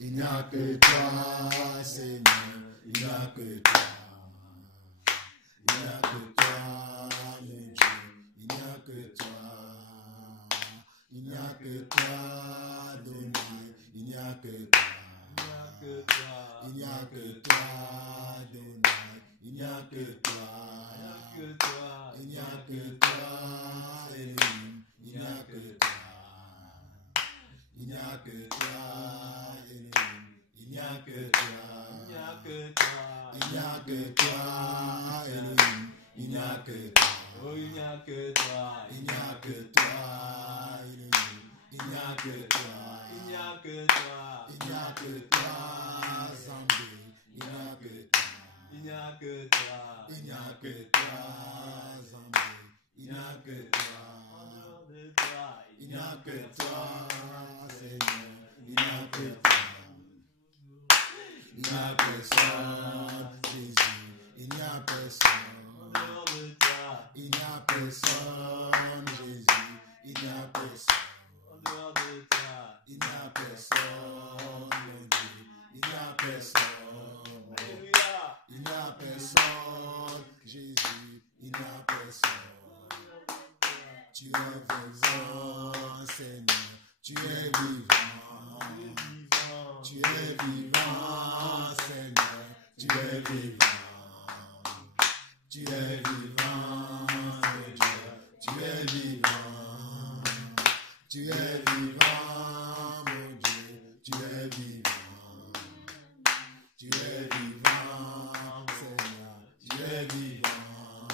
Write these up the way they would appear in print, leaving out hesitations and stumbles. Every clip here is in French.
Il n'y a que toi, Seigneur, il n'y a que toi. Il n'y a que toi, mon Dieu, il n'y a que toi. Il n'y a que toi, Adonai, il n'y a que toi. Il n'y a que toi, Adonai, il n'y a que toi. Il n'y a que toi, Elohim, il n'y a que toi. Il n'y a que toi, Elohim, il n'y a que toi. Il n'y a que toi, Elohim, il n'y a que toi. Oh, il n'y a que toi. Il n'y a que toi, Elohim, il n'y a que toi. Il n'y a que toi. Il n'y a que toi, Zambé, il n'y a que toi. Il n'y a que toi. Il n'y a que toi, Zambé, il n'y a que toi. En dehors de toi, Il n'y a que toi, Seigneur, il n'y a que toi. Il n'y a personne, Jésus, il n'y a personne. en dehors de toi, Il n'y a personne, Jésus, il n'y a personne. en dehors de toi. Il n'y a personne, mon Dieu, il n'y a personne. Alléluia. Il n'y a personne, Jésus, il n'y a personne. Tu es vivant, Seigneur, tu es vivant. Tu es vivant, Seigneur, tu es vivant. Tu es vivant, mon Dieu, tu es vivant. Tu es vivant, mon Dieu, tu es vivant. Tu es vivant, Seigneur, tu es vivant.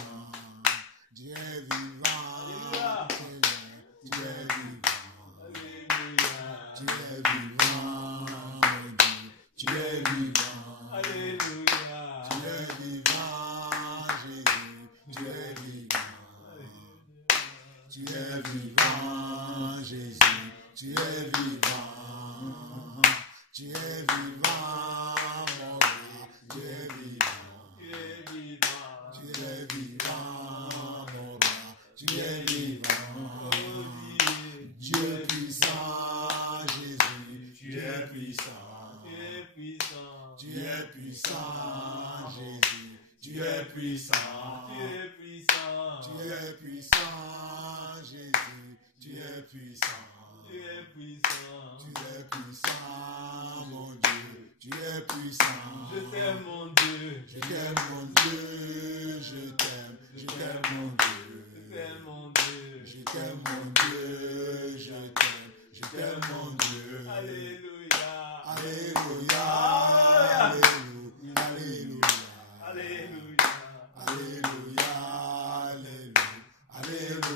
Tu es vivant, Seigneur, tu es vivant. Alléluia. Tu es vivant, mon Dieu, tu es vivant. Alléluia. Tu es vivant, Jésus, tu es vivant. Tu es vivant, Jésus, tu es vivant. Tu es vivant, mon roi, tu es vivant. Tu es vivant. Tu es vivant, mon roi, tu es vivant. Dieu puissant, Jésus, tu es puissant. Tu es puissant. Tu es puissant, Jésus, tu es puissant. Tu es puissant. Tu es puissant, Jésus, tu es puissant. Tu es puissant. Tu es puissant, mon Dieu, tu es puissant. Je t'aime, mon Dieu. Je t'aime, mon Dieu, je t'aime, mon Dieu. Je t'aime, mon Dieu. Je t'aime, mon Dieu, je t'aime, mon Dieu. Alléluia. Alléluia, alléluia, alléluia, Alléluia. alléluia,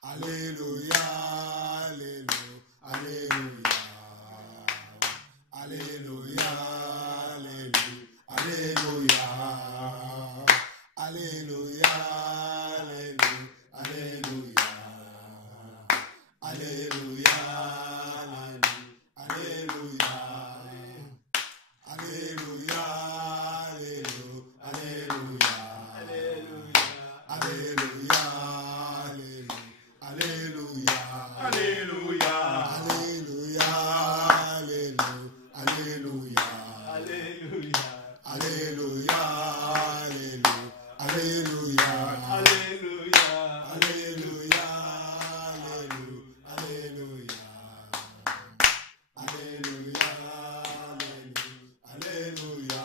alléluia, alléluia, alléluia, alléluia, alléluia, alléluia, alléluia, alléluia, alléluia, alléluia, alléluia, alléluia, alléluia, alléluia, alléluia, alléluia, Alléluia. alléluia, alléluia, Alléluia. alléluia, alléluia, alléluia, Alléluia. alléluia, alléluia, alléluia, alléluia.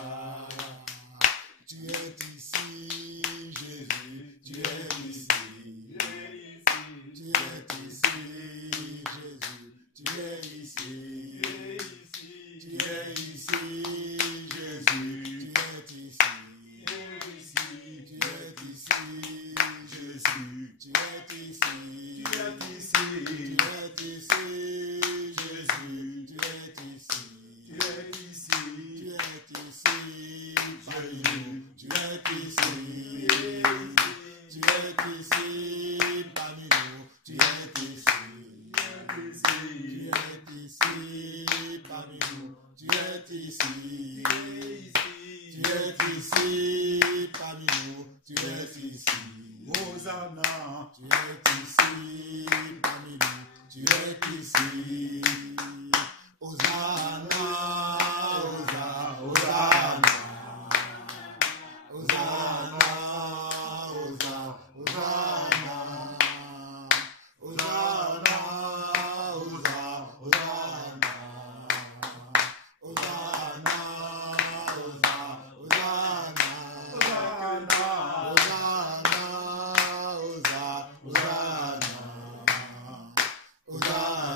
Tu es ici, Jésus, tu es ici. Tu es ici, Jésus, tu es ici. Tu es ici, Jésus, tu es ici. Tu es ici, Jésus, tu es ici. Tu es ici, Jésus, tu es ici. Tu es ici, parmi nous, tu es ici. Tu es ici, parmi nous, tu es ici. Tu es ici, parmi nous, tu es ici. Tu es ici parmi nous, tu es ici. Hosanna, Tu es ici parmi nous, tu es ici. Hosanna, Hosanna, Hosanna. Hosanna, Hosanna, Hosanna. Hosanna, Hosanna, Hosanna. Hosanna,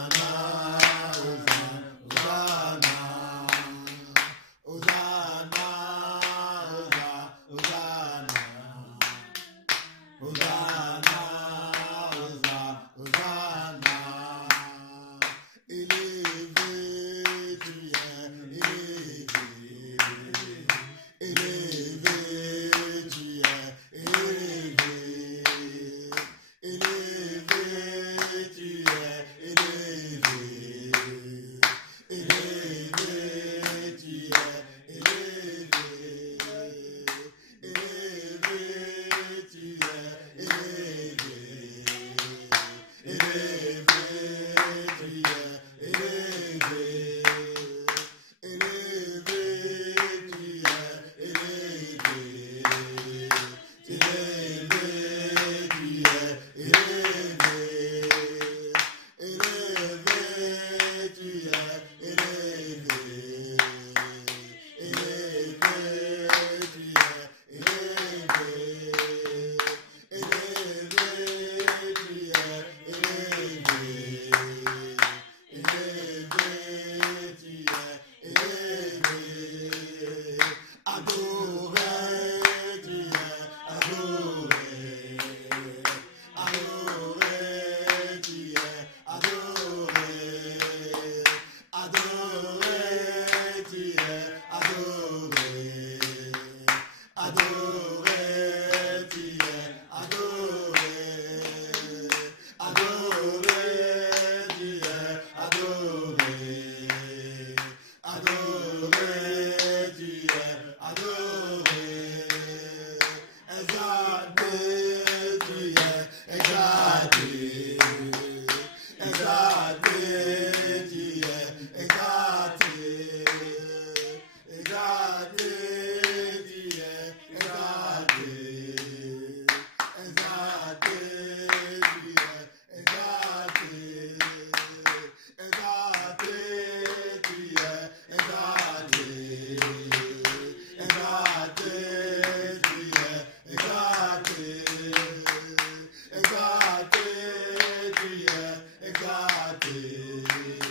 Exalté.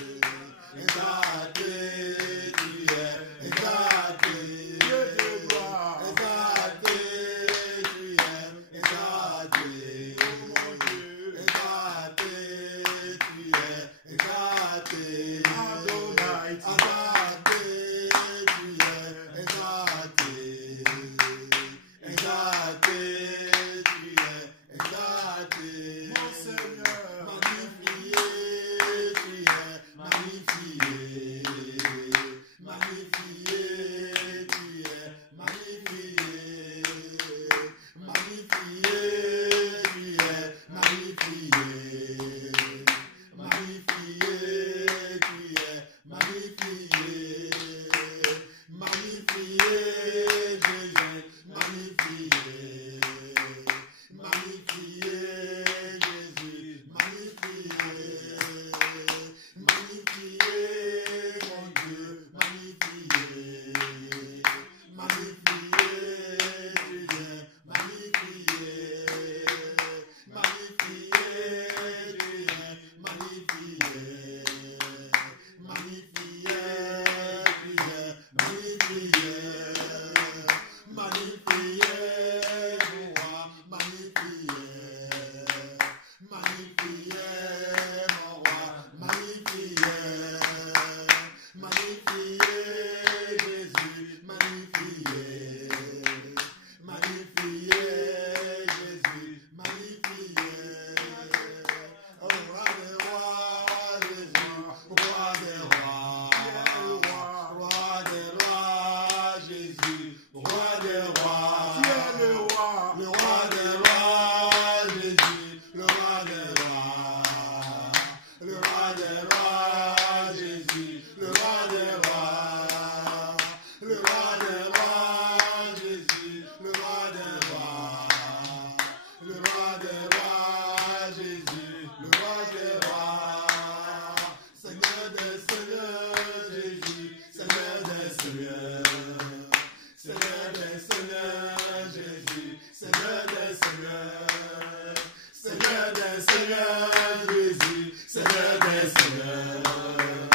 seigneurs,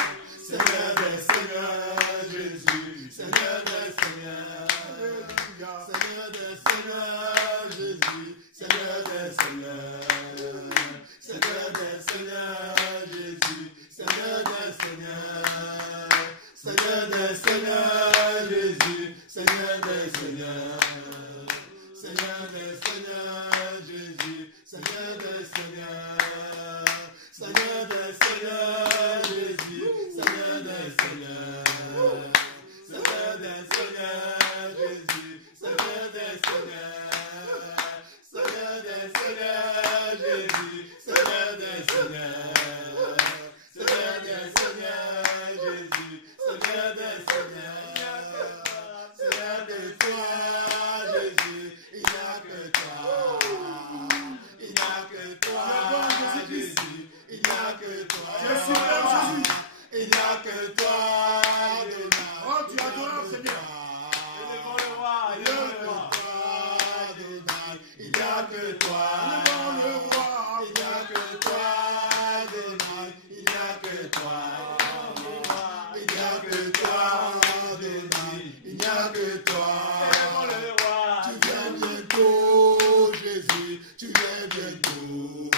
Seigneur des seigneurs, Jésus, Seigneur des seigneurs, Seigneur des seigneurs, Jésus, Seigneur des seigneurs, Seigneur des seigneurs, Jésus, Seigneur des seigneurs, Seigneur des seigneurs, Jésus, Seigneur des seigneurs, Seigneur des seigneurs, Jésus, Seigneur des seigneurs, Seigneur des seigneurs, Jésus, Seigneur des seigneurs, Seigneur des seigneurs, Jésus, Seigneur des seigneurs, Seigneur des seigneurs, Jésus, Seigneur des seigneurs, Seigneur des seigneurs, Jésus, Seigneur des seigneurs, Seigneur de toi, Jésus, il n'y a que toi, il n'y a que toi, Jésus, il n'y a que toi, il n'y a que toi, Oh, tu adores, Seigneur. il n'y a que toi, il n'y a que toi, Adonai, il n'y a que toi, il n'y a que toi, Adonai, il n'y a que toi. Tu viens bientôt, Jésus, tu viens bientôt,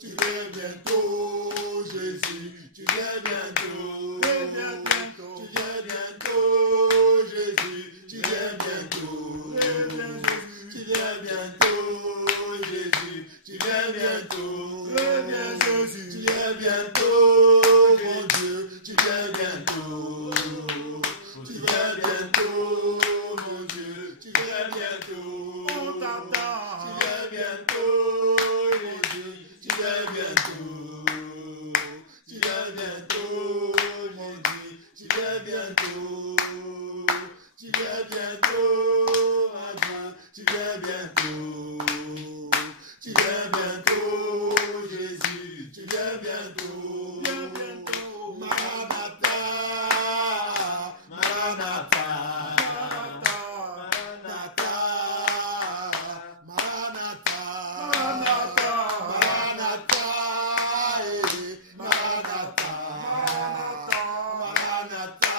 tu viens bientôt, Jésus, tu viens bientôt, tu viens bientôt, Jésus, tu viens bientôt, tu viens bientôt, Jésus, tu viens bientôt, tu viens bientôt, mon Dieu, tu viens bientôt, tu viens bientôt, mon Dieu, tu viens bientôt, tu viens bientôt, Jésus, tu viens bientôt, tu viens bientôt, mon Dieu, tu viens bientôt, tu viens bientôt, ma Dieu, tu viens bientôt, tu viens bientôt, Jésus, tu viens bientôt, Maranatha, Maranatha, Maranatha, Maranatha, Maranatha, Maranatha, Maranatha,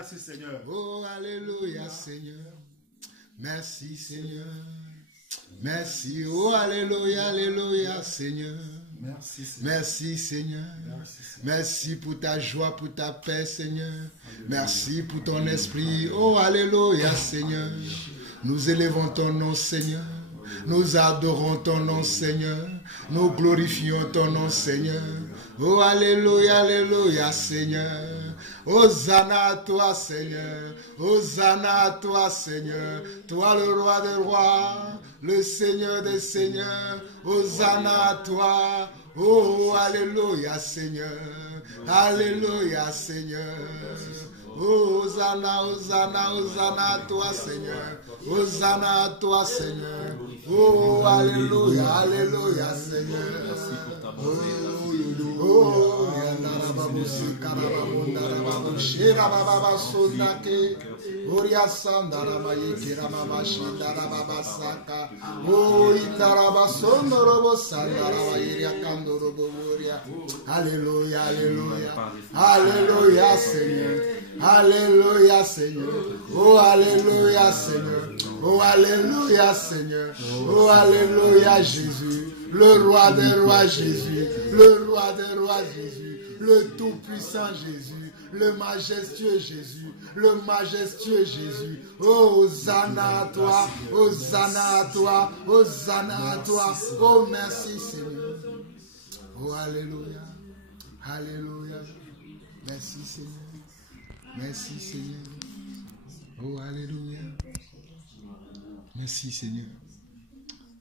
Merci Seigneur. Oh, alléluia Seigneur. Merci Seigneur. Merci. Oh, alléluia, alléluia Seigneur. Merci Seigneur. Merci Seigneur. Merci pour ta joie, pour ta paix Seigneur. Merci pour ton esprit. Oh, alléluia Seigneur. Nous élevons ton nom Seigneur. Nous adorons ton nom Seigneur. Nous glorifions ton nom Seigneur. Oh, alléluia, alléluia Seigneur. Hosanna à toi Seigneur. Hosanna à toi Seigneur. Toi le roi des rois, le Seigneur des seigneurs. Hosanna à toi. Oh, alléluia Seigneur. Alléluia Seigneur. Oh, Hosanna, Hosanna, Hosanna à toi Seigneur. Hosanna à toi Seigneur. Oh, alléluia, alléluia Seigneur. Oh, Yandarababusi Karababundarababushe Rabababasundake Oria Sandaramaye Kiramamashindarababasaka Oh, Indarabasondorobo Sandaramaye Kandoroboria. Alléluia, alléluia. Alléluia Seigneur. Alléluia Seigneur. Oh, alléluia Seigneur. Oh, alléluia Seigneur. Oh, alléluia Jésus. Le roi des rois Jésus. Le roi des rois Jésus. Le tout-puissant Jésus. Le majestueux Jésus. le majestueux Jésus. Oh, Hosanna à toi, Hosanna à toi, Hosanna à toi. Oh, merci Seigneur. Oh, Alléluia, Alléluia. Merci Seigneur, merci Seigneur. Oh, Alléluia. Merci Seigneur,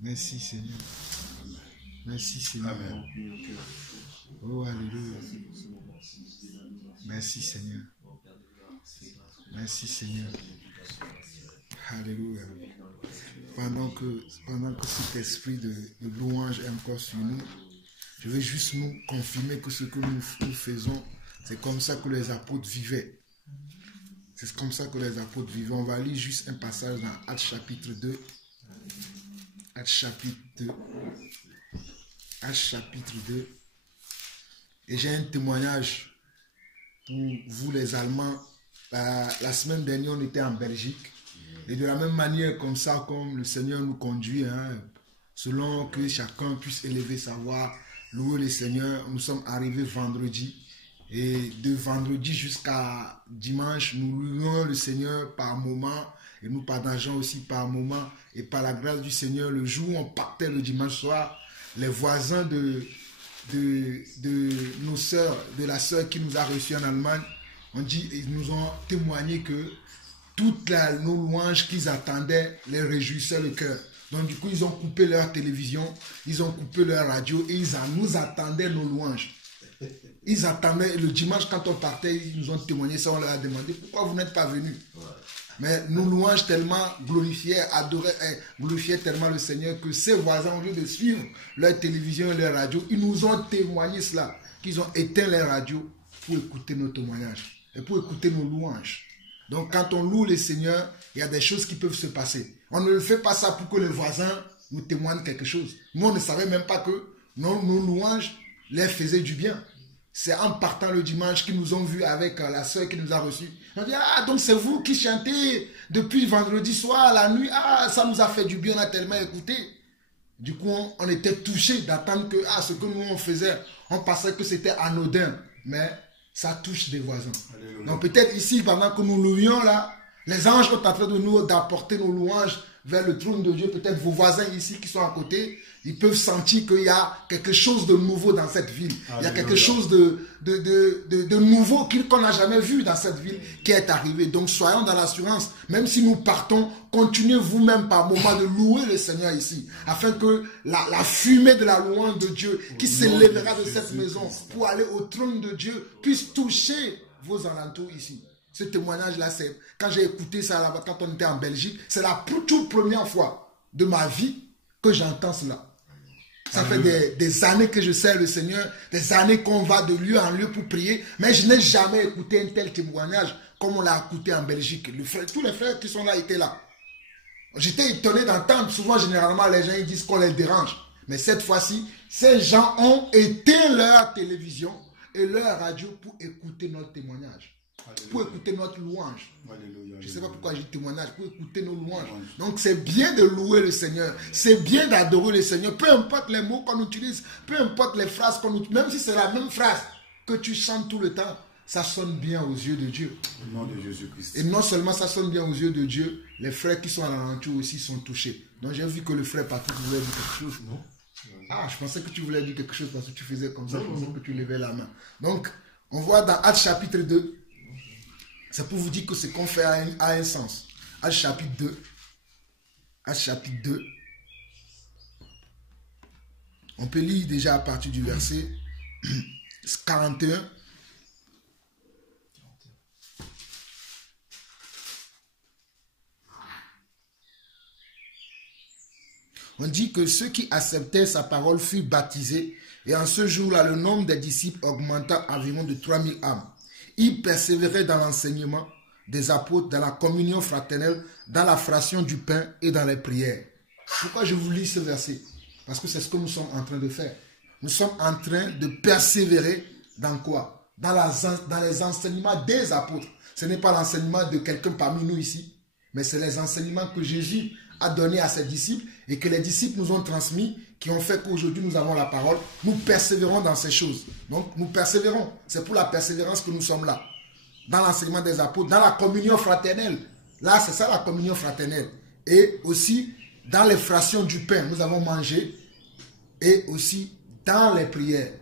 merci Seigneur, merci Seigneur. Amen. Oh, Alléluia. Merci Seigneur. Merci Seigneur. Alléluia. Pendant que cet esprit de louange est encore sur nous, je vais juste nous confirmer que ce que nous faisons, c'est comme ça que les apôtres vivaient. C'est comme ça que les apôtres vivaient. On va lire juste un passage dans Actes chapitre 2. Actes chapitre 2. Actes chapitre 2. Et j'ai un témoignage pour vous les Allemands. La semaine dernière, on était en Belgique. Et de la même manière, comme ça, comme le Seigneur nous conduit, hein, selon que chacun puisse élever sa voix, louer le Seigneur, nous sommes arrivés vendredi. Et de vendredi jusqu'à dimanche, nous louons le Seigneur par moment. Et nous partageons aussi par moment. Et par la grâce du Seigneur, le jour où on partait le dimanche soir, les voisins de nos sœurs, de la sœur qui nous a reçus en Allemagne, ils nous ont témoigné que toutes nos louanges qu'ils attendaient les réjouissaient le cœur. Donc du coup, ils ont coupé leur télévision, ils ont coupé leur radio et nous attendaient nos louanges. Ils attendaient, le dimanche quand on partait, ils nous ont témoigné ça, on leur a demandé pourquoi vous n'êtes pas venus. Mais nos louanges tellement glorifiaient tellement le Seigneur que ces voisins, au lieu de suivre leur télévision et leur radio, ils nous ont témoigné cela, qu'ils ont éteint leur radio pour écouter nos témoignages et pour écouter nos louanges. Donc quand on loue le Seigneur, il y a des choses qui peuvent se passer. On ne fait pas ça pour que les voisins nous témoignent quelque chose. Nous, on ne savait même pas que nos louanges les faisaient du bien. C'est en partant le dimanche qu'ils nous ont vus avec la sœur qui nous a reçus. On dit, ah, donc c'est vous qui chantez depuis vendredi soir, la nuit. Ah, ça nous a fait du bien, on a tellement écouté. Du coup, on était touchés d'attendre que ce que nous on faisait, on pensait que c'était anodin. Mais ça touche des voisins. Alléluia. Donc peut-être ici, pendant que nous louions là, les anges sont en train de nous d'apporter nos louanges vers le trône de Dieu. Peut-être vos voisins ici qui sont à côté, ils peuvent sentir qu'il y a quelque chose de nouveau dans cette ville. Alléluia. Il y a quelque chose de nouveau qu'on n'a jamais vu dans cette ville qui est arrivé. Donc soyons dans l'assurance. Même si nous partons, continuez vous-même par moment de louer le Seigneur ici. Afin que la fumée de la louange de Dieu qui s'élèvera de cette maison pour aller au trône de Dieu puisse toucher vos alentours ici. Ce témoignage-là, c'est quand j'ai écouté ça là-bas, quand on était en Belgique, c'est la toute première fois de ma vie que j'entends cela. Ça fait des années que je sers le Seigneur, des années qu'on va de lieu en lieu pour prier, mais je n'ai jamais écouté un tel témoignage comme on l'a écouté en Belgique. Tous les frères qui sont là étaient là. J'étais étonné d'entendre, souvent généralement les gens ils disent qu'on les dérange. Mais cette fois-ci, ces gens ont éteint leur télévision et leur radio pour écouter notre témoignage. Alléluia. Pour écouter notre louange. Alléluia. Je ne sais pas pourquoi j'ai témoignage, pour écouter nos louanges. Donc c'est bien de louer le Seigneur, c'est bien d'adorer le Seigneur, peu importe les mots qu'on utilise, peu importe les phrases qu'on utilise, même si c'est la même phrase que tu chantes tout le temps, ça sonne bien aux yeux de Dieu. Au nom de Jésus-Christ. Et non seulement ça sonne bien aux yeux de Dieu, les frères qui sont à l'alentour aussi sont touchés. Donc j'ai vu que le frère Patrick voulait dire quelque chose, non? Ah, je pensais que tu voulais dire quelque chose parce que tu faisais comme ça, je pensais que tu levais la main. Donc, on voit dans Actes chapitre 2, c'est pour vous dire que ce qu'on fait a un sens. Actes chapitre 2. Actes chapitre 2. On peut lire déjà à partir du verset 41. On dit que ceux qui acceptaient sa parole furent baptisés. Et en ce jour-là, le nombre des disciples augmenta environ de 3000 âmes. Ils persévéraient dans l'enseignement des apôtres, dans la communion fraternelle, dans la fraction du pain et dans les prières. Pourquoi je vous lis ce verset? Parce que c'est ce que nous sommes en train de faire. Nous sommes en train de persévérer dans quoi? Dans les enseignements des apôtres. Ce n'est pas l'enseignement de quelqu'un parmi nous ici, mais c'est les enseignements que Jésus a donnés à ses disciples et que les disciples nous ont transmis, qui ont fait qu'aujourd'hui nous avons la parole. Nous persévérons dans ces choses. Donc nous persévérons. C'est pour la persévérance que nous sommes là. dans l'enseignement des apôtres, dans la communion fraternelle. Là, c'est ça la communion fraternelle. Et aussi, dans les fractions du pain, nous avons mangé. Et aussi, dans les prières.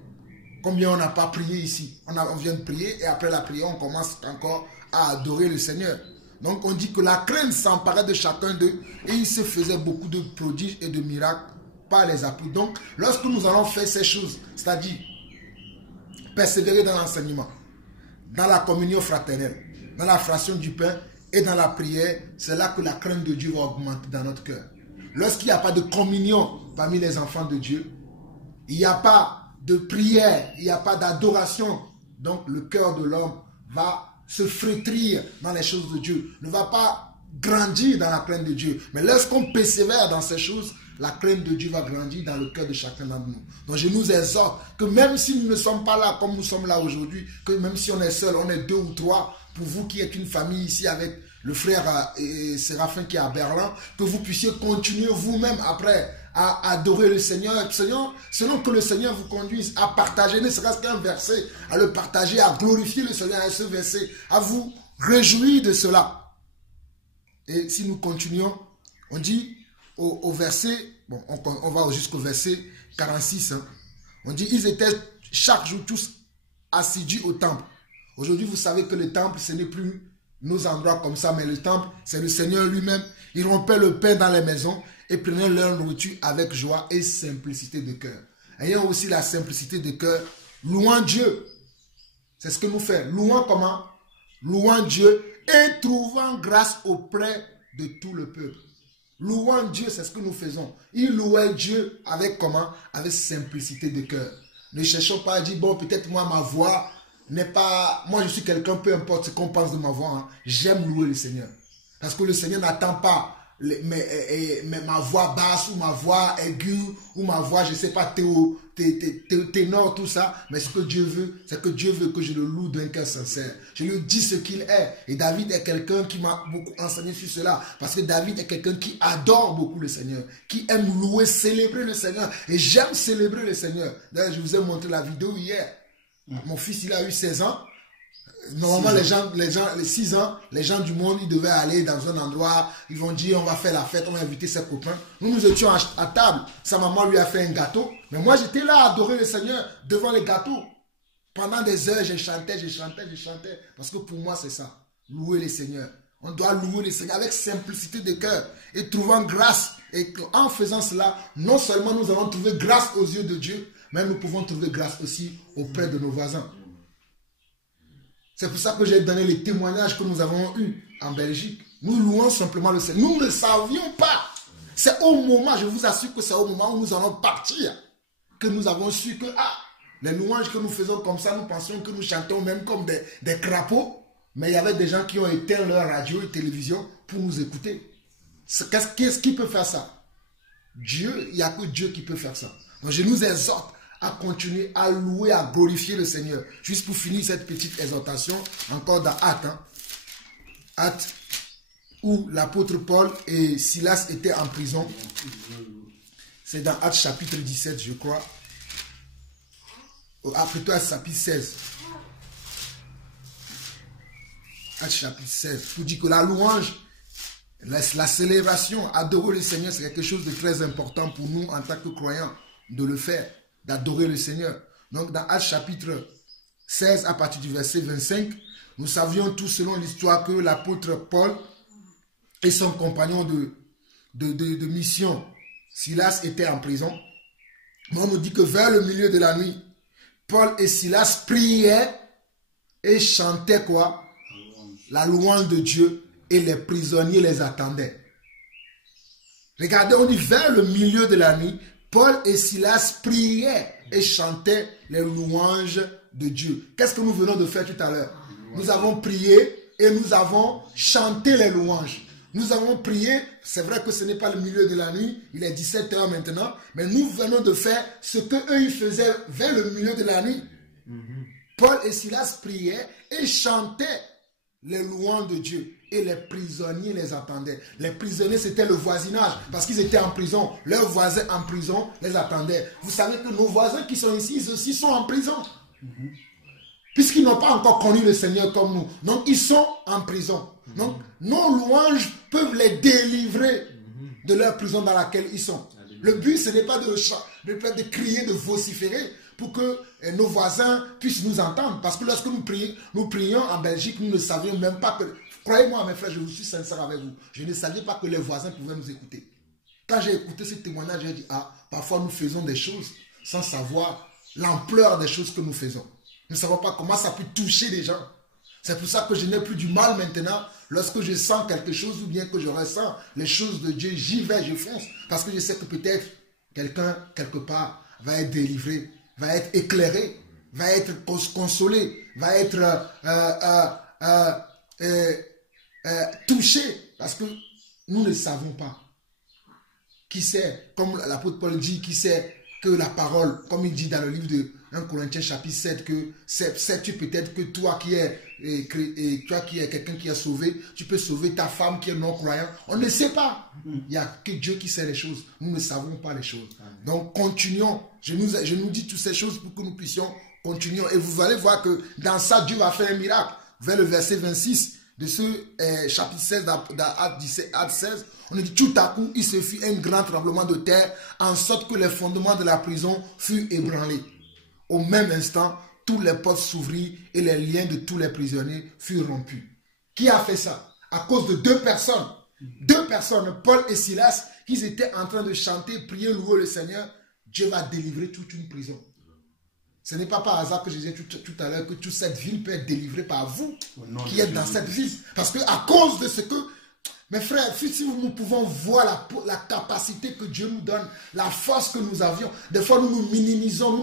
Combien on n'a pas prié ici? On vient de prier et après la prière, on commence encore à adorer le Seigneur. Donc, on dit que la crainte s'emparait de chacun d'eux et il se faisait beaucoup de prodiges et de miracles par les apôtres. Donc, lorsque nous allons faire ces choses, c'est-à-dire persévérer dans l'enseignement, dans la communion fraternelle, dans la fraction du pain et dans la prière, c'est là que la crainte de Dieu va augmenter dans notre cœur. Lorsqu'il n'y a pas de communion parmi les enfants de Dieu, il n'y a pas de prière, il n'y a pas d'adoration, donc le cœur de l'homme va se flétrir dans les choses de Dieu, ne va pas grandir dans la crainte de Dieu. Mais lorsqu'on persévère dans ces choses, la crainte de Dieu va grandir dans le cœur de chacun d'entre nous. Donc je nous exhorte que même si nous ne sommes pas là comme nous sommes là aujourd'hui, que même si on est seul, on est 2 ou 3, pour vous qui êtes une famille ici avec le frère Séraphin qui est à Berlin, que vous puissiez continuer vous-même après à adorer le Seigneur, selon que le Seigneur vous conduise à partager, ne serait-ce qu'un verset, à le partager, à glorifier le Seigneur à ce verset, à vous réjouir de cela. Et si nous continuons, on dit au verset, bon, on va jusqu'au verset 46, hein, on dit, ils étaient chaque jour tous assidus au temple. Aujourd'hui, vous savez que le temple, ce n'est plus nos endroits comme ça, mais le temple, c'est le Seigneur lui-même. Ils rompaient le pain dans les maisons et prenaient leur nourriture avec joie et simplicité de cœur. Ayant aussi la simplicité de cœur, louant Dieu. C'est ce que nous faisons. Louant comment? Louant Dieu et trouvant grâce auprès de tout le peuple. Louant Dieu, c'est ce que nous faisons. Ils louaient Dieu avec comment? Avec simplicité de cœur. Ne cherchons pas à dire, bon, peut-être moi, ma voix n'est pas... Moi, je suis quelqu'un, peu importe ce qu'on pense de ma voix. Hein, j'aime louer le Seigneur. Parce que le Seigneur n'attend pas ma voix basse ou ma voix aiguë ou ma voix, je ne sais pas, ténor, tout ça. Mais ce que Dieu veut, c'est que Dieu veut que je le loue d'un cœur sincère. Je lui dis ce qu'il est. Et David est quelqu'un qui m'a beaucoup enseigné sur cela. Parce que David est quelqu'un qui adore beaucoup le Seigneur. Qui aime louer, célébrer le Seigneur. Et j'aime célébrer le Seigneur. D'ailleurs, je vous ai montré la vidéo hier. Mon fils, il a eu 16 ans. Normalement, les 6 ans, les gens du monde, ils devaient aller dans un endroit, ils vont dire, on va faire la fête, on va inviter ses copains. Nous étions à table. Sa maman lui a fait un gâteau. Mais moi, j'étais là à adorer le Seigneur devant les gâteaux. Pendant des heures, je chantais. Parce que pour moi, c'est ça. Louer le Seigneur. On doit louer le Seigneur avec simplicité de cœur et trouvant grâce. Et en faisant cela, non seulement nous allons trouver grâce aux yeux de Dieu, mais nous pouvons trouver grâce aussi auprès de nos voisins. C'est pour ça que j'ai donné les témoignages que nous avons eus en Belgique. Nous louons simplement le Seigneur. Nous ne savions pas. C'est au moment, je vous assure que c'est au moment où nous allons partir que nous avons su que les louanges que nous faisons comme ça, nous pensions que nous chantons même comme des crapauds. Mais il y avait des gens qui ont éteint leur radio et télévision pour nous écouter. Qu'est-ce qui peut faire ça? Dieu, il n'y a que Dieu qui peut faire ça. Donc je nous exhorte à continuer à louer, à glorifier le Seigneur. Juste pour finir cette petite exhortation, encore dans Actes. Hein. Actes, où l'apôtre Paul et Silas étaient en prison. C'est dans Actes chapitre 17, je crois. Plutôt Actes chapitre 16. Actes chapitre 16. Tout dit que la louange, la célébration, adorer le Seigneur, c'est quelque chose de très important pour nous en tant que croyants de le faire. D'adorer le Seigneur. Donc dans Actes chapitre 16, à partir du verset 25, nous savions tous selon l'histoire que l'apôtre Paul et son compagnon de mission, Silas, étaient en prison. Mais on nous dit que vers le milieu de la nuit, Paul et Silas priaient et chantaient quoi? La louange de Dieu, et les prisonniers les attendaient. Regardez, on dit vers le milieu de la nuit, Paul et Silas priaient et chantaient les louanges de Dieu. Qu'est-ce que nous venons de faire tout à l'heure? Nous avons prié et nous avons chanté les louanges. Nous avons prié, c'est vrai que ce n'est pas le milieu de la nuit, il est 17 h maintenant, mais nous venons de faire ce qu'eux ils faisaient vers le milieu de la nuit. Paul et Silas priaient et chantaient les louanges de Dieu. Et les prisonniers les attendaient. Les prisonniers, c'était le voisinage. Parce qu'ils étaient en prison. Leurs voisins en prison les attendaient. Vous savez que nos voisins qui sont ici, ils aussi sont en prison. puisqu'ils n'ont pas encore connu le Seigneur comme nous. Donc, ils sont en prison. Donc, nos louanges peuvent les délivrer de leur prison dans laquelle ils sont. Le but, ce n'est pas de crier, de vociférer pour que nos voisins puissent nous entendre. Parce que lorsque nous prions en Belgique, nous ne savions même pas que... Croyez-moi, mes frères, je vous suis sincère avec vous. Je ne savais pas que les voisins pouvaient nous écouter. Quand j'ai écouté ce témoignage, j'ai dit, parfois nous faisons des choses sans savoir l'ampleur des choses que nous faisons. Nous ne savons pas comment ça peut toucher les gens. C'est pour ça que je n'ai plus du mal maintenant. Lorsque je sens quelque chose ou bien que je ressens les choses de Dieu, j'y vais, je fonce. Parce que je sais que peut-être quelqu'un, quelque part, va être délivré, va être éclairé, va être consolé, va être touché. Parce que nous ne savons pas. Qui sait, comme l'apôtre Paul dit, qui sait que la parole, comme il dit dans le livre de 1 Corinthiens chapitre 7, que sais-tu peut-être que toi qui es quelqu'un qui est sauvé, tu peux sauver ta femme qui est non-croyant. On ne sait pas. Il n'y a que Dieu qui sait les choses. Nous ne savons pas les choses. Donc continuons. Je nous dis toutes ces choses pour que nous puissions continuer. Et vous allez voir que dans ça, Dieu va faire un miracle. Vers le verset 26 de ce chapitre 16 d'Actes 16, on dit tout à coup, il se fit un grand tremblement de terre, en sorte que les fondements de la prison furent ébranlés. Au même instant, tous les portes s'ouvrirent et les liens de tous les prisonniers furent rompus. Qui a fait ça? À cause de deux personnes. Deux personnes, Paul et Silas, qui étaient en train de chanter, prier, louer le Seigneur. Dieu va délivrer toute une prison. Ce n'est pas par hasard que je disais tout à l'heure que toute cette ville peut être délivrée par vous qui êtes dans cette ville. Parce que à cause de ce que... Mes frères, si nous pouvons voir la capacité que Dieu nous donne, la force que nous avions, des fois nous nous minimisons,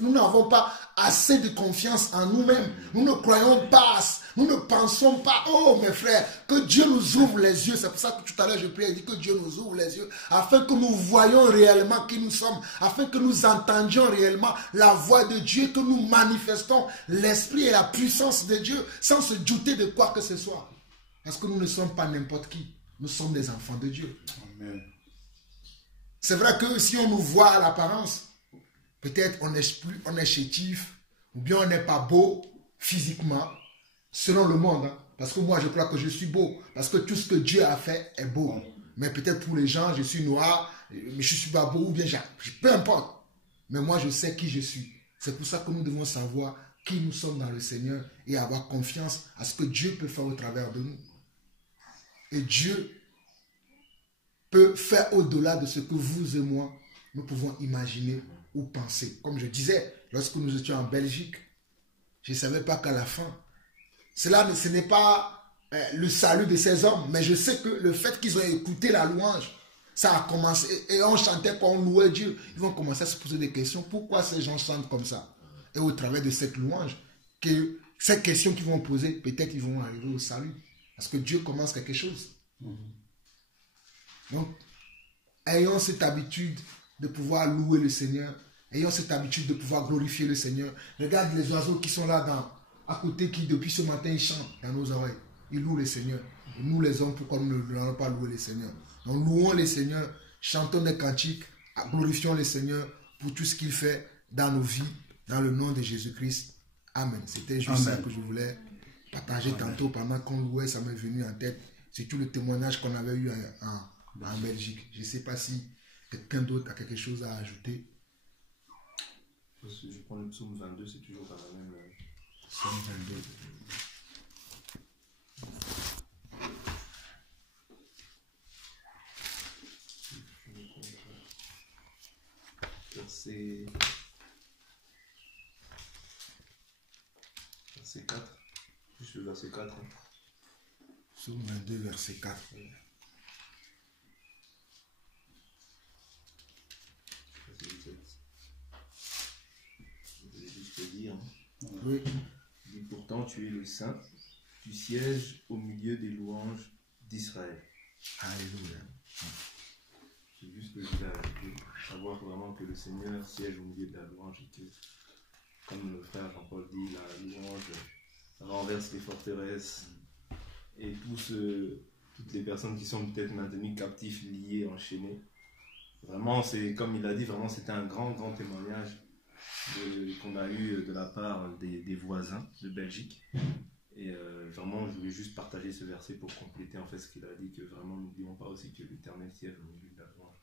nous n'avons pas assez de confiance en nous-mêmes, nous ne croyons pas, nous ne pensons pas, oh mes frères, que Dieu nous ouvre les yeux. C'est pour ça que tout à l'heure je prie et dis que Dieu nous ouvre les yeux, afin que nous voyions réellement qui nous sommes, afin que nous entendions réellement la voix de Dieu, que nous manifestons l'esprit et la puissance de Dieu, sans se douter de quoi que ce soit. Parce que nous ne sommes pas n'importe qui. Nous sommes des enfants de Dieu. C'est vrai que si on nous voit à l'apparence, peut-être on est chétif, ou bien on n'est pas beau physiquement, selon le monde. Hein. Parce que moi, je crois que je suis beau. Parce que tout ce que Dieu a fait est beau. Mais peut-être pour les gens, je suis noir, mais je ne suis pas beau, ou bien peu importe. Mais moi, je sais qui je suis. C'est pour ça que nous devons savoir qui nous sommes dans le Seigneur et avoir confiance à ce que Dieu peut faire au travers de nous. Et Dieu peut faire au-delà de ce que vous et moi, nous pouvons imaginer ou penser. Comme je disais, lorsque nous étions en Belgique, je ne savais pas qu'à la fin, ce n'est pas le salut de ces hommes, mais je sais que le fait qu'ils ont écouté la louange, ça a commencé, et on chantait quand on louait Dieu, ils vont commencer à se poser des questions. Pourquoi ces gens chantent comme ça? Et au travers de cette louange, que ces questions qu'ils vont poser, peut-être ils vont arriver au salut. Parce que Dieu commence quelque chose. Donc, ayons cette habitude de pouvoir louer le Seigneur. Ayons cette habitude de pouvoir glorifier le Seigneur. Regarde les oiseaux qui sont là à côté, qui depuis ce matin, ils chantent dans nos oreilles. Ils louent le Seigneur. Et nous les hommes, pourquoi nous ne allons pas louer le Seigneur? Donc, louons le Seigneur, chantons des cantiques, glorifions le Seigneur pour tout ce qu'il fait dans nos vies, dans le nom de Jésus-Christ. Amen. C'était juste ça que je voulais partager tantôt pendant qu'on louait, ça m'est venu en tête. C'est tout le témoignage qu'on avait eu en Belgique. Je ne sais pas si quelqu'un d'autre a quelque chose à ajouter. Je prends le psaume 22, c'est toujours dans la même... Psaume 22. Verset 4. Juste le verset 4. Psaume 22, verset 4. Je vais juste te dire. Oui. Et pourtant, tu es le Saint, tu sièges au milieu des louanges d'Israël. Alléluia. C'est juste que je voulais savoir vraiment que le Seigneur siège au milieu de la louange et que, comme le frère Jean-Paul dit, la louange renverse les forteresses et toutes les personnes qui sont peut-être maintenues captives, liées, enchaînées. Vraiment, c'est comme il a dit, vraiment c'était un grand témoignage. qu'on a eu de la part des voisins de Belgique. Et vraiment, je voulais juste partager ce verset pour compléter en fait ce qu'il a dit, que vraiment n'oublions pas aussi que l'Éternel siège au milieu de la louange.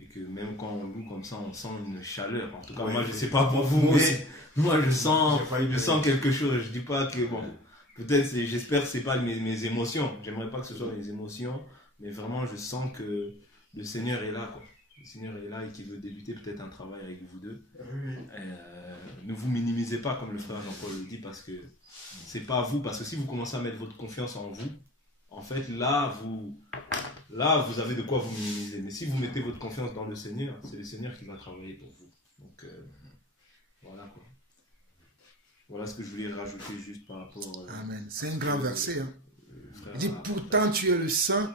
Et que même quand on loue comme ça, on sent une chaleur. En tout cas, moi je ne sais pas pour vous, mais moi je sens quelque chose. Je ne dis pas que, bon, peut-être, j'espère que ce n'est pas mes émotions. J'aimerais pas que ce soit mes émotions, mais vraiment je sens que le Seigneur est là, quoi. Le Seigneur est là et qu'il veut débuter peut-être un travail avec vous deux. Ne vous minimisez pas comme le frère Jean-Paul le dit, parce que c'est pas vous, parce que si vous commencez à mettre votre confiance en vous, en fait là vous avez de quoi vous minimiser. Mais si vous mettez votre confiance dans le Seigneur, c'est le Seigneur qui va travailler pour vous. Donc voilà quoi. Voilà ce que je voulais rajouter juste par rapport. Amen. C'est un grand verset. Hein. Il dit pourtant tu es le Saint.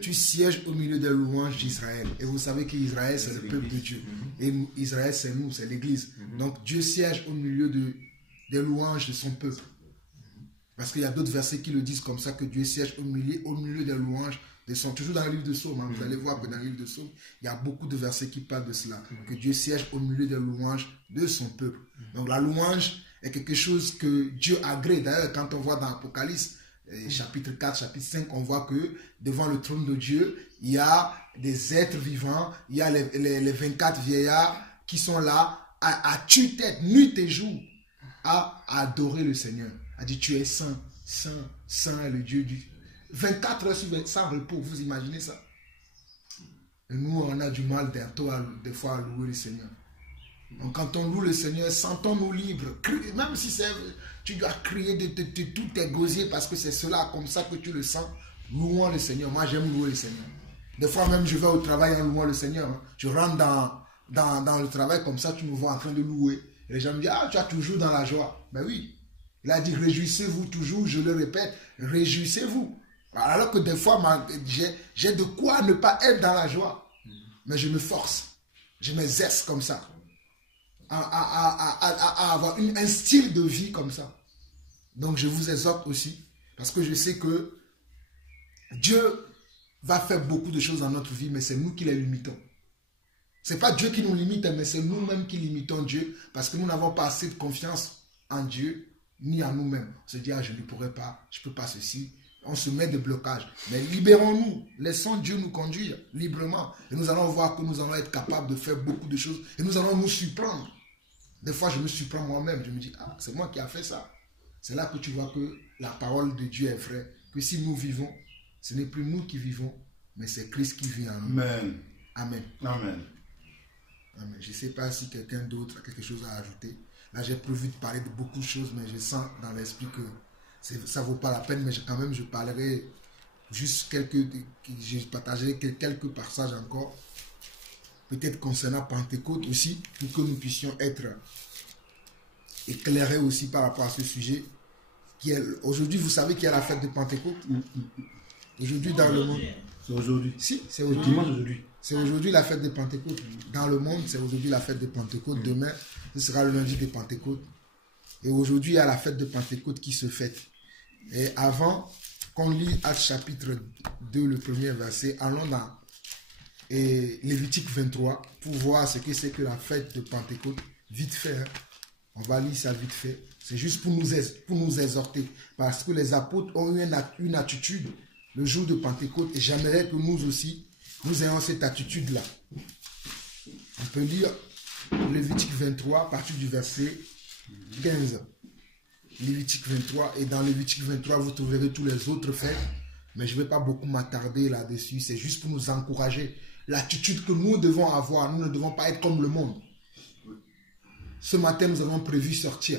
Tu sièges au milieu des louanges d'Israël. Et vous savez qu'Israël, c'est le peuple de Dieu. Et Israël, c'est nous, c'est l'Église. Donc Dieu siège au milieu des louanges de son peuple. Parce qu'il y a d'autres versets qui le disent comme ça, que Dieu siège au milieu des louanges de son... Toujours dans le livre de Psaume, hein, vous allez voir que dans le livre de Psaume, il y a beaucoup de versets qui parlent de cela. Que Dieu siège au milieu des louanges de son peuple. Donc la louange est quelque chose que Dieu agrée. D'ailleurs, quand on voit dans Apocalypse, chapitre 4, chapitre 5, on voit que devant le trône de Dieu, il y a des êtres vivants, il y a les 24 vieillards qui sont là à tue-tête, nuit et jour, à adorer le Seigneur. A dit, tu es saint, saint, saint est le Dieu du... 24 heures sur 24, sans repos, vous imaginez ça? Et nous, on a du mal des fois à louer le Seigneur. Donc quand on loue le Seigneur, sentons-nous libres. Même si tu dois crier de tout tes gosiers parce que c'est cela, comme ça que tu le sens. Louons le Seigneur. Moi, j'aime louer le Seigneur. Des fois même, je vais au travail en louant le Seigneur. Hein. Je rentre dans le travail comme ça, tu me vois en train de louer. Et les gens me disent, ah, tu es toujours dans la joie. Ben oui. Il a dit, réjouissez-vous toujours, je le répète, réjouissez-vous. Alors que des fois, j'ai de quoi ne pas être dans la joie. Mais je me force. Je m'exerce comme ça. À avoir un style de vie comme ça. Donc je vous exhorte aussi, parce que je sais que Dieu va faire beaucoup de choses dans notre vie, mais c'est nous qui les limitons. C'est pas Dieu qui nous limite, mais c'est nous-mêmes qui limitons Dieu, parce que nous n'avons pas assez de confiance en Dieu, ni en nous-mêmes. On se dit, ah, je ne pourrais pas, je ne peux pas ceci. On se met des blocages. Mais libérons-nous, laissons Dieu nous conduire librement. Et nous allons voir que nous allons être capables de faire beaucoup de choses, et nous allons nous surprendre. Des fois, je me surprends moi-même. Je me dis, ah, c'est moi qui ai fait ça. C'est là que tu vois que la parole de Dieu est vraie. Que si nous vivons, ce n'est plus nous qui vivons, mais c'est Christ qui vit en nous. Amen. Amen. Amen. Amen. Je ne sais pas si quelqu'un d'autre a quelque chose à ajouter. Là, j'ai prévu de parler de beaucoup de choses, mais je sens dans l'esprit que ça ne vaut pas la peine. Mais quand même, je parlerai juste je partagerai quelques passages encore. Peut-être concernant Pentecôte aussi, pour que nous puissions être éclairés aussi par rapport à ce sujet. Aujourd'hui, vous savez qu'il y a la fête de Pentecôte. Aujourd'hui, dans le monde. C'est aujourd'hui. Si, c'est aujourd'hui. Dimanche aujourd'hui. C'est aujourd'hui la fête de Pentecôte. Dans le monde, c'est aujourd'hui la fête de Pentecôte. Demain, ce sera le lundi de Pentecôte. Et aujourd'hui, il y a la fête de Pentecôte qui se fête. Et avant qu'on lit Actes chapitre 2, le premier verset, allons dans Lévitique 23 pour voir ce que c'est que la fête de Pentecôte. Vite fait, hein. On va lire ça vite fait. C'est juste pour nous exhorter. Parce que les apôtres ont eu une attitude le jour de Pentecôte. Et j'aimerais que nous aussi, nous ayons cette attitude-là. On peut lire Lévitique 23 à partir du verset 15. Lévitique 23. Et dans Lévitique 23, vous trouverez tous les autres faits. Mais je ne vais pas beaucoup m'attarder là-dessus. C'est juste pour nous encourager. L'attitude que nous devons avoir. Nous ne devons pas être comme le monde. Ce matin, nous avons prévu sortir.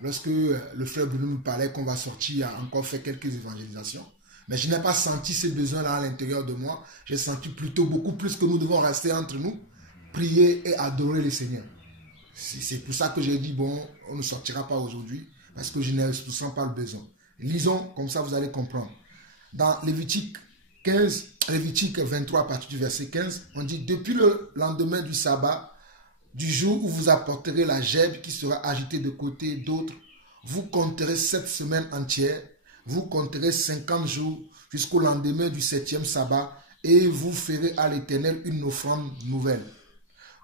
Lorsque le frère Bruno nous parlait qu'on va sortir, il a encore fait quelques évangélisations. Mais je n'ai pas senti ce besoin-là à l'intérieur de moi. J'ai senti plutôt beaucoup plus que nous devons rester entre nous, prier et adorer le Seigneur. C'est pour ça que j'ai dit, bon, on ne sortira pas aujourd'hui, parce que je ne ressens pas le besoin. Lisons, comme ça vous allez comprendre. Dans Lévitique 23, à partir du verset 15, on dit, depuis le lendemain du sabbat, du jour où vous apporterez la gèbe qui sera agitée de côté d'autres, vous compterez 7 semaines entières, vous compterez 50 jours jusqu'au lendemain du 7e sabbat, et vous ferez à l'Éternel une offrande nouvelle.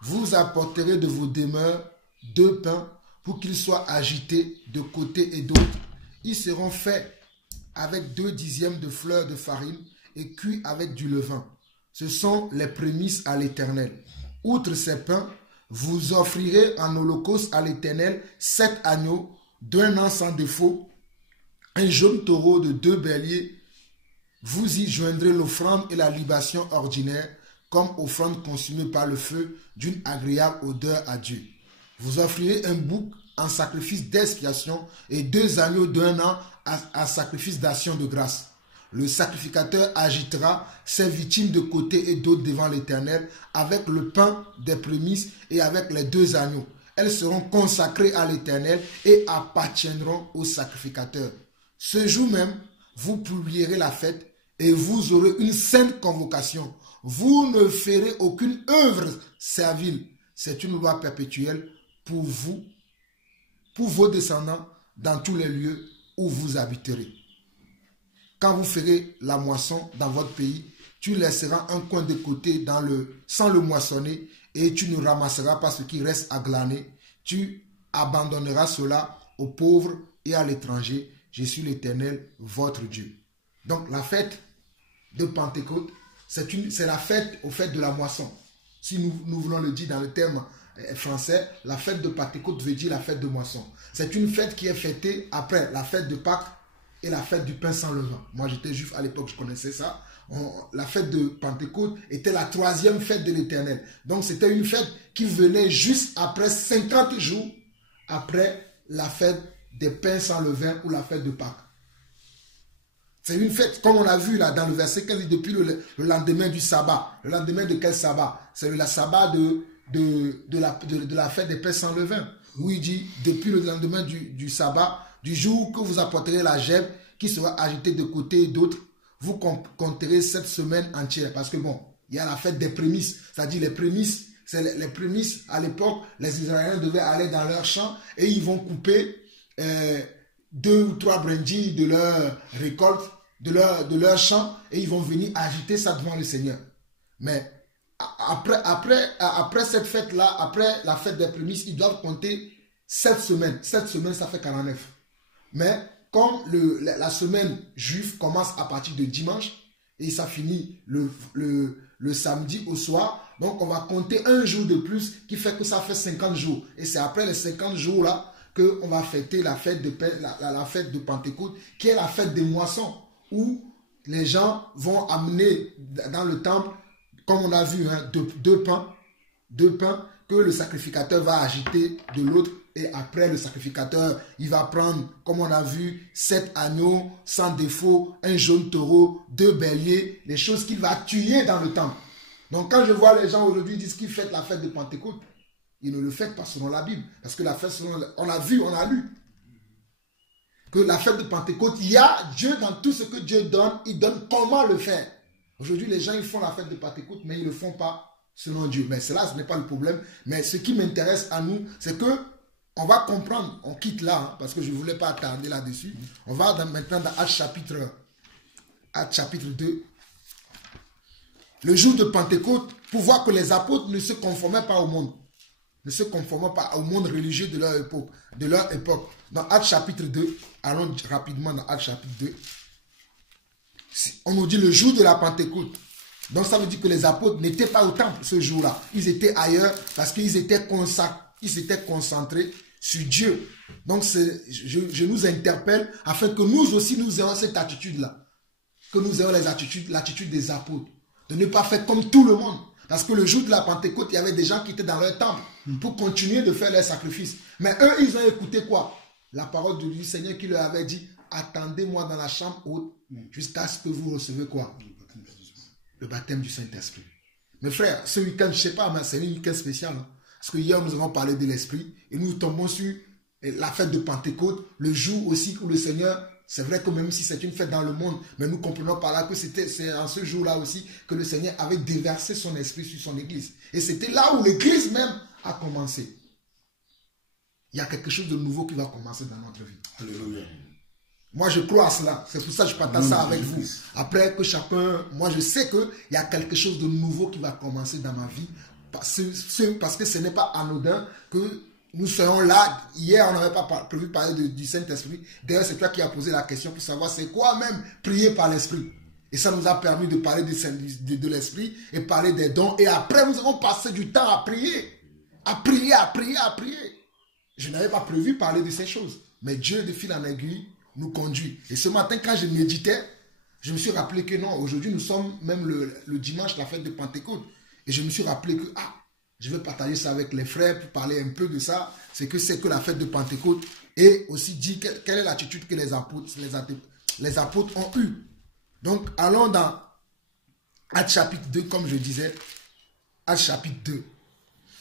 Vous apporterez de vos demeures 2 pains pour qu'ils soient agités de côté et d'autre. Ils seront faits avec 2 dixièmes de fleur de farine et cuits avec du levain. Ce sont les prémices à l'Éternel. Outre ces pains, vous offrirez en holocauste à l'Éternel 7 agneaux d'1 an sans défaut, un jeune taureau de 2 béliers. Vous y joindrez l'offrande et la libation ordinaire comme offrande consumée par le feu d'une agréable odeur à Dieu. Vous offrirez un bouc en sacrifice d'expiation et 2 agneaux d'1 an à sacrifice d'action de grâce. Le sacrificateur agitera ses victimes de côté et d'autre devant l'Éternel avec le pain des prémices et avec les 2 agneaux. Elles seront consacrées à l'Éternel et appartiendront au sacrificateur. Ce jour même, vous publierez la fête et vous aurez une sainte convocation. Vous ne ferez aucune œuvre servile. C'est une loi perpétuelle pour vous, pour vos descendants, dans tous les lieux où vous habiterez. Quand vous ferez la moisson dans votre pays, tu laisseras un coin de côté sans le moissonner et tu ne ramasseras pas ce qui reste à glaner. Tu abandonneras cela aux pauvres et à l'étranger. Je suis l'Éternel, votre Dieu. Donc la fête de Pentecôte, c'est la fête au fait de la moisson. Si nous voulons le dire dans le terme français, la fête de Pentecôte veut dire la fête de moisson. C'est une fête qui est fêtée après la fête de Pâques et la fête du pain sans levain. Moi j'étais juif à l'époque, je connaissais ça. La fête de Pentecôte était la 3e fête de l'Éternel. Donc c'était une fête qui venait juste après 50 jours après la fête des pains sans levain ou la fête de Pâques. C'est une fête, comme on l'a vu là dans le verset 15, depuis le lendemain du sabbat. Le lendemain de quel sabbat? C'est le sabbat de la fête des pains sans levain. Où il dit, depuis le lendemain du sabbat, du jour que vous apporterez la gemme qui sera agitée de côté et d'autre, vous compterez cette semaine entière. Parce que bon, il y a la fête des prémices. C'est-à-dire les prémices, les prémices à l'époque, les Israéliens devaient aller dans leur champ et ils vont couper 2 ou 3 brindilles de leur récolte, de leur champ, et ils vont venir agiter ça devant le Seigneur. Mais après cette fête-là, après la fête des prémices, ils doivent compter 7 semaines. 7 semaines, ça fait 49. Mais comme la semaine juive commence à partir de dimanche, et ça finit le samedi au soir, donc on va compter un jour de plus, qui fait que ça fait 50 jours. Et c'est après les 50 jours-là qu'on va fêter la fête de Pentecôte, qui est la fête des moissons, où les gens vont amener dans le temple, comme on a vu, hein, 2 pains que le sacrificateur va agiter de l'autre, et après le sacrificateur, il va prendre, comme on a vu, 7 agneaux sans défaut, un jaune taureau, 2 béliers, les choses qu'il va tuer dans le temple. Donc quand je vois les gens aujourd'hui dire qu'ils fêtent la fête de Pentecôte, ils ne le fêtent pas selon la Bible. Parce que la fête, on a vu, on a lu. Que la fête de Pentecôte, il y a Dieu dans tout ce que Dieu donne, il donne comment le faire. Aujourd'hui, les gens, ils font la fête de Pentecôte, mais ils ne le font pas selon Dieu. Mais cela, ce n'est pas le problème. Mais ce qui m'intéresse à nous, c'est que on va comprendre, on quitte là, hein, parce que je ne voulais pas attarder là-dessus. On va maintenant dans Actes chapitre 2. Le jour de Pentecôte, pour voir que les apôtres ne se conformaient pas au monde. Ne se conformaient pas au monde religieux de leur époque. Dans Actes chapitre 2, allons rapidement dans Actes chapitre 2. On nous dit le jour de la Pentecôte. Donc ça veut dire que les apôtres n'étaient pas au temple ce jour-là. Ils étaient ailleurs parce qu'ils étaient concentrés sur Dieu. Donc je nous interpelle afin que nous aussi nous ayons cette attitude-là. Que nous ayons l'attitude des apôtres. De ne pas faire comme tout le monde. Parce que le jour de la Pentecôte, il y avait des gens qui étaient dans leur temple pour continuer de faire leurs sacrifices. Mais eux, ils ont écouté quoi? La parole du Seigneur qui leur avait dit, attendez-moi dans la chambre haute jusqu'à ce que vous recevez quoi? Le baptême du Saint-Esprit. Mes frères, ce week-end, je ne sais pas, mais c'est un week-end spécial. Hein, parce que hier, nous avons parlé de l'Esprit et nous tombons sur la fête de Pentecôte, le jour aussi où le Seigneur, c'est vrai que même si c'est une fête dans le monde, mais nous comprenons par là que c'est en ce jour-là aussi que le Seigneur avait déversé son esprit sur son église. Et c'était là où l'église même a commencé. Il y a quelque chose de nouveau qui va commencer dans notre vie. Alléluia. Moi, je crois à cela. C'est pour ça que je partage ça avec vous. Après que chacun... Moi, je sais qu'il y a quelque chose de nouveau qui va commencer dans ma vie. Parce que ce n'est pas anodin que nous serons là. Hier, on n'avait pas prévu de parler du Saint-Esprit. D'ailleurs, c'est toi qui as posé la question pour savoir c'est quoi même prier par l'Esprit. Et ça nous a permis de parler de l'Esprit et parler des dons. Et après, nous avons passé du temps à prier. À prier, à prier, à prier. Je n'avais pas prévu parler de ces choses. Mais Dieu, de fil en aiguille, nous conduit. Et ce matin, quand je méditais, je me suis rappelé que non, aujourd'hui, nous sommes même le dimanche, la fête de Pentecôte. Et je me suis rappelé que, je vais partager ça avec les frères pour parler un peu de ça. C'est que la fête de Pentecôte. Et aussi dire quelle est l'attitude que les apôtres ont eue. Donc, allons dans Actes chapitre 2, comme je disais. Actes chapitre 2.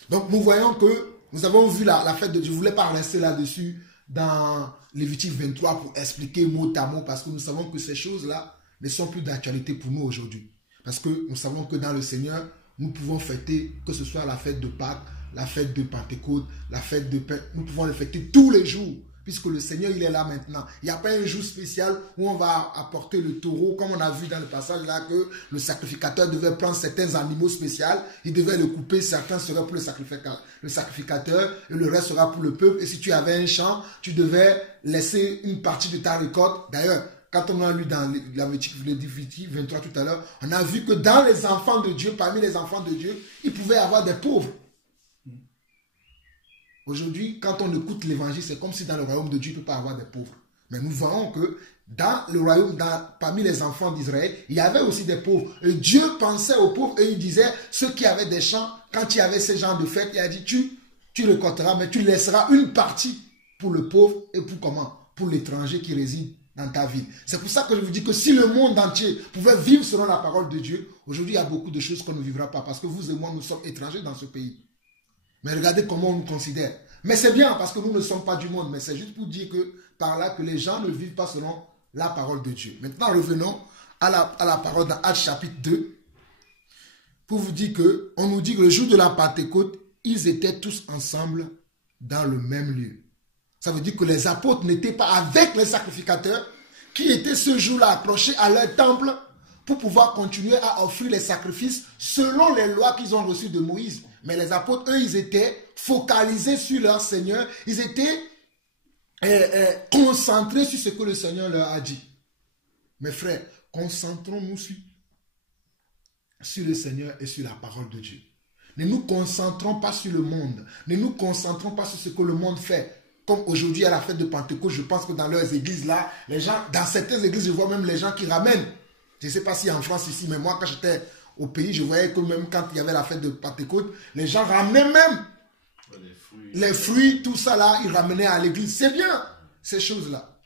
Donc, nous voyons que nous avons vu la fête de Dieu. Je ne voulais pas rester là-dessus dans Lévitique 23 pour expliquer mot à mot parce que nous savons que ces choses-là ne sont plus d'actualité pour nous aujourd'hui. Parce que nous savons que dans le Seigneur, nous pouvons fêter, que ce soit la fête de Pâques, la fête de Pentecôte, la fête de Pâques, nous pouvons le fêter tous les jours. Puisque le Seigneur, il est là maintenant. Il n'y a pas un jour spécial où on va apporter le taureau, comme on a vu dans le passage là, que le sacrificateur devait prendre certains animaux spéciaux, il devait le couper, certains seraient pour le sacrificateur, et le reste sera pour le peuple. Et si tu avais un champ, tu devais laisser une partie de ta récolte. D'ailleurs, quand on a lu dans Lévitique 23 tout à l'heure, on a vu que dans les enfants de Dieu, parmi les enfants de Dieu, il pouvait y avoir des pauvres. Aujourd'hui, quand on écoute l'évangile, c'est comme si dans le royaume de Dieu, il ne peut pas avoir des pauvres. Mais nous voyons que dans le royaume, parmi les enfants d'Israël, il y avait aussi des pauvres. Et Dieu pensait aux pauvres et il disait, ceux qui avaient des champs, quand il y avait ces gens de fête, il a dit, tu récolteras, mais tu laisseras une partie pour le pauvre et pour comment? Pour l'étranger qui réside dans ta ville. C'est pour ça que je vous dis que si le monde entier pouvait vivre selon la parole de Dieu, aujourd'hui, il y a beaucoup de choses qu'on ne vivra pas parce que vous et moi, nous sommes étrangers dans ce pays. Mais regardez comment on nous considère. Mais c'est bien parce que nous ne sommes pas du monde. Mais c'est juste pour dire que par là que les gens ne vivent pas selon la parole de Dieu. Maintenant, revenons à la parole dans Actes chapitre 2. Pour vous dire que, on nous dit que le jour de la Pentecôte, ils étaient tous ensemble dans le même lieu. Ça veut dire que les apôtres n'étaient pas avec les sacrificateurs qui étaient ce jour-là accrochés à leur temple pour pouvoir continuer à offrir les sacrifices selon les lois qu'ils ont reçues de Moïse. Mais les apôtres, eux, ils étaient focalisés sur leur Seigneur. Ils étaient concentrés sur ce que le Seigneur leur a dit. Mes frères, concentrons-nous sur le Seigneur et sur la parole de Dieu. Ne nous concentrons pas sur le monde. Ne nous concentrons pas sur ce que le monde fait. Comme aujourd'hui à la fête de Pentecôte, je pense que dans leurs églises là, les gens, dans certaines églises, je vois même les gens qui ramènent. Je ne sais pas si en France ici, mais moi quand j'étais au pays, je voyais que même quand il y avait la fête de Pentecôte, les gens ramenaient même les fruits, tout ça là, ils ramenaient à l'église. C'est bien, ces choses-là.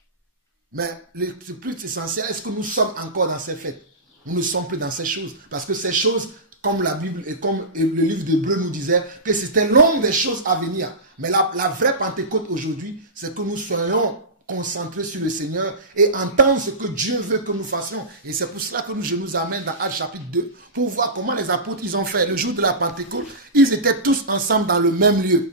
Mais le plus essentiel, est-ce que nous sommes encore dans ces fêtes? Nous ne sommes plus dans ces choses. Parce que ces choses, comme la Bible et comme le livre d'Hébreux nous disait, que c'était l'ombre des choses à venir. Mais la vraie Pentecôte aujourd'hui, c'est que nous soyons concentrés sur le Seigneur et entendre ce que Dieu veut que nous fassions. Et c'est pour cela que je nous amène dans Actes chapitre 2 pour voir comment les apôtres ils ont fait. Le jour de la Pentecôte, ils étaient tous ensemble dans le même lieu.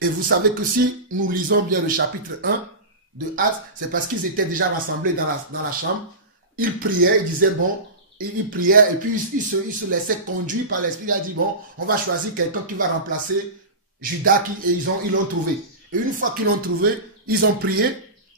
Et vous savez que si nous lisons bien le chapitre 1 de Actes, c'est parce qu'ils étaient déjà rassemblés dans la chambre. Ils priaient, ils disaient bon, ils priaient et puis ils se laissaient conduire par l'Esprit. Il a dit bon, on va choisir quelqu'un qui va remplacer Judas et ils l'ont trouvé. Et une fois qu'ils l'ont trouvé, ils ont prié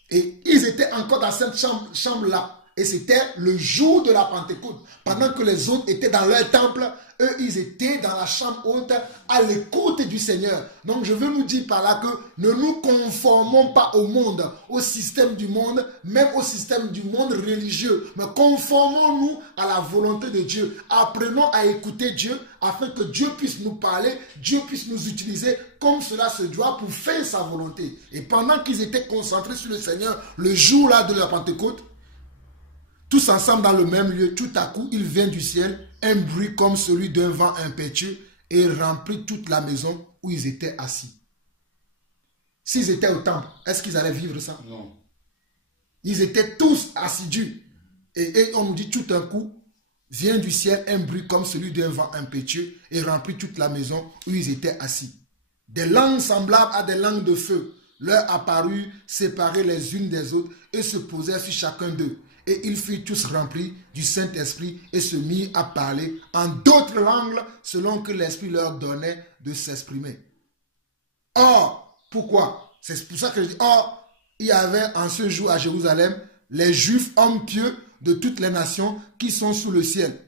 et ils étaient encore dans cette chambre-là. Et c'était le jour de la Pentecôte. Pendant que les autres étaient dans leur temple, eux, ils étaient dans la chambre haute à l'écoute du Seigneur. Donc, je veux nous dire par là que ne nous conformons pas au monde, au système du monde, même au système du monde religieux. Mais conformons-nous à la volonté de Dieu. Apprenons à écouter Dieu afin que Dieu puisse nous parler, Dieu puisse nous utiliser comme cela se doit pour faire sa volonté. Et pendant qu'ils étaient concentrés sur le Seigneur, le jour-là de la Pentecôte, tous ensemble dans le même lieu, tout à coup, il vient du ciel un bruit comme celui d'un vent impétueux et remplit toute la maison où ils étaient assis. S'ils étaient au temple, est-ce qu'ils allaient vivre ça? Non. Ils étaient tous assidus. Et on nous dit tout d'un coup, vient du ciel un bruit comme celui d'un vent impétueux et remplit toute la maison où ils étaient assis. Des langues semblables à des langues de feu leur apparurent séparées les unes des autres et se posèrent sur chacun d'eux. Et ils furent tous remplis du Saint-Esprit et se mirent à parler en d'autres langues selon que l'Esprit leur donnait de s'exprimer. Or, pourquoi? C'est pour ça que je dis, or, il y avait en ce jour à Jérusalem les Juifs, hommes pieux de toutes les nations qui sont sous le ciel.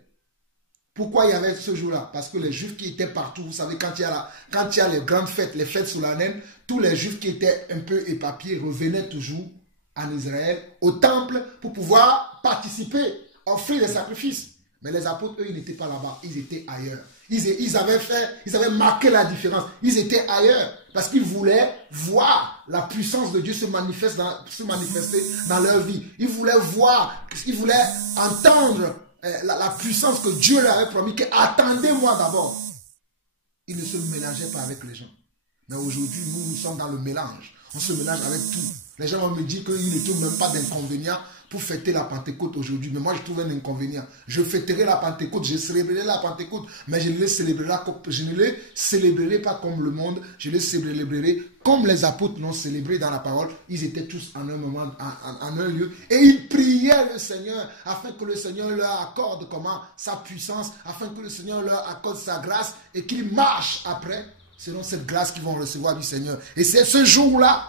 Pourquoi il y avait ce jour-là? Parce que les Juifs qui étaient partout, vous savez, quand il y a les grandes fêtes, les fêtes solennelles, tous les Juifs qui étaient un peu éparpillés revenaient toujours en Israël, au temple, pour pouvoir participer, offrir des sacrifices. Mais les apôtres, eux, ils n'étaient pas là-bas, ils étaient ailleurs. Ils avaient marqué la différence. Ils étaient ailleurs parce qu'ils voulaient voir la puissance de Dieu se manifester dans leur vie. Ils voulaient voir, ils voulaient entendre la puissance que Dieu leur avait promis, que attendez-moi d'abord. Ils ne se mélangeaient pas avec les gens. Mais aujourd'hui, nous sommes dans le mélange. On se mélange avec tout. Les gens vont me dire qu'ils ne trouvent même pas d'inconvénient pour fêter la Pentecôte aujourd'hui. Mais moi, je trouve un inconvénient. Je fêterai la Pentecôte, je célébrerai la Pentecôte, mais je ne les célébrerai pas comme le monde, je les célébrerai comme les apôtres l'ont célébré dans la parole. Ils étaient tous en un moment, en un lieu, et ils priaient le Seigneur afin que le Seigneur leur accorde sa puissance, afin que le Seigneur leur accorde sa grâce et qu'ils marchent après selon cette grâce qu'ils vont recevoir du Seigneur. Et c'est ce jour-là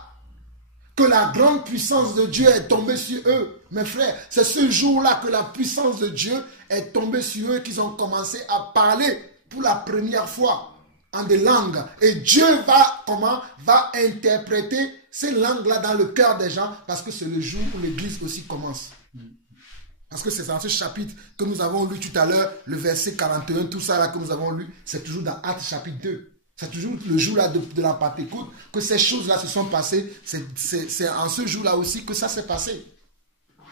que la grande puissance de Dieu est tombée sur eux. Mes frères, c'est ce jour-là que la puissance de Dieu est tombée sur eux, qu'ils ont commencé à parler pour la première fois en des langues. Et Dieu va interpréter ces langues-là dans le cœur des gens, parce que c'est le jour où l'Église aussi commence. Parce que c'est dans ce chapitre que nous avons lu tout à l'heure, le verset 41, tout ça là que nous avons lu, c'est toujours dans Actes chapitre 2. C'est toujours le jour-là de la Pentecôte que ces choses-là se sont passées. C'est en ce jour-là aussi que ça s'est passé.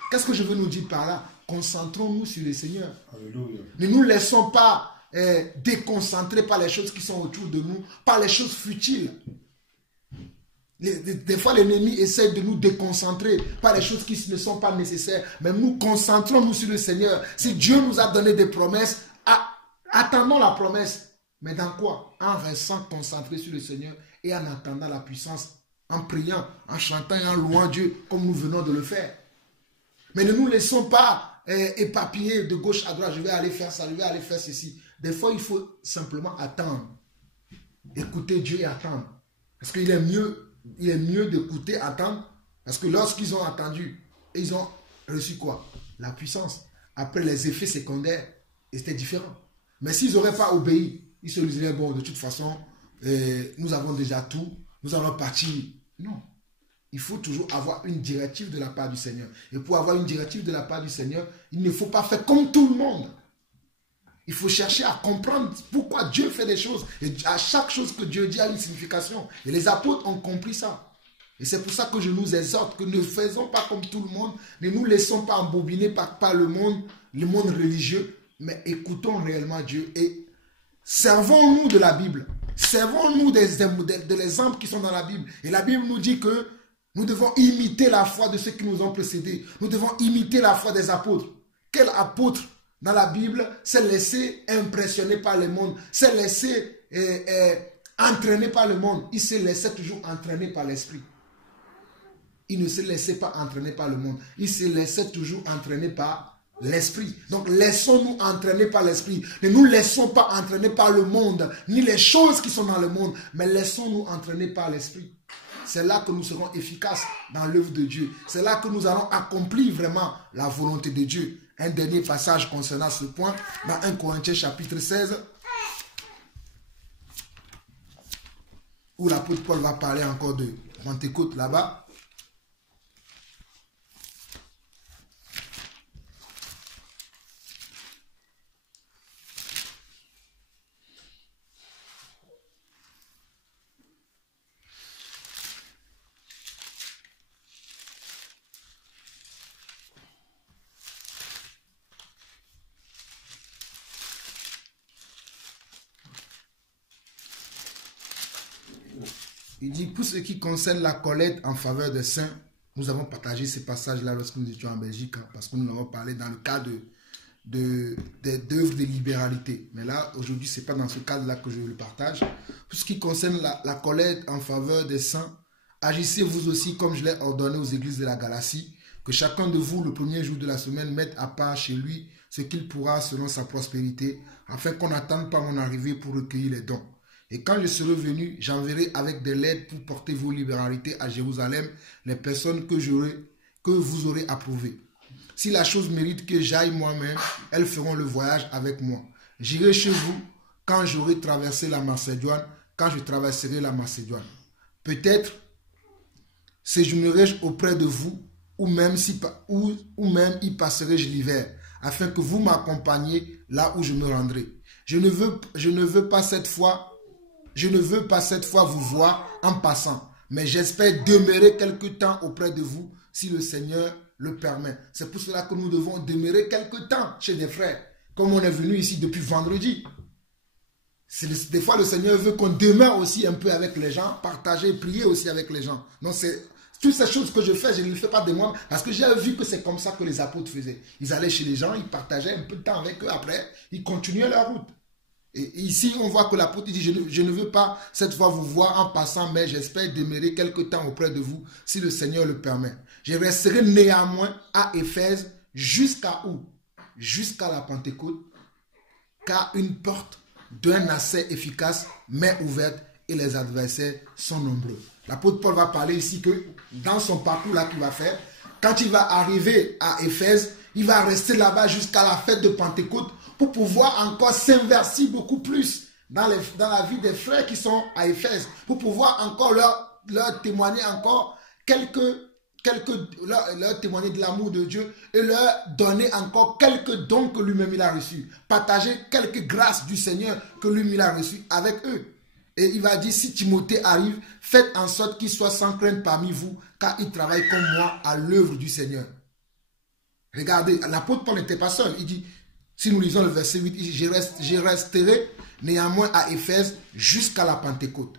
Qu'est-ce que je veux nous dire par là? Concentrons-nous sur le Seigneur. Alléluia. Ne nous laissons pas déconcentrer par les choses qui sont autour de nous, par les choses futiles. Des fois, l'ennemi essaie de nous déconcentrer par les choses qui ne sont pas nécessaires. Mais nous concentrons-nous sur le Seigneur. Si Dieu nous a donné des promesses, attendons la promesse. Mais dans quoi? En restant concentré sur le Seigneur et en attendant la puissance, en priant, en chantant et en louant Dieu comme nous venons de le faire. Mais ne nous laissons pas éparpiller de gauche à droite. Je vais aller faire ça, je vais aller faire ceci. Des fois, il faut simplement attendre. Écouter Dieu et attendre. Parce qu'il est mieux d'écouter, attendre. Parce que lorsqu'ils ont attendu, ils ont reçu quoi? La puissance. Après, les effets secondaires, c'était différent. Mais s'ils n'auraient pas obéi, ils se disaient, bon, de toute façon, nous avons déjà tout, nous allons partir. Non. Il faut toujours avoir une directive de la part du Seigneur. Et pour avoir une directive de la part du Seigneur, il ne faut pas faire comme tout le monde. Il faut chercher à comprendre pourquoi Dieu fait des choses. Et à chaque chose que Dieu dit a une signification. Et les apôtres ont compris ça. Et c'est pour ça que je nous exhorte que ne faisons pas comme tout le monde, ne nous laissons pas embobiner par le monde religieux, mais écoutons réellement Dieu et servons-nous de la Bible. Servons-nous de l'exemple qui sont dans la Bible. Et la Bible nous dit que nous devons imiter la foi de ceux qui nous ont précédés. Nous devons imiter la foi des apôtres. Quel apôtre dans la Bible s'est laissé impressionner par le monde, s'est laissé entraîner par le monde? Il se laissait toujours entraîner par l'esprit. Il ne se laissait pas entraîner par le monde. Il se laissait toujours entraîner par l'esprit. Donc laissons-nous entraîner par l'esprit. Ne nous laissons pas entraîner par le monde, ni les choses qui sont dans le monde, mais laissons-nous entraîner par l'esprit. C'est là que nous serons efficaces dans l'œuvre de Dieu. C'est là que nous allons accomplir vraiment la volonté de Dieu. Un dernier passage concernant ce point, dans 1 Corinthiens chapitre 16, où l'apôtre Paul va parler encore de Pentecôte là-bas. Il dit, pour ce qui concerne la collecte en faveur des saints, nous avons partagé ces passages-là lorsque nous étions en Belgique, parce que nous avons parlé dans le cadre d'œuvres de libéralité. Mais là, aujourd'hui, ce n'est pas dans ce cadre-là que je le partage. Pour ce qui concerne la collecte en faveur des saints, agissez vous aussi comme je l'ai ordonné aux églises de la Galatie, que chacun de vous, le premier jour de la semaine, mette à part chez lui ce qu'il pourra selon sa prospérité, afin qu'on n'attende pas mon arrivée pour recueillir les dons. Et quand je serai venu, j'enverrai avec des lettres pour porter vos libéralités à Jérusalem les personnes que vous aurez approuvées. Si la chose mérite que j'aille moi-même, elles feront le voyage avec moi. J'irai chez vous quand j'aurai traversé la Macédoine, quand je traverserai la Macédoine. Peut-être séjournerai-je auprès de vous, ou même y passerai-je l'hiver, afin que vous m'accompagniez là où je me rendrai. Je ne veux pas cette fois vous voir en passant, mais j'espère demeurer quelque temps auprès de vous, si le Seigneur le permet. C'est pour cela que nous devons demeurer quelque temps chez des frères, comme on est venu ici depuis vendredi. Des fois, le Seigneur veut qu'on demeure aussi un peu avec les gens, partager, prier aussi avec les gens. Donc, c'est toutes ces choses que je fais, je ne les fais pas de moi, parce que j'ai vu que c'est comme ça que les apôtres faisaient. Ils allaient chez les gens, ils partageaient un peu de temps avec eux, après, ils continuaient leur route. Et ici, on voit que l'apôtre dit, je ne veux pas cette fois vous voir en passant, mais j'espère demeurer quelque temps auprès de vous, si le Seigneur le permet. Je resterai néanmoins à Éphèse jusqu'à où? Jusqu'à la Pentecôte, car une porte d'un accès efficace m'est ouverte et les adversaires sont nombreux. L'apôtre Paul va parler ici que dans son parcours là qu'il va faire, quand il va arriver à Éphèse, il va rester là-bas jusqu'à la fête de Pentecôte pour pouvoir encore s'inverser beaucoup plus dans la vie des frères qui sont à Éphèse, pour pouvoir encore leur témoigner encore leur témoigner de l'amour de Dieu et leur donner encore quelques dons que lui-même il a reçus. Partager quelques grâces du Seigneur que lui-même il a reçues avec eux. Et il va dire, si Timothée arrive, faites en sorte qu'il soit sans crainte parmi vous, car il travaille comme moi à l'œuvre du Seigneur. Regardez, l'apôtre Paul n'était pas seul. Il dit, si nous lisons le verset 8, il dit, je resterai néanmoins à Éphèse jusqu'à la Pentecôte.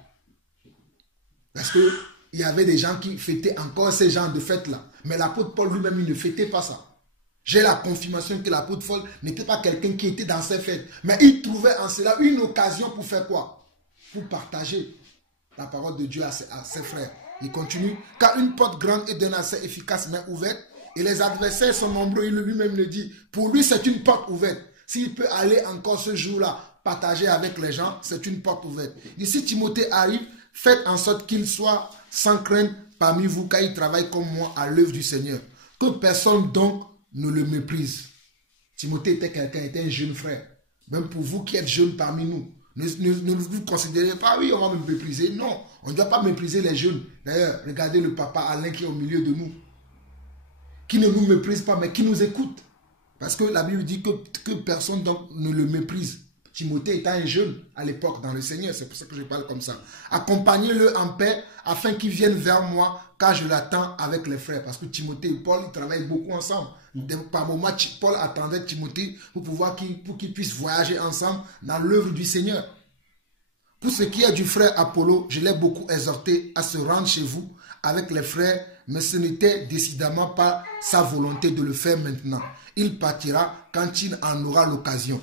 Parce que il y avait des gens qui fêtaient encore ces genres de fêtes-là. Mais l'apôtre Paul lui-même, il ne fêtait pas ça. J'ai la confirmation que l'apôtre Paul n'était pas quelqu'un qui était dans ces fêtes. Mais il trouvait en cela une occasion pour faire quoi? Pour partager la parole de Dieu à ses frères. Il continue. Car une porte grande et d'un accès efficace m'est ouverte, et les adversaires sont nombreux. Il lui-même le dit. Pour lui, c'est une porte ouverte. S'il peut aller encore ce jour-là, partager avec les gens, c'est une porte ouverte. Et si Timothée arrive, faites en sorte qu'il soit sans crainte parmi vous, car il travaille comme moi à l'œuvre du Seigneur. Que personne donc ne le méprise. Timothée était un jeune frère. Même pour vous qui êtes jeunes parmi nous, ne vous considérez pas, oui, on va me mépriser. Non, on ne doit pas mépriser les jeunes. D'ailleurs, regardez le papa Alain qui est au milieu de nous, qui ne nous méprise pas, mais qui nous écoute. Parce que la Bible dit que personne donc ne le méprise. Timothée était un jeune à l'époque dans le Seigneur, c'est pour ça que je parle comme ça. Accompagnez-le en paix afin qu'il vienne vers moi, car je l'attends avec les frères. Parce que Timothée et Paul, ils travaillent beaucoup ensemble. Par moment, Paul attendait Timothée pour qu'ils puissent voyager ensemble dans l'œuvre du Seigneur. Pour ce qui est du frère Apollo, je l'ai beaucoup exhorté à se rendre chez vous avec les frères, mais ce n'était décidément pas sa volonté de le faire maintenant. Il partira quand il en aura l'occasion.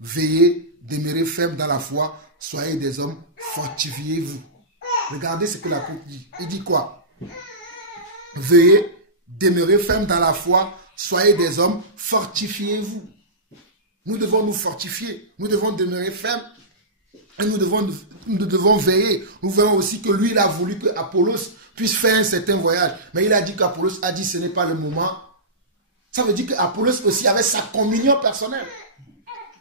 Veillez, demeurez fermes dans la foi, soyez des hommes, fortifiez-vous. Regardez ce que l'apôtre dit. Il dit quoi? Veillez, demeurez fermes dans la foi, soyez des hommes, fortifiez-vous. Nous devons nous fortifier, nous devons demeurer fermes et nous devons veiller. Nous verrons aussi que lui, il a voulu que Apollos puisse faire un certain voyage. Mais il a dit qu'Apollos a dit ce n'est pas le moment. Ça veut dire qu'Apollos aussi avait sa communion personnelle.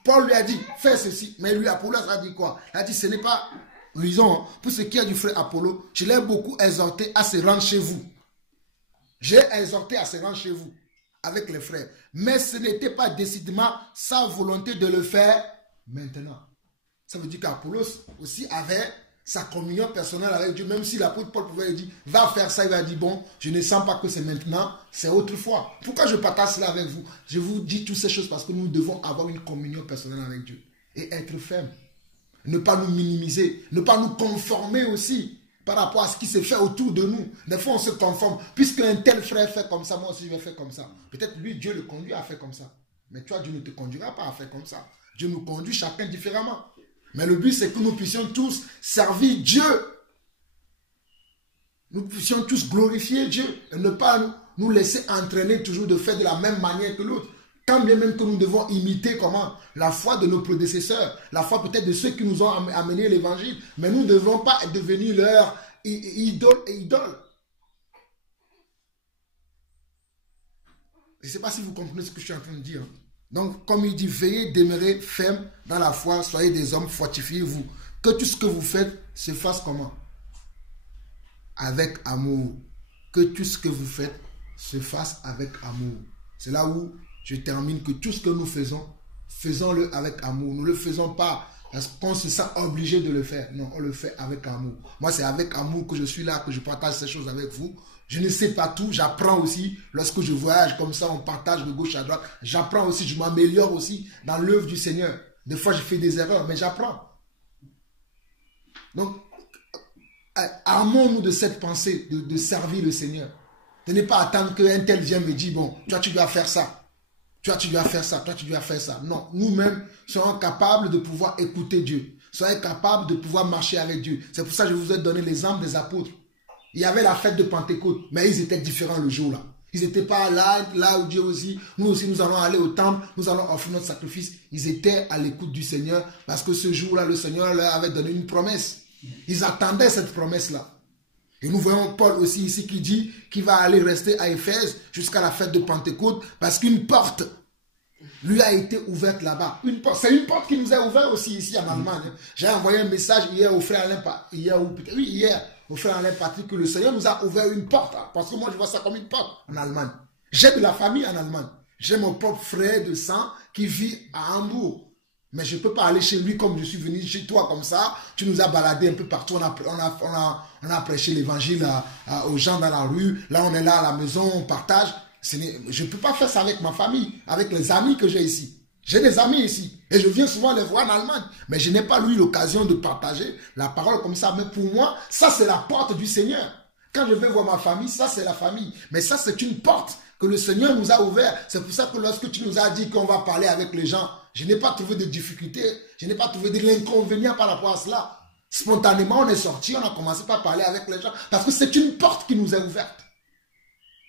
Paul lui a dit, fais ceci. Mais lui, Apollos a dit quoi? Il a dit, ce n'est pas... Lisons, pour ce qui est du frère Apollo, je l'ai beaucoup exhorté à se rendre chez vous. J'ai exhorté à se rendre chez vous avec les frères. Mais ce n'était pas décidément sa volonté de le faire maintenant. Ça veut dire qu'Apollos aussi avait sa communion personnelle avec Dieu. Même si l'apôtre Paul pouvait lui dire, va faire ça, il va dire, bon, je ne sens pas que c'est maintenant, c'est autrefois. Pourquoi je partage cela avec vous? Je vous dis toutes ces choses parce que nous devons avoir une communion personnelle avec Dieu et être ferme. Ne pas nous minimiser, ne pas nous conformer aussi par rapport à ce qui se fait autour de nous. Des fois, on se conforme. Puisque un tel frère fait comme ça, moi aussi je vais faire comme ça. Peut-être lui, Dieu le conduit à faire comme ça. Mais toi, Dieu ne te conduira pas à faire comme ça. Dieu nous conduit chacun différemment. Mais le but, c'est que nous puissions tous servir Dieu. Nous puissions tous glorifier Dieu et ne pas nous laisser entraîner toujours de faire de la même manière que l'autre. Quand bien même que nous devons imiter comment? La foi de nos prédécesseurs, la foi peut-être de ceux qui nous ont amené l'évangile, mais nous ne devons pas devenir leur idole et idole. Je ne sais pas si vous comprenez ce que je suis en train de dire. Donc, comme il dit, veillez, demeurez ferme dans la foi, soyez des hommes, fortifiez-vous. Que tout ce que vous faites se fasse comment? Avec amour. Que tout ce que vous faites se fasse avec amour. C'est là où je termine, que tout ce que nous faisons, faisons-le avec amour. Nous ne le faisons pas parce qu'on se sent obligé de le faire. Non, on le fait avec amour. Moi, c'est avec amour que je suis là, que je partage ces choses avec vous. Je ne sais pas tout, j'apprends aussi. Lorsque je voyage comme ça, on partage de gauche à droite. J'apprends aussi, je m'améliore aussi dans l'œuvre du Seigneur. Des fois, je fais des erreurs, mais j'apprends. Donc, armons-nous de cette pensée de servir le Seigneur. De ne pas attendre qu'un tel vienne me dire, bon, toi, tu dois faire ça. Toi, tu dois faire ça. Toi, tu dois faire ça. Non, nous-mêmes serons capables de pouvoir écouter Dieu. Soyez capables de pouvoir marcher avec Dieu. C'est pour ça que je vous ai donné l'exemple des apôtres. Il y avait la fête de Pentecôte, mais ils étaient différents le jour-là. Ils n'étaient pas là où Dieu aussi, nous aussi, nous allons aller au temple, nous allons offrir notre sacrifice. Ils étaient à l'écoute du Seigneur parce que ce jour-là, le Seigneur leur avait donné une promesse. Ils attendaient cette promesse-là. Et nous voyons Paul aussi ici qui dit qu'il va aller rester à Éphèse jusqu'à la fête de Pentecôte parce qu'une porte lui a été ouverte là-bas. C'est une porte qui nous est ouverte aussi ici en Allemagne. J'ai envoyé un message hier au frère Alain, hier au frère Alain Patrick, que le Seigneur nous a ouvert une porte. Parce que moi, je vois ça comme une porte en Allemagne. J'ai de la famille en Allemagne. J'ai mon propre frère de sang qui vit à Hambourg. Mais je ne peux pas aller chez lui comme je suis venu chez toi comme ça. Tu nous as baladé un peu partout. On a prêché l'évangile aux gens dans la rue. Là, on est là à la maison, on partage. Je ne peux pas faire ça avec ma famille, avec les amis que j'ai ici. J'ai des amis ici et je viens souvent les voir en Allemagne. Mais je n'ai pas eu l'occasion de partager la parole comme ça. Mais pour moi, ça c'est la porte du Seigneur. Quand je vais voir ma famille, ça c'est la famille. Mais ça c'est une porte que le Seigneur nous a ouverte. C'est pour ça que lorsque tu nous as dit qu'on va parler avec les gens, je n'ai pas trouvé de difficulté, je n'ai pas trouvé de l'inconvénient par rapport à cela. Spontanément, on est sorti, on a commencé par parler avec les gens. Parce que c'est une porte qui nous est ouverte.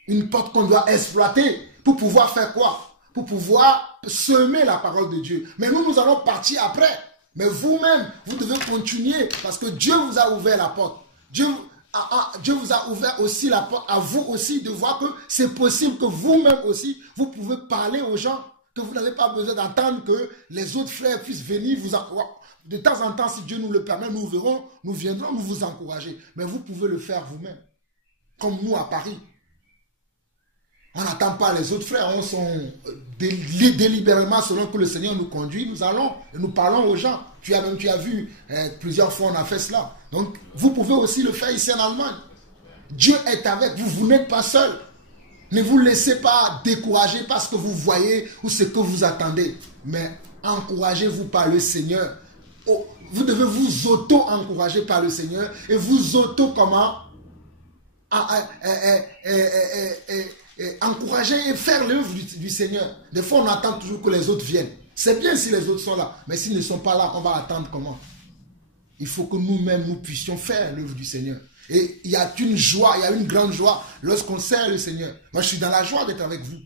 Une porte qu'on doit exploiter pour pouvoir faire quoi? Pour pouvoir semer la parole de Dieu. Mais nous allons partir après. Mais vous-même, vous devez continuer parce que Dieu vous a ouvert la porte. Dieu vous a ouvert aussi la porte à vous aussi de voir que c'est possible que vous-même aussi, vous pouvez parler aux gens, que vous n'avez pas besoin d'attendre que les autres frères puissent venir vous encourager. De temps en temps, si Dieu nous le permet, nous viendrons nous vous encourager. Mais vous pouvez le faire vous-même. Comme nous à Paris. On n'attend pas les autres frères, on sont délibérément, selon que le Seigneur nous conduit, nous allons et nous parlons aux gens. Tu as vu, plusieurs fois on a fait cela. Donc, vous pouvez aussi le faire ici en Allemagne. Dieu est avec vous, vous n'êtes pas seul. Ne vous laissez pas décourager par ce que vous voyez ou ce que vous attendez. Mais encouragez-vous par le Seigneur. Vous devez vous auto-encourager par le Seigneur et vous encourager et faire l'œuvre du Seigneur. Des fois, on attend toujours que les autres viennent. C'est bien si les autres sont là, mais s'ils ne sont pas là, on va attendre comment? Il faut que nous-mêmes, nous puissions faire l'œuvre du Seigneur. Et il y a une joie, il y a une grande joie lorsqu'on sert le Seigneur. Moi, je suis dans la joie d'être avec vous.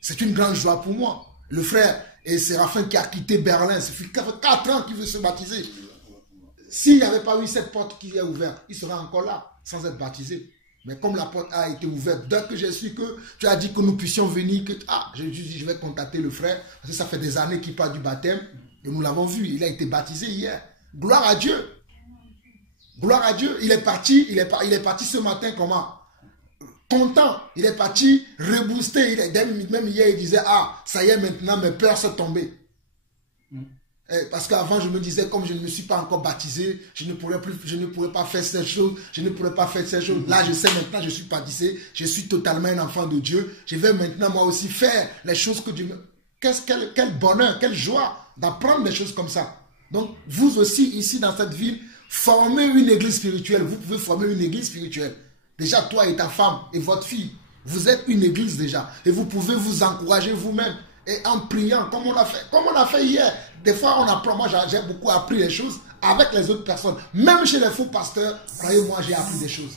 C'est une grande joie pour moi. Le frère Séraphin qui a quitté Berlin, ça fait 4 ans qu'il veut se baptiser. S'il n'y avait pas eu cette porte qui est ouverte, il serait encore là, sans être baptisé. Mais comme la porte a été ouverte, dès que j'ai su que tu as dit que nous puissions venir, je dit je vais contacter le frère, parce que ça fait des années qu'il parle du baptême, et nous l'avons vu, il a été baptisé hier. Gloire à Dieu. Gloire à Dieu. Il est parti ce matin comment? Content. Il est parti reboosté. Même hier, il disait, ça y est, maintenant mes peurs sont tombées. Parce qu'avant, je me disais, comme je ne me suis pas encore baptisé, je ne pourrais pas faire ces choses, Là, je sais maintenant, je suis baptisé, je suis totalement un enfant de Dieu. Je vais maintenant, moi aussi, faire les choses que Dieu me... Quel bonheur, quelle joie d'apprendre des choses comme ça. Donc, vous aussi, ici, dans cette ville, formez une église spirituelle. Vous pouvez former une église spirituelle. Déjà, toi et ta femme et votre fille, vous êtes une église déjà. Et vous pouvez vous encourager vous-même. Et en priant, comme on a fait hier. Des fois, on apprend. Moi, j'ai beaucoup appris les choses avec les autres personnes. Même chez les faux pasteurs, croyez-moi, j'ai appris des choses.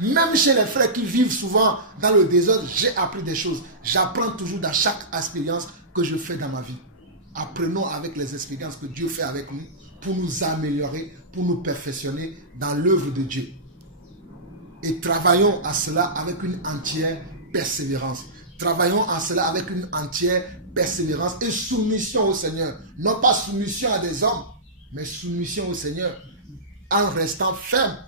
Même chez les frères qui vivent souvent dans le désordre, j'ai appris des choses. J'apprends toujours dans chaque expérience que je fais dans ma vie. Apprenons avec les expériences que Dieu fait avec nous pour nous améliorer, pour nous perfectionner dans l'œuvre de Dieu. Et travaillons à cela avec une entière persévérance. Travaillons à cela avec une entière persévérance et soumission au Seigneur. Non pas soumission à des hommes, mais soumission au Seigneur. En restant ferme.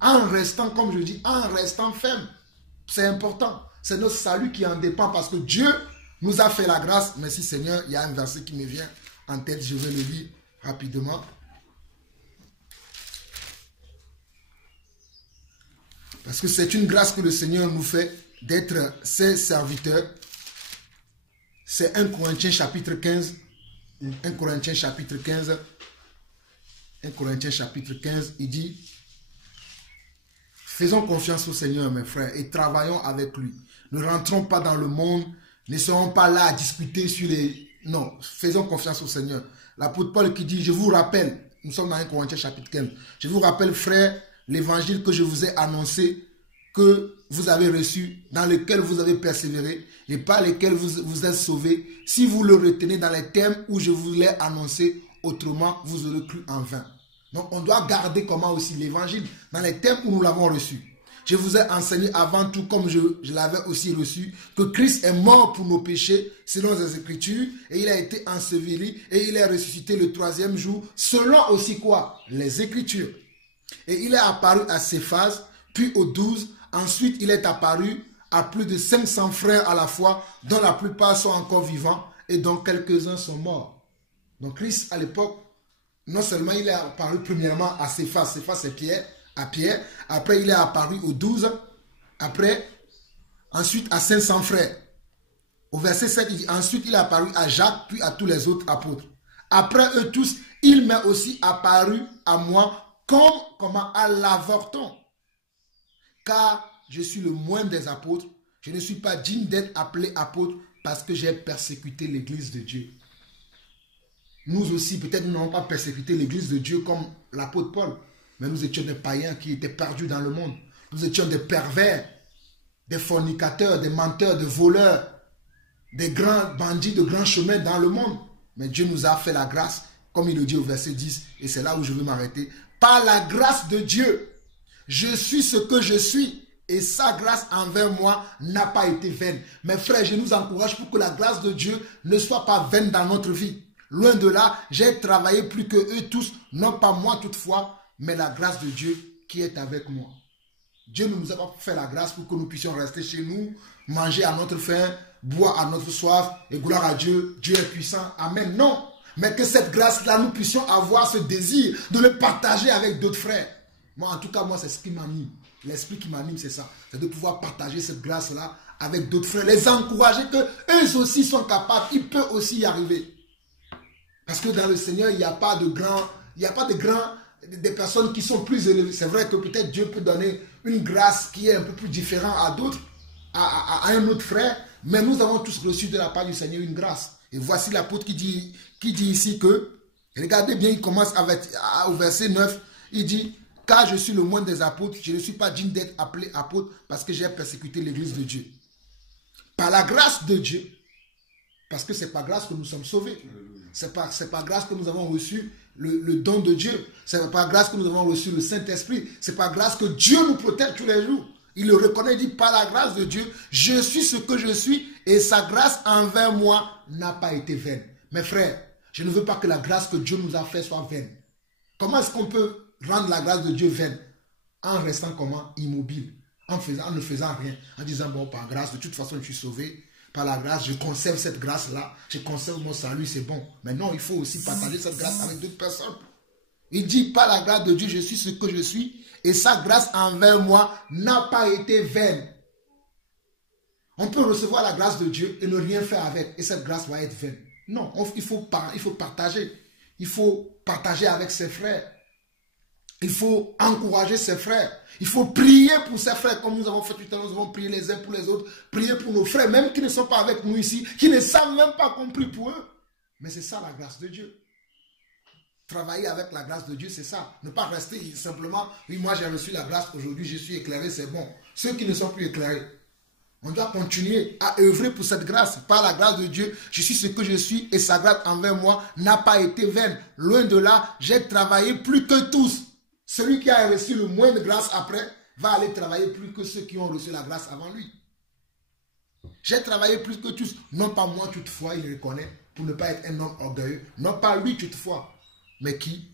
En restant, comme je dis, en restant ferme. C'est important. C'est notre salut qui en dépend parce que Dieu nous a fait la grâce. Merci Seigneur. Il y a un verset qui me vient en tête. Je vais le lire rapidement. Parce que c'est une grâce que le Seigneur nous fait d'être ses serviteurs. C'est 1 Corinthiens chapitre 15. 1 Corinthiens chapitre 15. 1 Corinthiens chapitre 15, il dit: faisons confiance au Seigneur, mes frères, et travaillons avec lui. Ne rentrons pas dans le monde, ne serons pas là à discuter sur les... Non, faisons confiance au Seigneur. L'apôtre Paul qui dit, je vous rappelle, nous sommes dans 1 Corinthiens chapitre 15, je vous rappelle, frères, l'évangile que je vous ai annoncé, que vous avez reçu, dans lequel vous avez persévéré, et par lequel vous êtes sauvés, si vous le retenez dans les termes où je vous l'ai annoncé, autrement, vous aurez cru en vain. Donc, on doit garder comment aussi l'évangile dans les termes où nous l'avons reçu. Je vous ai enseigné avant tout, comme je l'avais aussi reçu, que Christ est mort pour nos péchés, selon les Écritures, et il a été enseveli, et il est ressuscité le 3e jour, selon aussi quoi? Les Écritures. Et il est apparu à Céphas, puis aux 12, ensuite il est apparu à plus de 500 frères à la fois, dont la plupart sont encore vivants, et dont quelques-uns sont morts. Donc Christ, à l'époque, non seulement il est apparu premièrement à Céphas, Céphas c'est Pierre, à Pierre, après il est apparu aux 12, après, ensuite à 500 frères. Au verset 7, il dit, ensuite il est apparu à Jacques, puis à tous les autres apôtres. Après eux tous, il m'est aussi apparu à moi comme à l'avorton. Car je suis le moindre des apôtres, je ne suis pas digne d'être appelé apôtre parce que j'ai persécuté l'église de Dieu. Nous aussi, peut-être nous n'avons pas persécuté l'église de Dieu comme l'apôtre Paul, mais nous étions des païens qui étaient perdus dans le monde. Nous étions des pervers, des fornicateurs, des menteurs, des voleurs, des grands bandits de grands chemins dans le monde. Mais Dieu nous a fait la grâce, comme il le dit au verset 10, et c'est là où je veux m'arrêter. Par la grâce de Dieu, je suis ce que je suis, et sa grâce envers moi n'a pas été vaine. Mes frères, je nous encourage pour que la grâce de Dieu ne soit pas vaine dans notre vie. Loin de là, j'ai travaillé plus que eux tous, non pas moi toutefois, mais la grâce de Dieu qui est avec moi. Dieu ne nous a pas fait la grâce pour que nous puissions rester chez nous, manger à notre faim, boire à notre soif, et gloire à Dieu, Dieu est puissant, amen. Non, mais que cette grâce-là, nous puissions avoir ce désir de le partager avec d'autres frères. Moi, en tout cas, moi, c'est ce qui m'anime. L'esprit qui m'anime, c'est ça. C'est de pouvoir partager cette grâce-là avec d'autres frères, les encourager qu'eux aussi sont capables, ils peuvent aussi y arriver. Parce que dans le Seigneur, il n'y a pas de des personnes qui sont plus élevées. C'est vrai que peut-être Dieu peut donner une grâce qui est un peu plus différente à d'autres, à un autre frère, mais nous avons tous reçu de la part du Seigneur une grâce. Et voici l'apôtre qui dit ici que, regardez bien, il commence au verset 9, il dit, car je suis le moindre des apôtres, je ne suis pas digne d'être appelé apôtre parce que j'ai persécuté l'église de Dieu. Par la grâce de Dieu, parce que c'est par grâce que nous sommes sauvés. C'est par grâce que nous avons reçu le don de Dieu. C'est par grâce que nous avons reçu le Saint-Esprit. C'est par grâce que Dieu nous protège tous les jours. Il le reconnaît, il dit, par la grâce de Dieu, je suis ce que je suis et sa grâce envers moi n'a pas été vaine. Mes frères, je ne veux pas que la grâce que Dieu nous a faite soit vaine. Comment est-ce qu'on peut rendre la grâce de Dieu vaine? En restant comment? Immobile. En ne faisant rien. En disant, bon, par grâce, de toute façon, je suis sauvé. Par la grâce, je conserve cette grâce-là, je conserve mon salut, c'est bon. Mais non, il faut aussi partager cette grâce avec d'autres personnes. Il dit, par la grâce de Dieu, je suis ce que je suis, et sa grâce envers moi n'a pas été vaine. On peut recevoir la grâce de Dieu et ne rien faire avec, et cette grâce va être vaine. Non, il faut partager. Il faut partager avec ses frères. Il faut encourager ses frères. Il faut prier pour ses frères, comme nous avons fait tout à l'heure. Nous avons prié les uns pour les autres. Prier pour nos frères, même qui ne sont pas avec nous ici, qui ne savent même pas qu'on prie pour eux. Mais c'est ça la grâce de Dieu. Travailler avec la grâce de Dieu, c'est ça. Ne pas rester simplement, oui, moi j'ai reçu la grâce aujourd'hui, je suis éclairé, c'est bon. Ceux qui ne sont plus éclairés, on doit continuer à œuvrer pour cette grâce. Par la grâce de Dieu, je suis ce que je suis et sa grâce envers moi n'a pas été vaine. Loin de là, j'ai travaillé plus que tous. Celui qui a reçu le moins de grâce après va aller travailler plus que ceux qui ont reçu la grâce avant lui. J'ai travaillé plus que tous. Non pas moi toutefois, il reconnaît, pour ne pas être un homme orgueilleux. Non pas lui toutefois. Mais qui?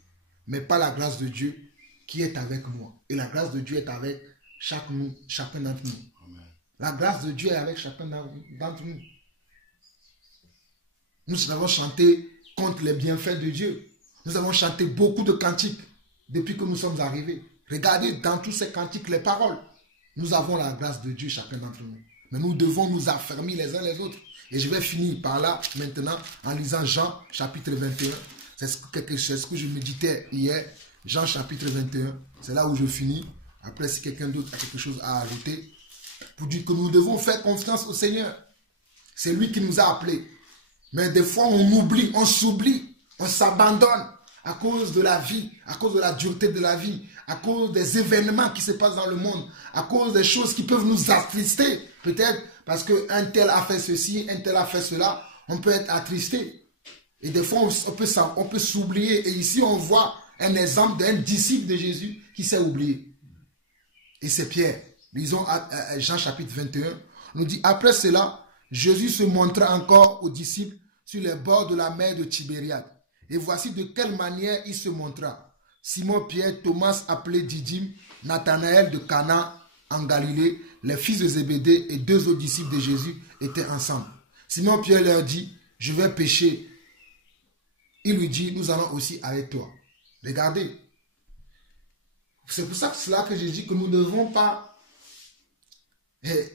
Mais pas la grâce de Dieu qui est avec moi. Et la grâce de Dieu est avec chacun d'entre nous. Amen. La grâce de Dieu est avec chacun d'entre nous. Nous avons chanté contre les bienfaits de Dieu. Nous avons chanté beaucoup de cantiques depuis que nous sommes arrivés. Regardez dans tous ces cantiques les paroles. Nous avons la grâce de Dieu chacun d'entre nous. Mais nous devons nous affermir les uns les autres. Et je vais finir par là maintenant en lisant Jean chapitre 21. C'est ce que je méditais hier, Jean chapitre 21. C'est là où je finis. Après, si quelqu'un d'autre a quelque chose à ajouter, pour dire que nous devons faire confiance au Seigneur. C'est lui qui nous a appelés. Mais des fois, on oublie, on s'oublie, on s'abandonne à cause de la vie, à cause de la dureté de la vie, à cause des événements qui se passent dans le monde, à cause des choses qui peuvent nous attrister. Peut-être parce qu'un tel a fait ceci, un tel a fait cela, on peut être attristé. Et des fois, on peut s'oublier. Et ici, on voit un exemple d'un disciple de Jésus qui s'est oublié. Et c'est Pierre. Lisons Jean chapitre 21. On nous dit, après cela, Jésus se montra encore aux disciples sur les bords de la mer de Tibériade. Et voici de quelle manière il se montra. Simon-Pierre, Thomas appelé Didyme, Nathanaël de Cana en Galilée, les fils de Zébédée et 2 autres disciples de Jésus étaient ensemble. Simon-Pierre leur dit, je vais pêcher. Il lui dit, nous allons aussi avec toi. Regardez. C'est pour ça que je dis que nous ne devons pas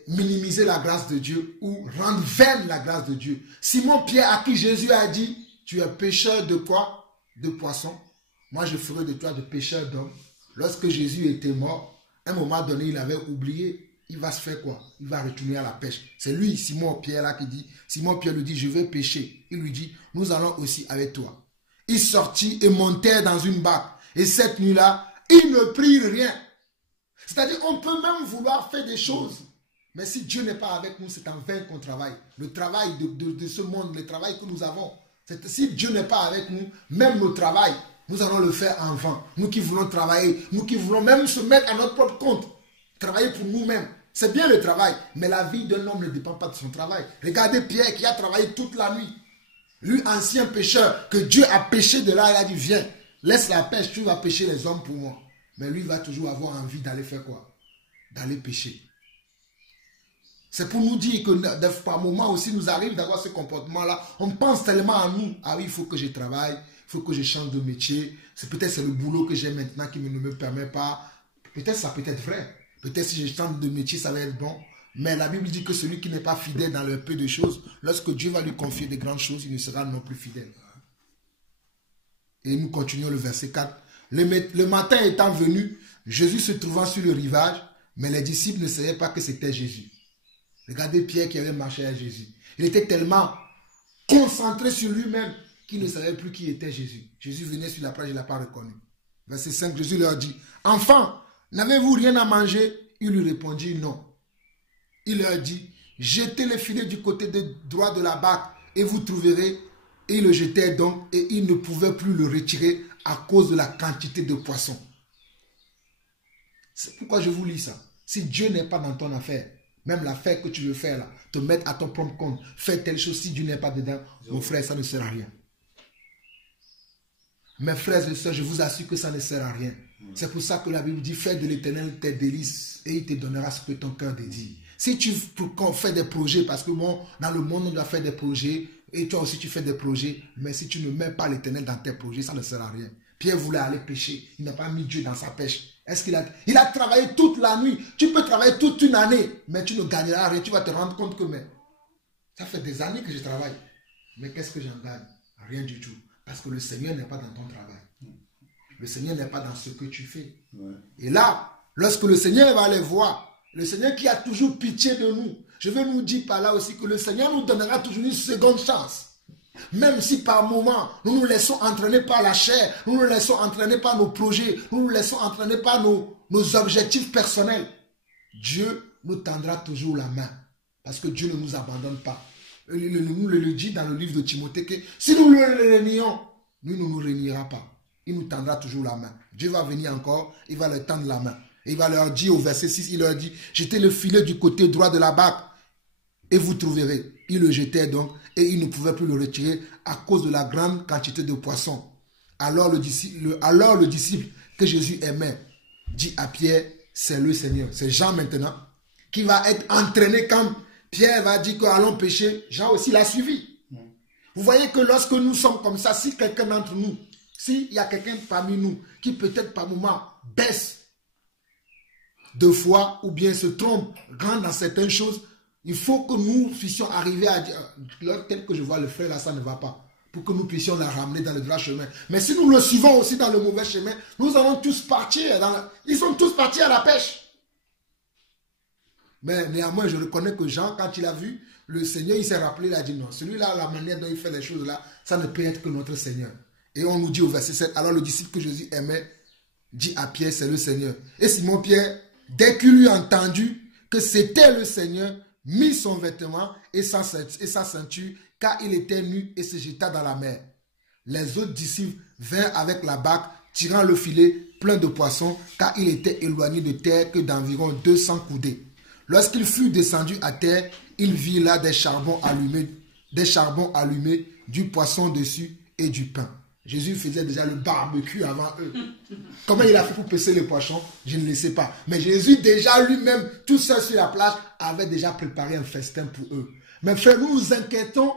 minimiser la grâce de Dieu ou rendre vaine la grâce de Dieu. Simon-Pierre, à qui Jésus a dit, tu es pêcheur de quoi? De poissons. Moi, je ferai de toi de pêcheur d'hommes. Lorsque Jésus était mort, à un moment donné, il avait oublié. Il va se faire quoi? Il va retourner à la pêche. C'est lui, Simon-Pierre, là, qui dit, Simon-Pierre lui dit, je vais pêcher. Il lui dit, nous allons aussi avec toi. Ils sortit et montèrent dans une barque. Et cette nuit-là, ils ne prirent rien. C'est-à-dire, on peut même vouloir faire des choses. Mais si Dieu n'est pas avec nous, c'est en vain qu'on travaille. Le travail de ce monde, le travail que nous avons, si Dieu n'est pas avec nous, même le travail, nous allons le faire en vain. Nous qui voulons travailler, nous qui voulons même se mettre à notre propre compte. Travailler pour nous-mêmes. C'est bien le travail, mais la vie d'un homme ne dépend pas de son travail. Regardez Pierre qui a travaillé toute la nuit. Lui, ancien pêcheur, que Dieu a pêché de là, il a dit, viens, laisse la pêche, tu vas pêcher les hommes pour moi. Mais lui, il va toujours avoir envie d'aller faire quoi? D'aller pêcher. C'est pour nous dire que par moment aussi, nous arrive d'avoir ce comportement-là. On pense tellement à nous. Ah oui, il faut que je travaille, il faut que je change de métier. Peut-être c'est le boulot que j'ai maintenant qui ne me permet pas. Peut-être ça peut être vrai. Peut-être si je change de métier, ça va être bon. Mais la Bible dit que celui qui n'est pas fidèle dans le peu de choses, lorsque Dieu va lui confier de grandes choses, il ne sera non plus fidèle. Et nous continuons le verset 4. Le matin étant venu, Jésus se trouvant sur le rivage, mais les disciples ne savaient pas que c'était Jésus. Regardez Pierre qui avait marché à Jésus. Il était tellement concentré sur lui-même qu'il ne savait plus qui était Jésus. Jésus venait sur la plage, il ne l'a pas reconnu. Verset 5, Jésus leur dit, « Enfants, n'avez-vous rien à manger ?» Il lui répondit, « Non. » Il leur dit, « Jetez les filets du côté droit de la barque et vous trouverez. » Et ils le jetaient donc et ils ne pouvaient plus le retirer à cause de la quantité de poissons. C'est pourquoi je vous lis ça. Si Dieu n'est pas dans ton affaire, même l'affaire que tu veux faire là, te mettre à ton propre compte, faire telle chose, si Dieu n'est pas dedans, mon frère, ça ne sert à rien. Mes frères et sœurs, je vous assure que ça ne sert à rien. C'est pour ça que la Bible dit, fais de l'Éternel tes délices et il te donnera ce que ton cœur désire. Si tu fais des projets, parce que bon, dans le monde, on doit faire des projets, et toi aussi tu fais des projets, mais si tu ne mets pas l'Éternel dans tes projets, ça ne sert à rien. Pierre voulait aller pêcher, il n'a pas mis Dieu dans sa pêche. Est-ce qu'il a... Il a travaillé toute la nuit. Tu peux travailler toute une année, mais tu ne gagneras rien. Tu vas te rendre compte que ça fait des années que je travaille. Mais qu'est-ce que j'en gagne? Rien du tout. Parce que le Seigneur n'est pas dans ton travail. Le Seigneur n'est pas dans ce que tu fais. Ouais. Et là, lorsque le Seigneur va les voir, le Seigneur qui a toujours pitié de nous, je veux nous dire par là aussi que le Seigneur nous donnera toujours une seconde chance. Même si par moment, nous nous laissons entraîner par la chair, nous nous laissons entraîner par nos projets, nous nous laissons entraîner par nos objectifs personnels, Dieu nous tendra toujours la main. Parce que Dieu ne nous abandonne pas. Il nous le dit dans le livre de Timothée que si nous le renions, lui ne nous reniera pas. Il nous tendra toujours la main. Dieu va venir encore, il va leur tendre la main. Et il va leur dire au verset 6, il leur dit, jetez le filet du côté droit de la barque et vous trouverez. Il le jetait donc et il ne pouvait plus le retirer à cause de la grande quantité de poissons. Alors le disciple que Jésus aimait dit à Pierre, c'est le Seigneur. C'est Jean maintenant qui va être entraîné quand Pierre va dire que allons pêcher. Jean aussi l'a suivi. Vous voyez que lorsque nous sommes comme ça, si quelqu'un d'entre nous, s'il y a quelqu'un parmi nous qui peut-être par moment baisse de foi ou bien se trompe, rentre dans certaines choses, il faut que nous puissions arriver à dire, tel que je vois le frère là, ça ne va pas. Pour que nous puissions la ramener dans le droit chemin. Mais si nous le suivons aussi dans le mauvais chemin, nous allons tous partir. Ils sont tous partis à la pêche. Mais néanmoins, je reconnais que Jean, quand il a vu le Seigneur, il s'est rappelé, il a dit non, celui-là, la manière dont il fait les choses là, ça ne peut être que notre Seigneur. Et on nous dit au verset 7, alors le disciple que Jésus aimait dit à Pierre, c'est le Seigneur. Et Simon Pierre, dès qu'il eut entendu que c'était le Seigneur, mit son vêtement et sa ceinture, car il était nu et se jeta dans la mer. Les autres disciples vinrent avec la barque, tirant le filet plein de poissons, car il était éloigné de terre que d'environ 200 coudées. Lorsqu'il fut descendu à terre, il vit là des charbons allumés, du poisson dessus et du pain. Jésus faisait déjà le barbecue avant eux. Comment il a fait pour pêcher les poissons? Je ne le sais pas. Mais Jésus déjà lui-même, tout seul sur la plage, avait déjà préparé un festin pour eux. Mais frère, nous nous inquiétons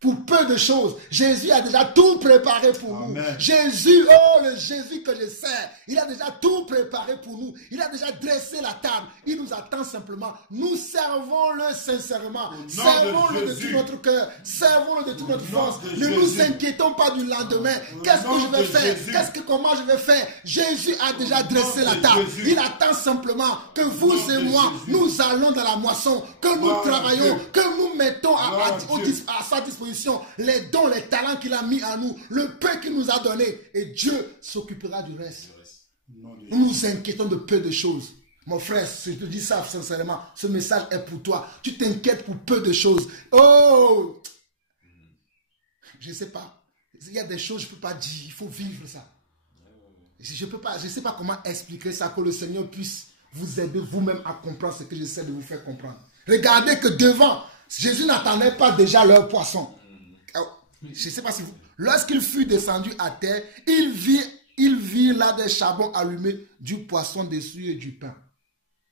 pour peu de choses. Jésus a déjà tout préparé pour nous. Jésus, oh le Jésus que je sers, il a déjà tout préparé pour nous. Il a déjà dressé la table. Il nous attend simplement. Nous servons-le sincèrement. Servons-le de tout notre cœur. Servons-le de toute notre force. Ne nous inquiétons pas du lendemain. Qu'est-ce que je vais faire? Comment je vais faire? Jésus a déjà dressé la table. Il attend simplement que vous et moi, nous allons dans la moisson, que nous travaillons, que nous mettons à sa disposition les dons, les talents qu'il a mis en nous, le peu qu'il nous a donné, et Dieu s'occupera du reste. Nous nous inquiétons de peu de choses. Mon frère, je te dis ça sincèrement, ce message est pour toi. Tu t'inquiètes pour peu de choses. Oh, je ne sais pas. Il y a des choses que je ne peux pas dire. Il faut vivre ça. Je ne sais pas comment expliquer ça, que le Seigneur puisse vous aider vous-même à comprendre ce que j'essaie de vous faire comprendre. Regardez que devant, Jésus n'attendait pas déjà leur poisson. Je ne sais pas si vous... Lorsqu'il fut descendu à terre, il vit là des charbons allumés, du poisson dessus et du pain.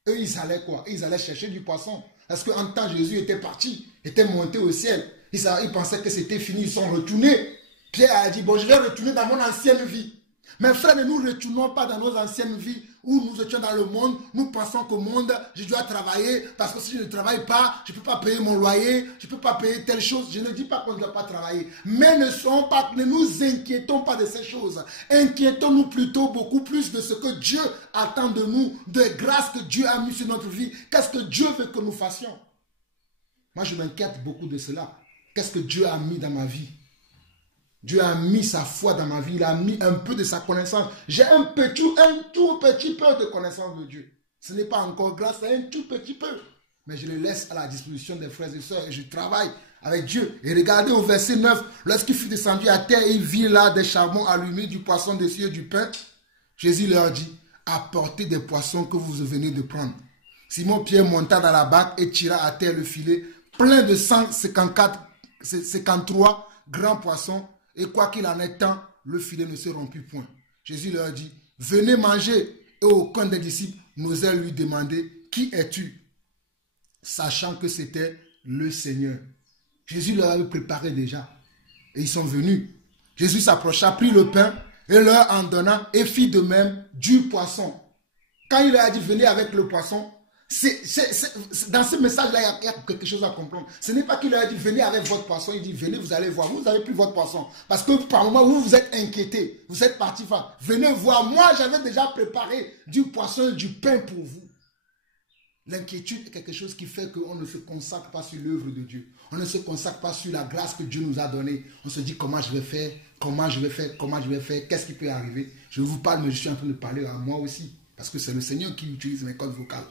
Eux, ils allaient quoi? Ils allaient chercher du poisson. Parce qu'en temps, Jésus était parti, était monté au ciel. Ils pensaient que c'était fini, ils sont retournés. Pierre a dit, bon, je vais retourner dans mon ancienne vie. Mais frère, ne nous retournons pas dans nos anciennes vies où nous étions dans le monde. Nous pensons qu'au monde, je dois travailler parce que si je ne travaille pas, je ne peux pas payer mon loyer, je ne peux pas payer telle chose. Je ne dis pas qu'on ne doit pas travailler. Mais ne nous inquiétons pas de ces choses. Inquiétons-nous plutôt beaucoup plus de ce que Dieu attend de nous, des grâces que Dieu a mis sur notre vie. Qu'est-ce que Dieu veut que nous fassions? Moi, je m'inquiète beaucoup de cela. Qu'est-ce que Dieu a mis dans ma vie? Dieu a mis sa foi dans ma vie, il a mis un peu de sa connaissance. J'ai un tout petit peu de connaissance de Dieu. Ce n'est pas encore grâce, c'est un tout petit peu. Mais je le laisse à la disposition des frères et sœurs et je travaille avec Dieu. Et regardez au verset 9, lorsqu'il fut descendu à terre, il vit là des charbons allumés, du poisson dessus et du pain. Jésus leur dit, apportez des poissons que vous venez de prendre. Simon-Pierre monta dans la barque et tira à terre le filet, plein de 153 grands poissons. Et quoi qu'il en ait tant, le filet ne se rompit point. Jésus leur dit, venez manger. Et aucun des disciples n'osait lui demander, qui es-tu? Sachant que c'était le Seigneur. Jésus leur avait préparé déjà. Et ils sont venus. Jésus s'approcha, prit le pain et leur en donna et fit de même du poisson. Quand il leur a dit, venez avec le poisson, dans ce message-là, il y a quelque chose à comprendre. Ce n'est pas qu'il leur a dit, venez avec votre poisson. Il dit, venez, vous allez voir. Vous n'avez plus votre poisson. Parce que par moment où vous êtes inquiété, vous êtes parti voir. Venez voir. Moi, j'avais déjà préparé du poisson et du pain pour vous. L'inquiétude est quelque chose qui fait qu'on ne se consacre pas sur l'œuvre de Dieu. On ne se consacre pas sur la grâce que Dieu nous a donnée. On se dit comment je vais faire, qu'est-ce qui peut arriver. Je vous parle, mais je suis en train de parler à moi aussi. Parce que c'est le Seigneur qui utilise mes cordes vocales.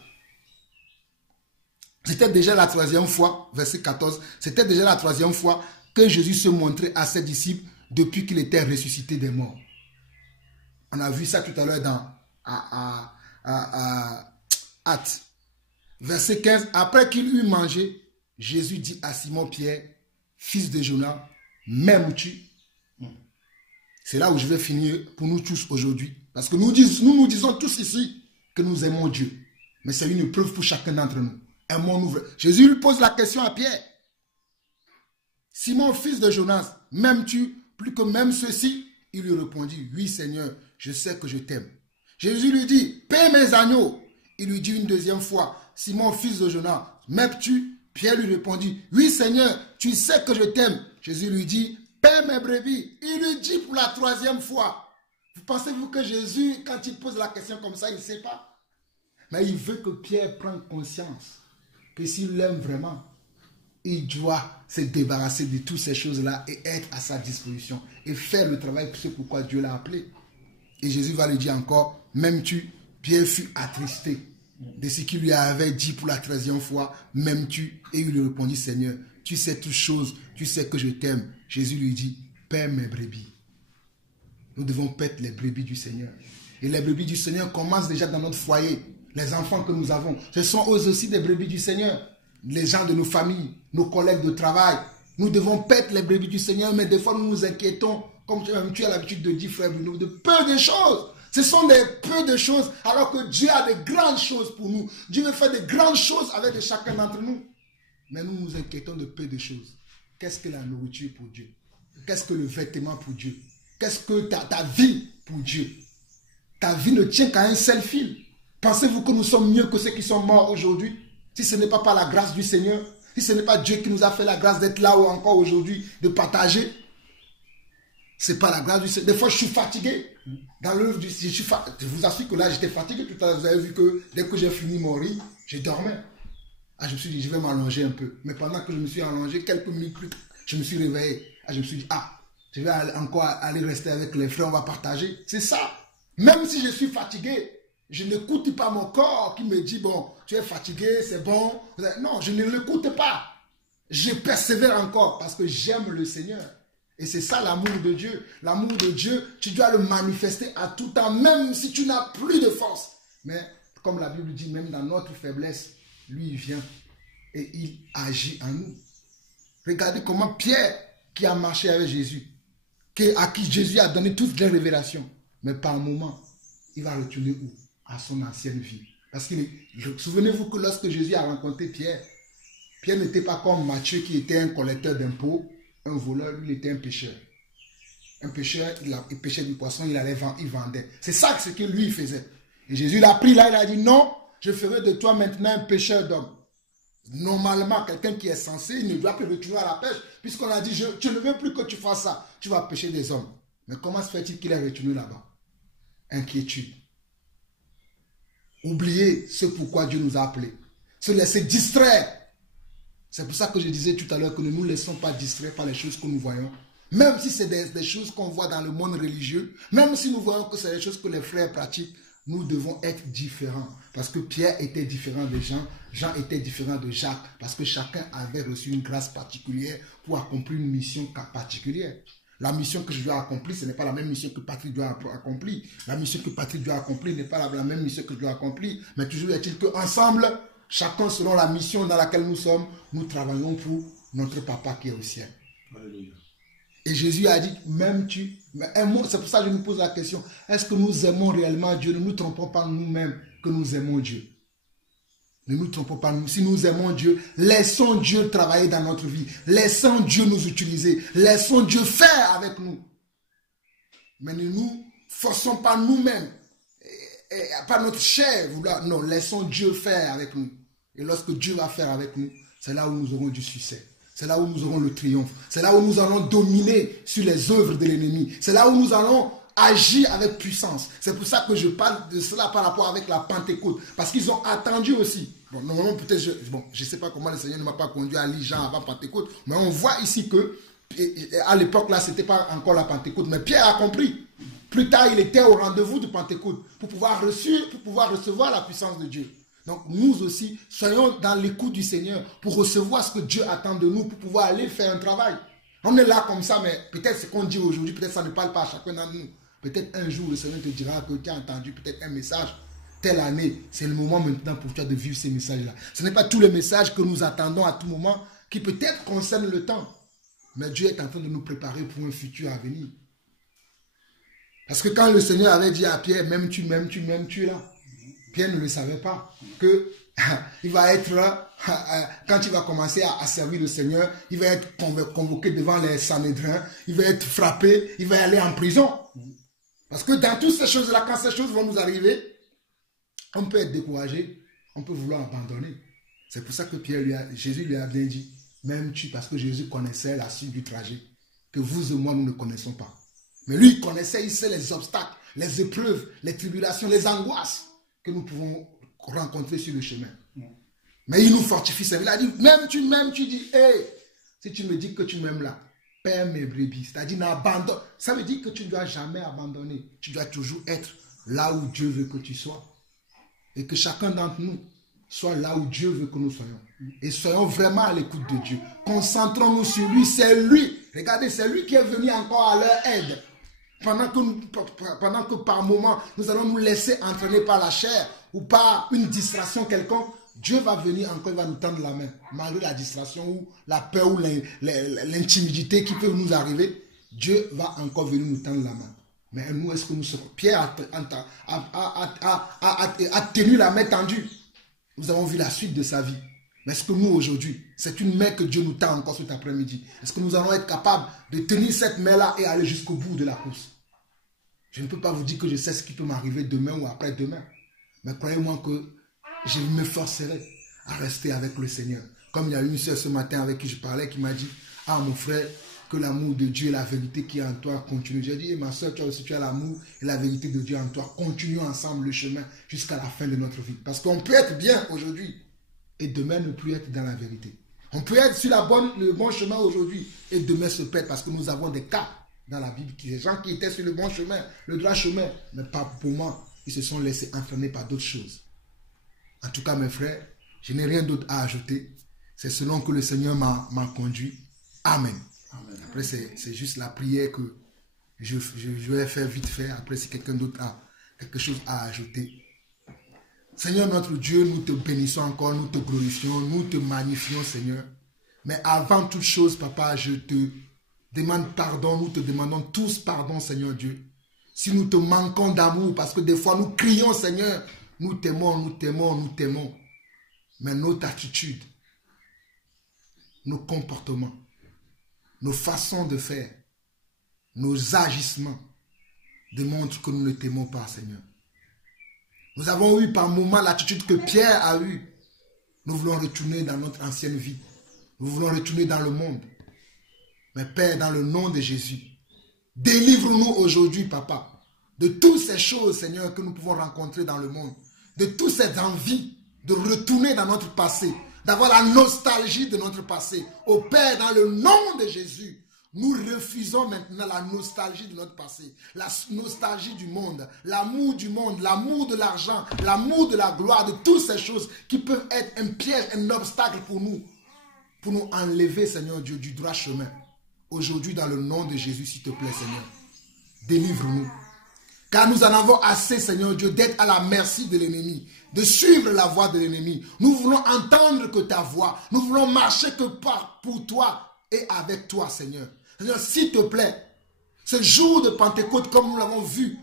C'était déjà la 3e fois, verset 14, c'était déjà la 3e fois que Jésus se montrait à ses disciples depuis qu'il était ressuscité des morts. On a vu ça tout à l'heure dans Actes. Verset 15, après qu'il eut mangé, Jésus dit à Simon-Pierre, fils de Jonas, m'aimes-tu? C'est là où je vais finir pour nous tous aujourd'hui. Parce que nous disons tous ici que nous aimons Dieu. Mais c'est une preuve pour chacun d'entre nous. Aimons-nous. Jésus lui pose la question à Pierre. Simon, fils de Jonas, m'aimes-tu plus que même ceci? Il lui répondit, oui Seigneur, je sais que je t'aime. Jésus lui dit, paie mes agneaux. Il lui dit une deuxième fois, Simon, fils de Jonas, m'aimes-tu? Pierre lui répondit, oui Seigneur, tu sais que je t'aime. Jésus lui dit, paie mes brebis. Il lui dit pour la 3e fois. Pensez-vous que Jésus, quand il pose la question comme ça, il ne sait pas? Mais il veut que Pierre prenne conscience que s'il l'aime vraiment, il doit se débarrasser de toutes ces choses-là et être à sa disposition et faire le travail, c'est pourquoi Dieu l'a appelé. Et Jésus va lui dire encore, m'aimes-tu? Pierre fut attristé de ce qu'il lui avait dit pour la 13e fois, m'aimes-tu? Et il lui répondit, Seigneur, tu sais toutes choses, tu sais que je t'aime. Jésus lui dit, paie mes brebis. Nous devons paître les brebis du Seigneur. Et les brebis du Seigneur commencent déjà dans notre foyer. Les enfants que nous avons, ce sont eux aussi des brebis du Seigneur. Les gens de nos familles, nos collègues de travail. Nous devons paître les brebis du Seigneur, mais des fois nous nous inquiétons, comme tu as l'habitude de dire, frère Bruno, de peu de choses. Ce sont des peu de choses, alors que Dieu a de grandes choses pour nous. Dieu veut faire de grandes choses avec chacun d'entre nous. Mais nous nous inquiétons de peu de choses. Qu'est-ce que la nourriture pour Dieu? Qu'est-ce que le vêtement pour Dieu? Qu'est-ce que ta vie pour Dieu? Ta vie ne tient qu'à un seul fil. Pensez-vous que nous sommes mieux que ceux qui sont morts aujourd'hui? Si ce n'est pas par la grâce du Seigneur, si ce n'est pas Dieu qui nous a fait la grâce d'être là ou encore aujourd'hui, de partager, c'est pas la grâce du Seigneur. Des fois, je suis fatigué. Dans l'œuvre du Seigneur, je vous assure que là, j'étais fatigué. Tout à l'heure, vous avez vu que dès que j'ai fini mon riz, je dormais. Je me suis dit, je vais m'allonger un peu. Mais pendant que je me suis allongé, quelques minutes plus tard, je me suis réveillé. Je me suis dit, je vais encore aller rester avec les frères, on va partager. C'est ça. Même si je suis fatigué, je n'écoute pas mon corps qui me dit, bon, tu es fatigué, c'est bon. Non, je ne l'écoute pas. Je persévère encore parce que j'aime le Seigneur. Et c'est ça l'amour de Dieu. L'amour de Dieu, tu dois le manifester à tout temps, même si tu n'as plus de force. Mais comme la Bible dit, même dans notre faiblesse, lui, il vient et il agit en nous. Regardez comment Pierre, qui a marché avec Jésus, à qui Jésus a donné toutes les révélations, mais par un moment, il va retourner où? À son ancienne vie. Parce que, souvenez-vous que lorsque Jésus a rencontré Pierre, Pierre n'était pas comme Matthieu qui était un collecteur d'impôts, un voleur, lui il était un pêcheur. Un pêcheur, il pêchait du poisson, il vendait. C'est ça ce que lui faisait. Et Jésus l'a pris là, il a dit non, je ferai de toi maintenant un pêcheur d'hommes. Normalement, quelqu'un qui est censé, il ne doit plus retourner à la pêche, puisqu'on a dit, je ne veux plus que tu fasses ça, tu vas pêcher des hommes. Mais comment se fait-il qu'il est retourné là-bas? Inquiétude. Oublier ce pourquoi Dieu nous a appelés. Se laisser distraire. C'est pour ça que je disais tout à l'heure que ne nous laissons pas distraire par les choses que nous voyons. Même si c'est des choses qu'on voit dans le monde religieux, même si nous voyons que c'est des choses que les frères pratiquent, nous devons être différents. Parce que Pierre était différent de Jean, Jean était différent de Jacques, parce que chacun avait reçu une grâce particulière pour accomplir une mission particulière. La mission que je dois accomplir, ce n'est pas la même mission que Patrick doit accomplir. La mission que Patrick doit accomplir n'est pas la même mission que je dois accomplir. Mais toujours est-il qu'ensemble, chacun selon la mission dans laquelle nous sommes, nous travaillons pour notre papa qui est au ciel. Alléluia. Et Jésus a dit, c'est pour ça que je nous pose la question, est-ce que nous aimons réellement Dieu? Ne nous trompons pas nous-mêmes que nous aimons Dieu. Ne nous trompons pas nous. Si nous aimons Dieu, laissons Dieu travailler dans notre vie. Laissons Dieu nous utiliser. Laissons Dieu faire avec nous. Mais ne nous forçons pas nous-mêmes, pas notre chair. Non, laissons Dieu faire avec nous. Et lorsque Dieu va faire avec nous, c'est là où nous aurons du succès. C'est là où nous aurons le triomphe. C'est là où nous allons dominer sur les œuvres de l'ennemi. C'est là où nous allons agir avec puissance. C'est pour ça que je parle de cela par rapport avec la Pentecôte. Parce qu'ils ont attendu aussi. Bon, normalement, peut-être, je ne sais pas comment le Seigneur ne m'a pas conduit à lire Jean avant Pentecôte, mais on voit ici que, à l'époque là, ce n'était pas encore la Pentecôte, mais Pierre a compris. Plus tard, il était au rendez-vous de Pentecôte pour pouvoir recevoir la puissance de Dieu. Donc, nous aussi, soyons dans l'écoute du Seigneur pour recevoir ce que Dieu attend de nous, pour pouvoir aller faire un travail. On est là comme ça, mais peut-être ce qu'on dit aujourd'hui, peut-être ça ne parle pas à chacun d'entre nous. Peut-être un jour, le Seigneur te dira que tu as entendu peut-être un message. Telle année, c'est le moment maintenant pour toi de vivre ces messages-là. Ce n'est pas tous les messages que nous attendons à tout moment qui peut-être concernent le temps. Mais Dieu est en train de nous préparer pour un futur à venir. Parce que quand le Seigneur avait dit à Pierre, m'aimes-tu là, Pierre ne le savait pas. Il va être là, quand il va commencer à servir le Seigneur, il va être convoqué devant les Sanhédrins, il va être frappé, il va aller en prison. Parce que dans toutes ces choses-là, quand ces choses vont nous arriver, on peut être découragé, on peut vouloir abandonner. C'est pour ça que Jésus lui a bien dit, m'aimes-tu, parce que Jésus connaissait la suite du trajet, que vous et moi, nous ne connaissons pas. Mais lui, il connaissait, il sait les obstacles, les épreuves, les tribulations, les angoisses que nous pouvons rencontrer sur le chemin. Mais il nous fortifie. Il a dit, m'aimes-tu, tu dis, hey, si tu me dis que tu m'aimes là, perds mes brebis. C'est-à-dire, n'abandonne. Ça veut dire que tu ne dois jamais abandonner. Tu dois toujours être là où Dieu veut que tu sois. Et que chacun d'entre nous soit là où Dieu veut que nous soyons. Et soyons vraiment à l'écoute de Dieu. Concentrons-nous sur lui. C'est lui. Regardez, c'est lui qui est venu encore à leur aide. Pendant que par moment, nous allons nous laisser entraîner par la chair ou par une distraction quelconque, Dieu va venir encore, il va nous tendre la main. Malgré la distraction ou la peur ou l'intimidité qui peut nous arriver, Dieu va encore venir nous tendre la main. Mais nous, est-ce que nous serons... Pierre a tenu la main tendue. Nous avons vu la suite de sa vie. Mais est-ce que nous, aujourd'hui, c'est une main que Dieu nous tend encore cet après-midi? Est-ce que nous allons être capables de tenir cette main-là et aller jusqu'au bout de la course? Je ne peux pas vous dire que je sais ce qui peut m'arriver demain ou après-demain. Mais croyez-moi que je me forcerai à rester avec le Seigneur. Comme il y a une sœur ce matin avec qui je parlais qui m'a dit, ah mon frère, que l'amour de Dieu et la vérité qui est en toi continue. J'ai dit, ma soeur, toi aussi tu as l'amour et la vérité de Dieu en toi. Continuons ensemble le chemin jusqu'à la fin de notre vie. Parce qu'on peut être bien aujourd'hui et demain ne plus être dans la vérité. On peut être sur le bon chemin aujourd'hui et demain se perdre parce que nous avons des cas dans la Bible, des gens qui étaient sur le bon chemin, le droit chemin, mais pas pour moi. Ils se sont laissés entraîner par d'autres choses. En tout cas, mes frères, je n'ai rien d'autre à ajouter. C'est selon que le Seigneur m'a conduit. Amen. Amen. Après, c'est juste la prière que je vais faire vite fait. Après, si quelqu'un d'autre a quelque chose à ajouter. Seigneur notre Dieu, nous te bénissons encore, nous te glorifions, nous te magnifions, Seigneur. Mais avant toute chose, Papa, je te demande pardon, nous te demandons tous pardon, Seigneur Dieu. Si nous te manquons d'amour, parce que des fois nous crions, Seigneur, nous t'aimons, nous t'aimons, nous t'aimons. Mais notre attitude, nos comportements, nos façons de faire, nos agissements démontrent que nous ne t'aimons pas, Seigneur. Nous avons eu par moments l'attitude que Pierre a eue. Nous voulons retourner dans notre ancienne vie. Nous voulons retourner dans le monde. Mais Père, dans le nom de Jésus, délivre-nous aujourd'hui, Papa, de toutes ces choses, Seigneur, que nous pouvons rencontrer dans le monde. De toutes ces envies de retourner dans notre passé, d'avoir la nostalgie de notre passé. Ô Père, dans le nom de Jésus, nous refusons maintenant la nostalgie de notre passé, la nostalgie du monde, l'amour de l'argent, l'amour de la gloire, de toutes ces choses qui peuvent être un piège, un obstacle pour nous enlever, Seigneur Dieu, du droit chemin. Aujourd'hui, dans le nom de Jésus, s'il te plaît, Seigneur, délivre-nous. Car nous en avons assez, Seigneur Dieu, d'être à la merci de l'ennemi, de suivre la voie de l'ennemi. Nous voulons entendre que ta voix, nous voulons marcher que pour toi et avec toi, Seigneur. Seigneur, s'il te plaît, ce jour de Pentecôte, comme nous l'avons vu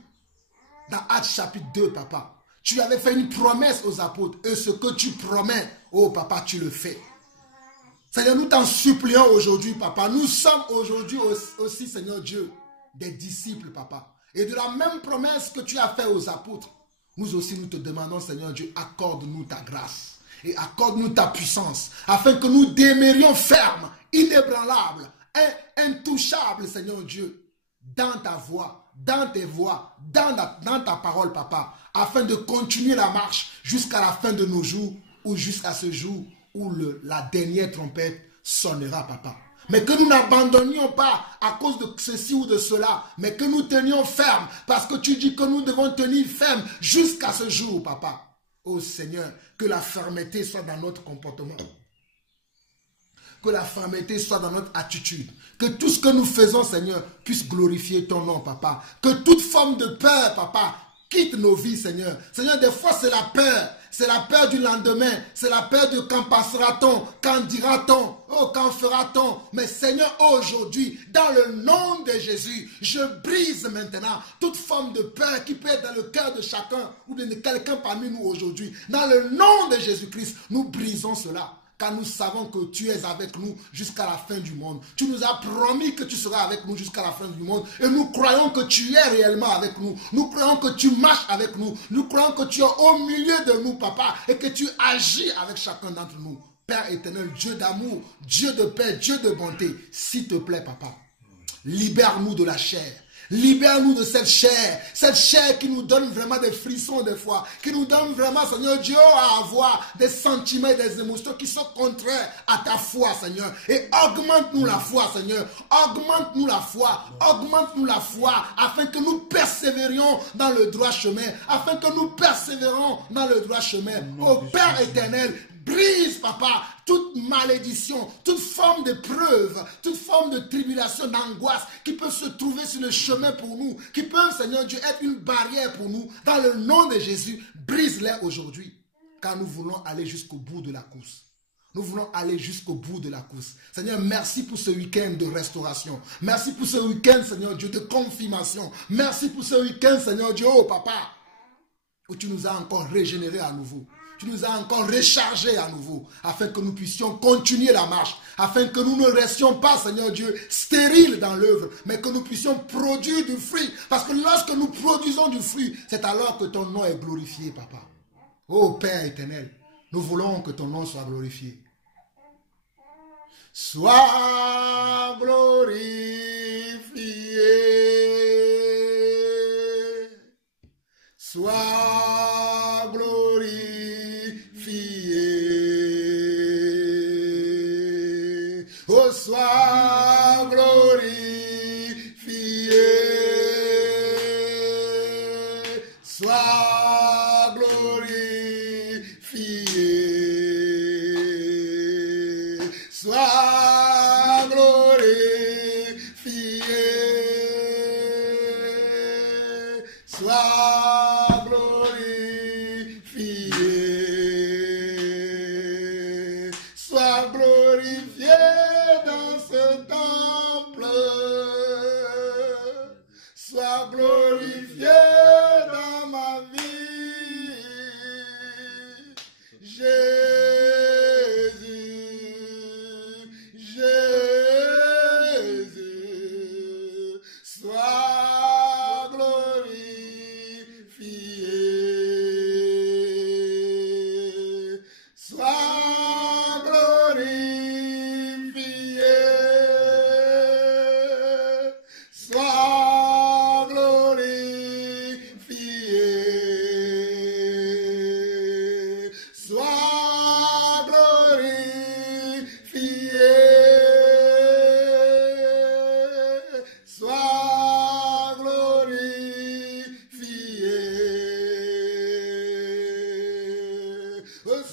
dans Actes chapitre 2, Papa, tu avais fait une promesse aux apôtres, et ce que tu promets, oh Papa, tu le fais. Seigneur, nous t'en supplions aujourd'hui, Papa. Nous sommes aujourd'hui aussi, Seigneur Dieu, des disciples, Papa. Et de la même promesse que tu as fait aux apôtres, nous aussi nous te demandons, Seigneur Dieu, accorde-nous ta grâce et accorde-nous ta puissance, afin que nous demeurions fermes, inébranlables, intouchables, Seigneur Dieu, dans ta voie, dans tes voies, dans ta parole, papa, afin de continuer la marche jusqu'à la fin de nos jours ou jusqu'à ce jour où la dernière trompette sonnera, papa. Mais que nous n'abandonnions pas à cause de ceci ou de cela, mais que nous tenions ferme, parce que tu dis que nous devons tenir ferme jusqu'à ce jour, papa. Oh Seigneur, que la fermeté soit dans notre comportement. Que la fermeté soit dans notre attitude. Que tout ce que nous faisons, Seigneur, puisse glorifier ton nom, papa. Que toute forme de peur, papa, quitte nos vies, Seigneur. Seigneur, des fois, c'est la peur. C'est la peur du lendemain. C'est la peur de quand passera-t-on, quand dira-t-on, oh, quand fera-t-on. Mais Seigneur, aujourd'hui, dans le nom de Jésus, je brise maintenant toute forme de peur qui peut être dans le cœur de chacun ou de quelqu'un parmi nous aujourd'hui. Dans le nom de Jésus-Christ, nous brisons cela. Car nous savons que tu es avec nous jusqu'à la fin du monde. Tu nous as promis que tu seras avec nous jusqu'à la fin du monde. Et nous croyons que tu es réellement avec nous. Nous croyons que tu marches avec nous. Nous croyons que tu es au milieu de nous, papa. Et que tu agis avec chacun d'entre nous. Père éternel, Dieu d'amour, Dieu de paix, Dieu de bonté. S'il te plaît, papa, libère-nous de la chair. Libère-nous de cette chair qui nous donne vraiment des frissons des fois, qui nous donne vraiment, Seigneur Dieu, à avoir des sentiments et des émotions qui sont contraires à ta foi, Seigneur. Et augmente-nous la foi, Seigneur. Augmente-nous la foi, afin que nous persévérions dans le droit chemin, Ô Père éternel, brise, papa, toute malédiction, toute forme de preuve, toute forme de tribulation, d'angoisse qui peut se trouver sur le chemin pour nous, qui peuvent, Seigneur Dieu, être une barrière pour nous. Dans le nom de Jésus, brise-les aujourd'hui, car nous voulons aller jusqu'au bout de la course. Nous voulons aller jusqu'au bout de la course. Seigneur, merci pour ce week-end de restauration. Merci pour ce week-end, Seigneur Dieu, de confirmation. Merci pour ce week-end, Seigneur Dieu, oh papa, où tu nous as encore régénérés à nouveau. Tu nous as encore rechargés à nouveau, afin que nous puissions continuer la marche, afin que nous ne restions pas, Seigneur Dieu, stériles dans l'œuvre, mais que nous puissions produire du fruit. Parce que lorsque nous produisons du fruit, c'est alors que ton nom est glorifié, papa. Ô Père éternel, nous voulons que ton nom soit glorifié. Sois glorifié. Sois glorifié. Oh, sois glorifié. Sois glorifié. Sois glorifié. Sois glorifié. Sois glorifié dans ce temple. Sois glorifié dans ma vie. Jésus, Jésus, sois glorifié. Sois glorifié. Sois glorifié. Sois glorifié. Sois glorifié.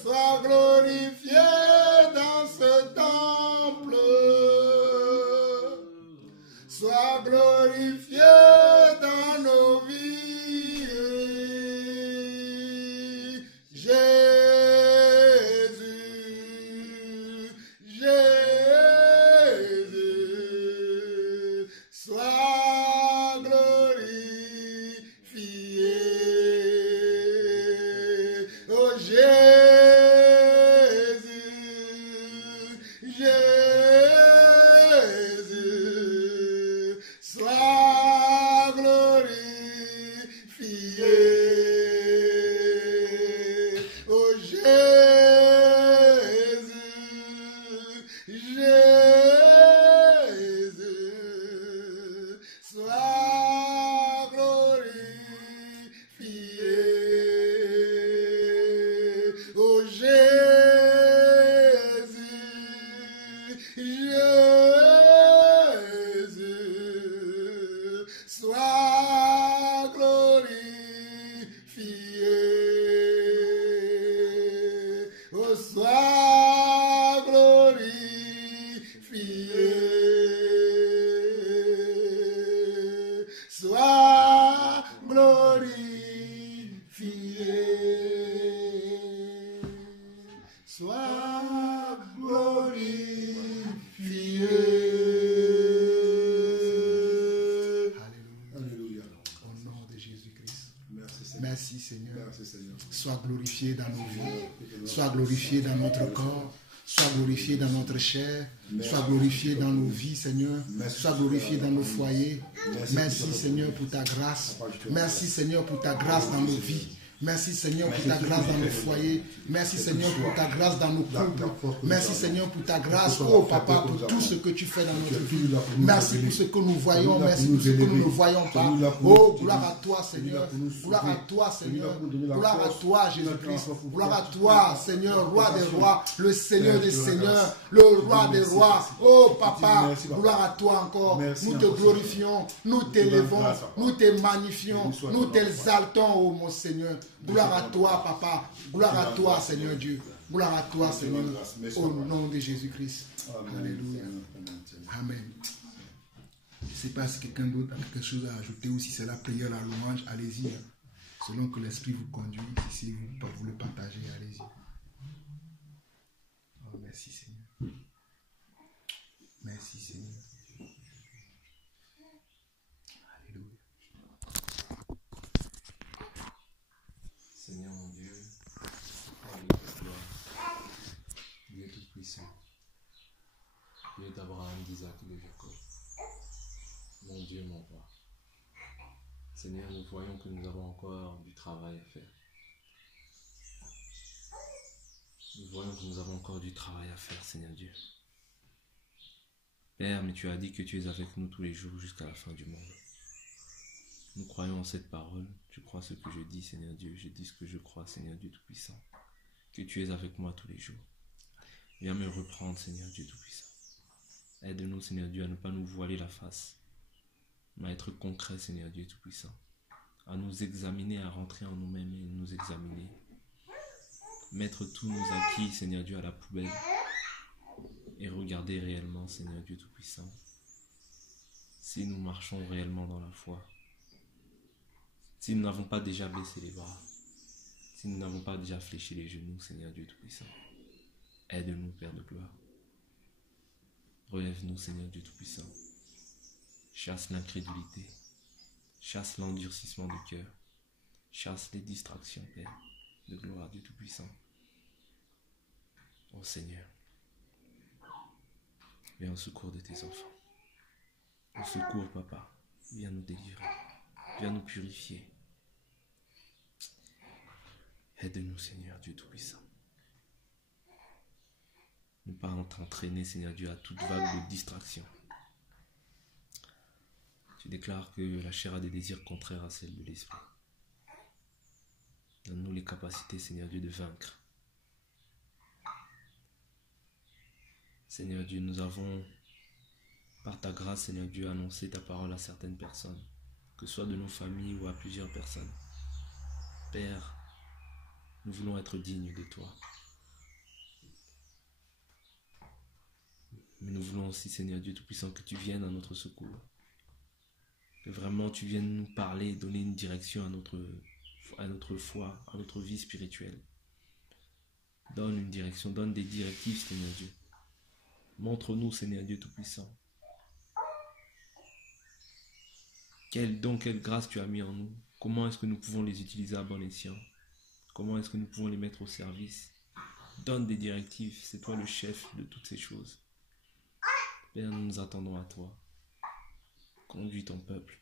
Sois glorifié dans ce temple. Sois glorifié dans nos vies. Jésus, Jésus, sois glorifié. Oh Jésus, Oh, sois glorifié. Sois glorifié. Sois glorifié. Alléluia. Au nom de Jésus-Christ. Merci Seigneur. Sois glorifié dans nos vies. Sois glorifié dans notre corps. Sois glorifié dans notre chair. Sois glorifié dans nos vies, Seigneur. Sois glorifié dans nos foyers. Merci Seigneur pour ta grâce. Merci Seigneur pour ta grâce dans nos vies. Merci Seigneur pour ta grâce dans nos foyers. Merci Seigneur pour ta grâce dans nos couples. Merci Seigneur pour ta grâce, oh Papa, pour tout ce que tu fais dans notre vie. Merci pour ce que nous voyons. Merci pour ce que nous ne voyons pas. Oh, gloire à toi Seigneur. Gloire à toi Seigneur. Gloire à toi Jésus-Christ. Gloire à toi Seigneur, roi des rois, le Seigneur des seigneurs, le roi des rois. Oh Papa, gloire à toi encore. Nous te glorifions, nous t'élevons, nous te magnifions, nous t'exaltons, oh mon Seigneur. Gloire à toi, Papa. Gloire à toi, Seigneur Dieu. Gloire à toi, Seigneur. Au nom de Jésus-Christ. Alléluia. Amen. Je ne sais pas si quelqu'un d'autre a quelque chose à ajouter ou si c'est la prière, la louange. Allez-y. Selon que l'Esprit vous conduit. Si vous le partagez, allez-y. Oh, merci, Seigneur. Merci, Seigneur. Seigneur mon Dieu, Dieu Tout-Puissant, Dieu d'Abraham, d'Isaac et de Jacob, mon Dieu, mon roi. Seigneur, nous voyons que nous avons encore du travail à faire. Nous voyons que nous avons encore du travail à faire, Seigneur Dieu. Père, mais tu as dit que tu es avec nous tous les jours jusqu'à la fin du monde. Nous croyons en cette parole. Je crois ce que je dis, Seigneur Dieu. Je dis ce que je crois, Seigneur Dieu Tout-Puissant. Que tu es avec moi tous les jours. Viens me reprendre, Seigneur Dieu Tout-Puissant. Aide-nous, Seigneur Dieu, à ne pas nous voiler la face, mais à être concret, Seigneur Dieu Tout-Puissant. À nous examiner, à rentrer en nous-mêmes et nous examiner. Mettre tous nos acquis, Seigneur Dieu, à la poubelle. Et regarder réellement, Seigneur Dieu Tout-Puissant, si nous marchons réellement dans la foi. Si nous n'avons pas déjà baissé les bras, si nous n'avons pas déjà fléchi les genoux, Seigneur Dieu Tout-Puissant, aide-nous, Père de gloire. Relève-nous, Seigneur Dieu Tout-Puissant. Chasse l'incrédulité, chasse l'endurcissement du cœur, chasse les distractions, Père de gloire, Dieu Tout-Puissant. Ô Seigneur, viens au secours de tes enfants. Au secours, Papa, viens nous délivrer, viens nous purifier. Aide-nous, Seigneur Dieu Tout-Puissant. Ne pas t'entraîner, Seigneur Dieu, à toute vague de distraction. Tu déclares que la chair a des désirs contraires à celle de l'esprit. Donne-nous les capacités, Seigneur Dieu, de vaincre. Seigneur Dieu, nous avons, par ta grâce, Seigneur Dieu, annoncé ta parole à certaines personnes, que ce soit de nos familles ou à plusieurs personnes. Père, nous voulons être dignes de toi. Mais nous voulons aussi, Seigneur Dieu Tout-Puissant, que tu viennes à notre secours. Que vraiment tu viennes nous parler, donner une direction à notre foi, à notre vie spirituelle. Donne une direction, donne des directives, Seigneur Dieu. Montre-nous, Seigneur Dieu Tout-Puissant, quel don, quelle grâce tu as mis en nous. Comment est-ce que nous pouvons les utiliser à bon escient? Comment est-ce que nous pouvons les mettre au service? Donne des directives, c'est toi le chef de toutes ces choses. Père, nous nous attendons à toi. Conduis ton peuple.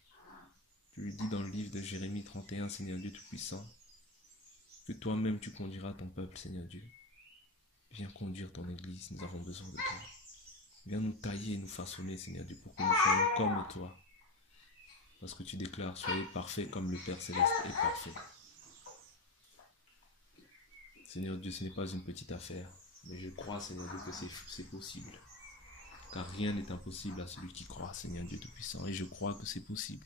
Tu lui dis dans le livre de Jérémie 31, Seigneur Dieu Tout-Puissant, que toi-même tu conduiras ton peuple, Seigneur Dieu. Viens conduire ton église, nous avons besoin de toi. Viens nous tailler et nous façonner, Seigneur Dieu, pour que nous soyons comme toi. Parce que tu déclares, soyez parfaits comme le Père Céleste est parfait. Seigneur Dieu, ce n'est pas une petite affaire, mais je crois, Seigneur Dieu, que c'est possible. Car rien n'est impossible à celui qui croit, Seigneur Dieu Tout-Puissant, et je crois que c'est possible.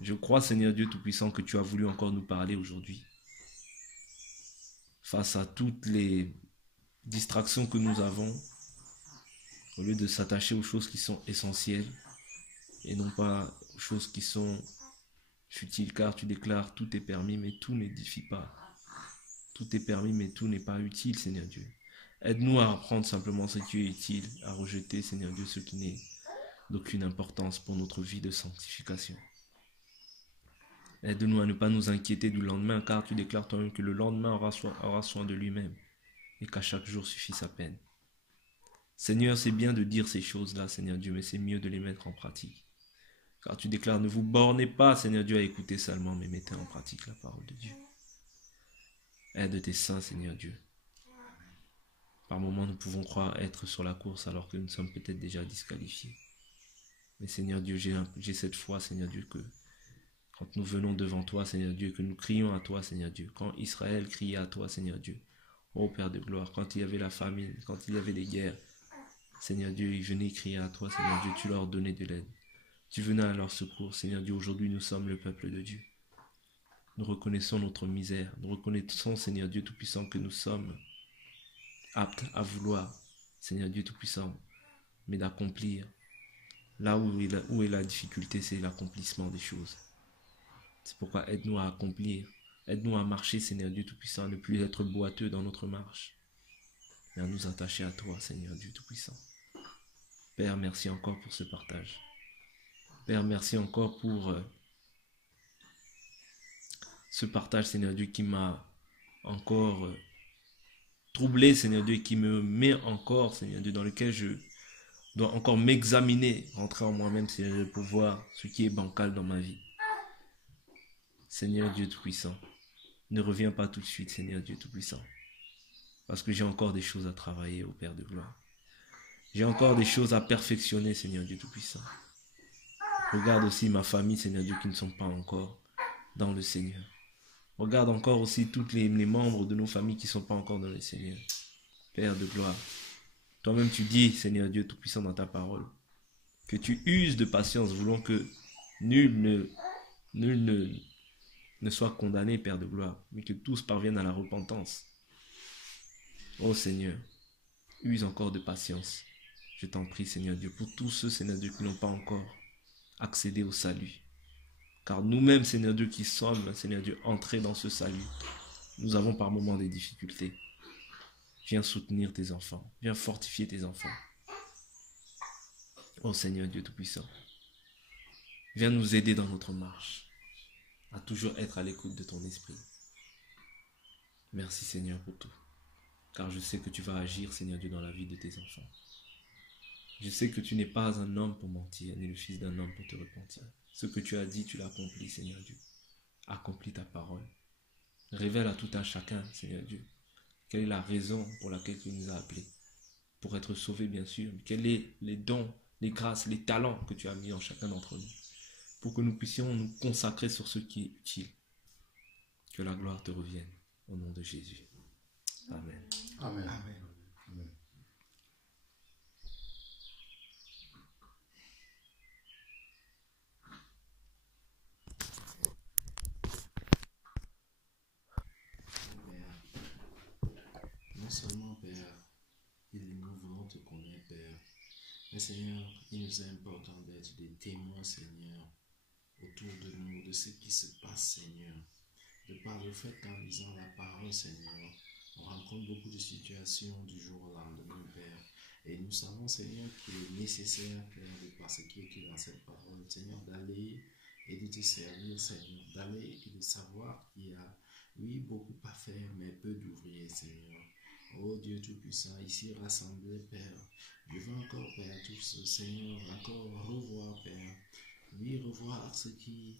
Je crois, Seigneur Dieu Tout-Puissant, que tu as voulu encore nous parler aujourd'hui. Face à toutes les distractions que nous avons, au lieu de s'attacher aux choses qui sont essentielles et non pas aux choses qui sont futiles, car tu déclares tout est permis, mais tout n'édifie pas. Tout est permis, mais tout n'est pas utile, Seigneur Dieu. Aide-nous à apprendre simplement ce qui est utile, à rejeter, Seigneur Dieu, ce qui n'est d'aucune importance pour notre vie de sanctification. Aide-nous à ne pas nous inquiéter du lendemain, car tu déclares toi-même que le lendemain aura soin de lui-même et qu'à chaque jour suffit sa peine. Seigneur, c'est bien de dire ces choses-là, Seigneur Dieu, mais c'est mieux de les mettre en pratique. Car tu déclares, ne vous bornez pas, Seigneur Dieu, à écouter seulement, mais mettez en pratique la parole de Dieu. Aide tes saints, Seigneur Dieu. Par moments, nous pouvons croire être sur la course alors que nous sommes peut-être déjà disqualifiés. Mais Seigneur Dieu, j'ai cette foi, Seigneur Dieu, que quand nous venons devant toi, Seigneur Dieu, que nous crions à toi, Seigneur Dieu, quand Israël criait à toi, Seigneur Dieu, ô Père de gloire, quand il y avait la famine, quand il y avait des guerres, Seigneur Dieu, ils venaient crier à toi, Seigneur Dieu, tu leur donnais de l'aide. Tu venais à leur secours, Seigneur Dieu, aujourd'hui nous sommes le peuple de Dieu. Nous reconnaissons notre misère, nous reconnaissons, Seigneur Dieu Tout-Puissant, que nous sommes aptes à vouloir, Seigneur Dieu Tout-Puissant, mais d'accomplir. Là où est la difficulté, c'est l'accomplissement des choses. C'est pourquoi aide-nous à accomplir, aide-nous à marcher, Seigneur Dieu Tout-Puissant, à ne plus être boiteux dans notre marche, mais à nous attacher à toi, Seigneur Dieu Tout-Puissant. Père, merci encore pour ce partage. Père, merci encore pour ce partage, Seigneur Dieu, qui m'a encore troublé, Seigneur Dieu, et qui me met encore, Seigneur Dieu, dans lequel je dois encore m'examiner, rentrer en moi-même, Seigneur Dieu, pour voir ce qui est bancal dans ma vie. Seigneur Dieu Tout-Puissant, ne reviens pas tout de suite, Seigneur Dieu Tout-Puissant, parce que j'ai encore des choses à travailler, au Père de gloire. J'ai encore des choses à perfectionner, Seigneur Dieu Tout-Puissant. Regarde aussi ma famille, Seigneur Dieu, qui ne sont pas encore dans le Seigneur. Regarde encore aussi tous les membres de nos familles qui ne sont pas encore dans le Seigneur. Père de gloire, toi-même tu dis, Seigneur Dieu Tout-Puissant, dans ta parole, que tu uses de patience, voulant que nul ne soit condamné, Père de gloire, mais que tous parviennent à la repentance. Ô Seigneur, use encore de patience. Je t'en prie, Seigneur Dieu, pour tous ceux, Seigneur Dieu, qui n'ont pas encore accéder au salut. Car nous-mêmes, Seigneur Dieu, qui sommes, Seigneur Dieu, entrés dans ce salut, nous avons par moments des difficultés. Viens soutenir tes enfants. Viens fortifier tes enfants. Ô Seigneur Dieu Tout-Puissant, viens nous aider dans notre marche, à toujours être à l'écoute de ton esprit. Merci Seigneur pour tout, car je sais que tu vas agir, Seigneur Dieu, dans la vie de tes enfants. Je sais que tu n'es pas un homme pour mentir, ni le fils d'un homme pour te repentir. Ce que tu as dit, tu l'as accompli, Seigneur Dieu. Accomplis ta parole. Révèle à tout un chacun, Seigneur Dieu, quelle est la raison pour laquelle tu nous as appelés. Pour être sauvés, bien sûr. Quels sont les dons, les grâces, les talents que tu as mis en chacun d'entre nous. Pour que nous puissions nous consacrer sur ce qui est utile. Que la gloire te revienne. Au nom de Jésus. Amen. Amen. Amen. Amen. Non seulement, Père, nous voulons te connaître, Père, mais Seigneur, il nous est important d'être des témoins, Seigneur, autour de nous, de ce qui se passe, Seigneur. De par le fait qu'en lisant la parole, Seigneur, on rencontre beaucoup de situations du jour au lendemain, Père. Et nous savons, Seigneur, qu'il est nécessaire, Père, de par ce qui est écrit dans cette parole, Seigneur, d'aller et de te servir, Seigneur, d'aller et de savoir qu'il y a, oui, beaucoup à faire, mais peu d'ouvriers, Seigneur. Oh Dieu Tout-Puissant, ici rassemblé, Père, je veux encore, Père, tous, Seigneur, encore revoir, Père, oui, revoir ce qui,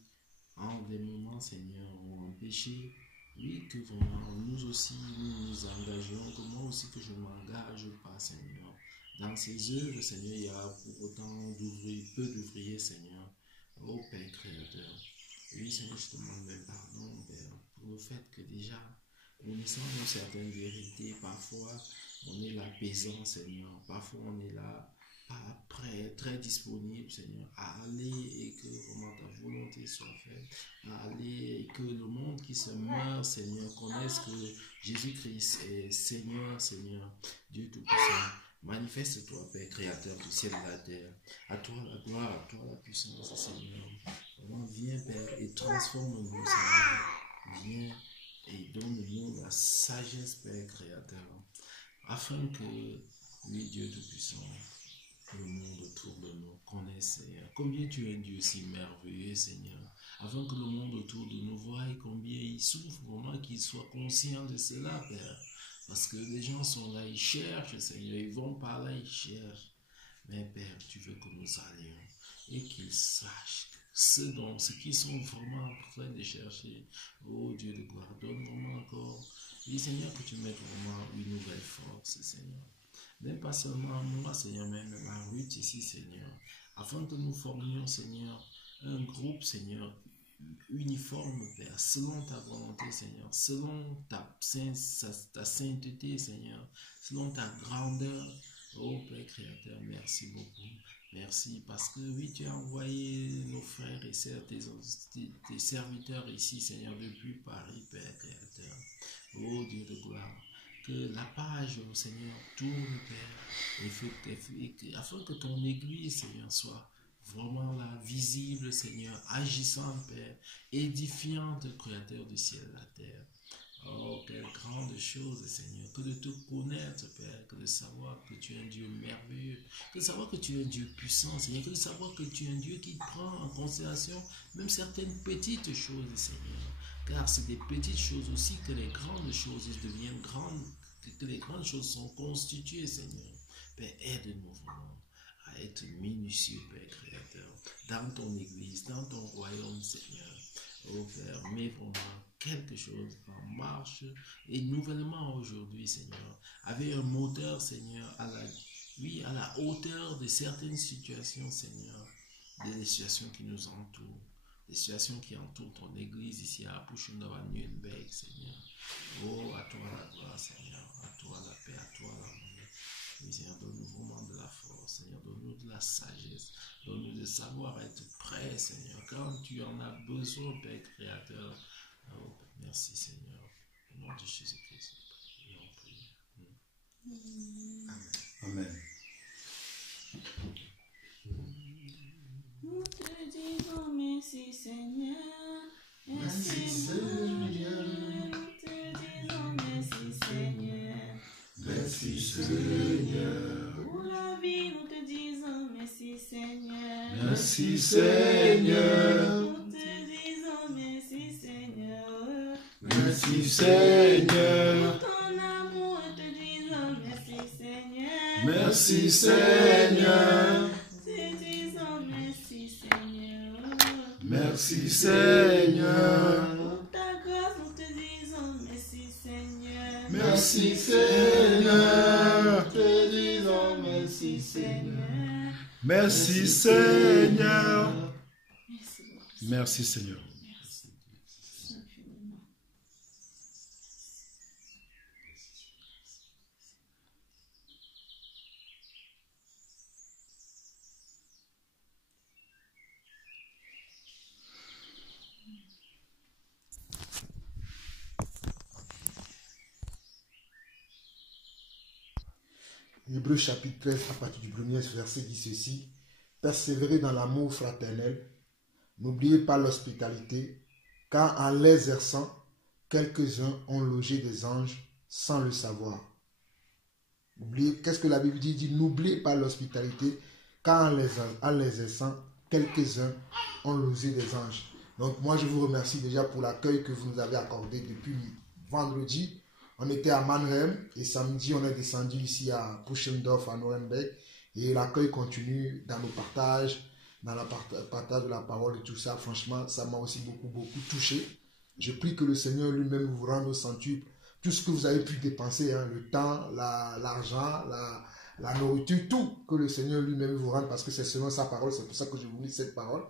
en des moments, Seigneur, ont empêché, oui, que vraiment, nous aussi, nous nous engagions, que moi aussi, que je ne m'engage pas, Seigneur. Dans ces œuvres, Seigneur, il y a pour autant d'ouvriers, peu d'ouvriers, Seigneur. Oh Père Créateur, oui, Seigneur, je te demande même pardon, Père, pour le fait que déjà, connaissant certaines vérités, parfois on est là pesant, Seigneur, parfois on est là, prêt, très disponible, Seigneur, à aller et que vraiment ta volonté soit faite, à aller et que le monde qui se meurt, Seigneur, connaisse que Jésus-Christ est Seigneur, Seigneur, Dieu Tout-Puissant. Manifeste-toi, Père, Créateur du ciel et de la terre. À toi la gloire, à toi la puissance, Seigneur. Vraiment, viens, Père, et transforme-nous, Seigneur. Viens et donne-nous la sagesse, Père, Créateur, afin que, oui, Dieu Tout-Puissant, le monde autour de nous connaisse, Seigneur, combien tu es un Dieu si merveilleux, Seigneur, afin que le monde autour de nous voie combien il souffre, vraiment qu'il soit conscient de cela, Père. Parce que les gens sont là, ils cherchent, Seigneur, ils vont par là, ils cherchent. Mais Père, tu veux que nous allions et qu'ils sachent ce qu'ils sont vraiment en train de chercher. Oh Dieu de gloire, donne-moi encore. Oui, Seigneur, que tu mettes vraiment une nouvelle force, Seigneur. Même pas seulement moi, Seigneur, mais même à Ruth ici, Seigneur. Afin que nous formions, Seigneur, un groupe, Seigneur, uniforme, Père, selon ta volonté, Seigneur, selon ta sainteté, Seigneur, selon ta grandeur. Oh Père Créateur, merci beaucoup. Merci parce que oui, tu as envoyé nos frères et sœurs, tes serviteurs ici, Seigneur, depuis Paris, Père Créateur. Oh Dieu de gloire, que la page, oh Seigneur, tourne, Père, afin que ton Église, Seigneur, soit vraiment là, visible, Seigneur, agissante, Père, édifiante, Créateur du ciel et de la terre. Oh, quelle grande chose, Seigneur, que de te connaître, Père, que de savoir que tu es un Dieu merveilleux, que de savoir que tu es un Dieu puissant, Seigneur, que de savoir que tu es un Dieu qui prend en considération même certaines petites choses, Seigneur, car c'est des petites choses aussi que les grandes choses deviennent grandes, que les grandes choses sont constituées, Seigneur. Père, aide-nous vraiment à être minutieux, Père Créateur, dans ton Église, dans ton royaume, Seigneur. Oh Père, mets vraiment quelque chose en marche et nouvellement aujourd'hui, Seigneur, avec un moteur, Seigneur, à la hauteur de certaines situations, Seigneur, des situations qui nous entourent, des situations qui entourent ton Église ici à Pushundava Nürnberg, Seigneur. Oh, à toi la gloire, Seigneur, à toi la paix, à toi l'amour. Seigneur, donne-nous vraiment de la force, Seigneur, donne-nous de la sagesse, donne-nous de savoir être prêt, Seigneur, quand tu en as besoin, Père Créateur. Oh, merci, Seigneur, au nom de Jésus-Christ, et en prière. Amen. Nous te disons merci, Seigneur. Merci, Seigneur. Nous te disons merci, Seigneur. Merci, Seigneur. Pour la vie, nous te disons merci, Seigneur. Merci, Seigneur. Nous te disons merci, Seigneur. Merci, Seigneur. Pour ton amour, nous te disons merci, Seigneur. Merci, Seigneur. Te disons merci, Seigneur. Merci, Seigneur. Pour ta grâce, nous te disons merci, Seigneur. Merci, Seigneur. Te disons merci, Seigneur. Merci, Seigneur. Merci beaucoup. Merci, Seigneur. Merci infiniment. Hébreux chapitre 13, à partir du premier verset, dit ceci: persévérez dans l'amour fraternel, n'oubliez pas l'hospitalité, car en l'exerçant, quelques-uns ont logé des anges sans le savoir. Qu'est-ce que la Bible dit? Il dit n'oubliez pas l'hospitalité, car en l'exerçant, quelques-uns ont logé des anges. Donc moi je vous remercie déjà pour l'accueil que vous nous avez accordé depuis vendredi. On était à Mannheim et samedi on est descendu ici à Puschendorf à Nuremberg et l'accueil continue dans nos partages, dans le partage de la parole et tout ça. Franchement, ça m'a aussi beaucoup touché. Je prie que le Seigneur lui-même vous rende au centuple tout ce que vous avez pu dépenser, hein, le temps, l'argent, la nourriture, tout, que le Seigneur lui-même vous rende, parce que c'est selon sa parole. C'est pour ça que je vous lis cette parole,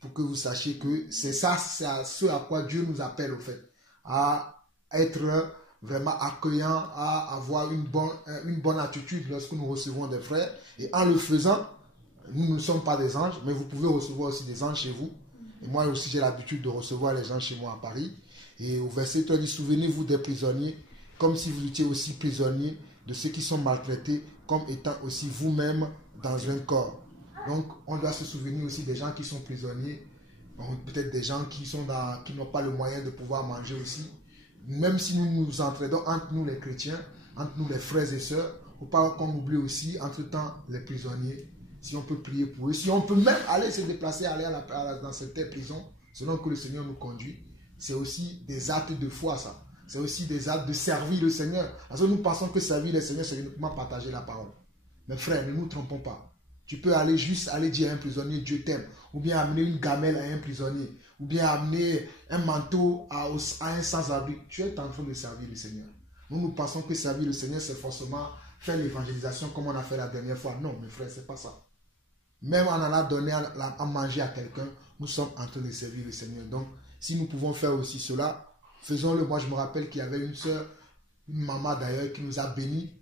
pour que vous sachiez que c'est ça, c'est ce à quoi Dieu nous appelle au fait, à être vraiment accueillant, à avoir une bonne attitude lorsque nous recevons des frères. Et en le faisant, nous ne sommes pas des anges, mais vous pouvez recevoir aussi des anges chez vous. Et moi aussi, j'ai l'habitude de recevoir les gens chez moi à Paris. Et au verset 3, il dit, souvenez-vous des prisonniers, comme si vous étiez aussi prisonniers de ceux qui sont maltraités, comme étant aussi vous-même dans un corps. Donc, on doit se souvenir aussi des gens qui sont prisonniers, peut-être des gens qui n'ont pas le moyen de pouvoir manger aussi. Même si nous nous entraidons entre nous les chrétiens, entre nous les frères et sœurs, il ne faut pas qu'on oublie aussi, entre-temps, les prisonniers. Si on peut prier pour eux, si on peut même aller se déplacer, aller dans cette prison, selon que le Seigneur nous conduit, c'est aussi des actes de foi, ça. C'est aussi des actes de servir le Seigneur. Parce que nous pensons que servir le Seigneur, c'est uniquement partager la parole. Mais frère, ne nous trompons pas. Tu peux aller dire à un prisonnier, Dieu t'aime. Ou bien amener une gamelle à un prisonnier. Ou bien amener un manteau à un sans-abri. Tu es en train de servir le Seigneur. Nous pensons que servir le Seigneur, c'est forcément faire l'évangélisation comme on a fait la dernière fois. Non, mes frères, c'est pas ça. Même en allant donner à manger à quelqu'un, nous sommes en train de servir le Seigneur. Donc, si nous pouvons faire aussi cela, faisons-le. Moi, je me rappelle qu'il y avait une soeur, une maman d'ailleurs, qui nous a bénis.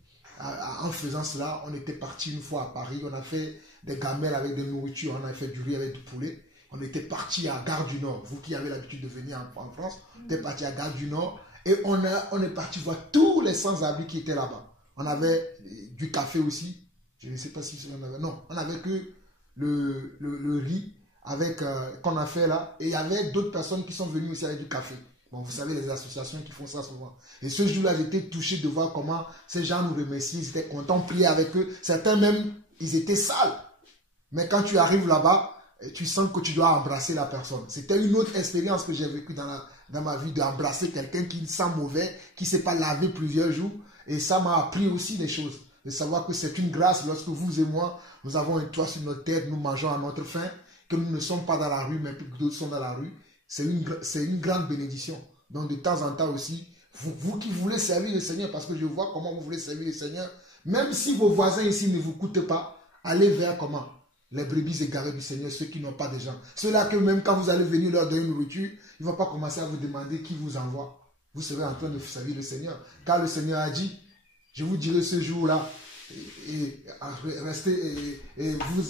En faisant cela, on était parti une fois à Paris, on a fait des gamelles avec des nourritures, on a fait du riz avec du poulet. On était parti à Gare du Nord. Vous qui avez l'habitude de venir en France, on était parti à Gare du Nord et on est parti voir tous les sans-abri qui étaient là-bas. On avait du café aussi. Je ne sais pas si on avait. Non, on avait que le riz avec qu'on a fait là. Et il y avait d'autres personnes qui sont venues aussi avec du café. Bon, vous savez, les associations qui font ça souvent. Et ce jour-là, j'étais touché de voir comment ces gens nous remerciaient. Ils étaient contents, on priait avec eux. Certains même, ils étaient sales. Mais quand tu arrives là-bas, tu sens que tu dois embrasser la personne. C'était une autre expérience que j'ai vécue dans ma vie, d'embrasser quelqu'un qui sent mauvais, qui ne s'est pas lavé plusieurs jours. Et ça m'a appris aussi des choses. De savoir que c'est une grâce lorsque vous et moi, nous avons un toit sur notre tête, nous mangeons à notre faim, que nous ne sommes pas dans la rue, mais que d'autres sont dans la rue. C'est une grande bénédiction. Donc de temps en temps aussi, vous qui voulez servir le Seigneur, parce que je vois comment vous voulez servir le Seigneur, même si vos voisins ici ne vous coûtent pas, allez vers comment? Les brebis égarées du Seigneur, ceux qui n'ont pas de gens. Ceux-là que même quand vous allez venir leur donner une nourriture, ils ne vont pas commencer à vous demander qui vous envoie. Vous serez en train de servir le Seigneur. Car le Seigneur a dit, je vous dirai ce jour-là,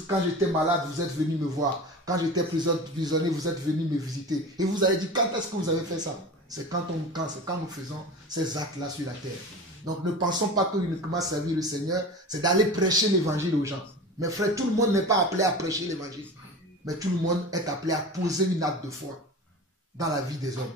quand j'étais malade, vous êtes venus me voir. Quand j'étais prisonnier, vous êtes venus me visiter. Et vous avez dit, quand est-ce que vous avez fait ça? C'est quand nous faisons ces actes-là sur la terre. Donc ne pensons pas que uniquement servir le Seigneur, c'est d'aller prêcher l'évangile aux gens. Mais frère, tout le monde n'est pas appelé à prêcher l'évangile. Mais tout le monde est appelé à poser une acte de foi dans la vie des hommes.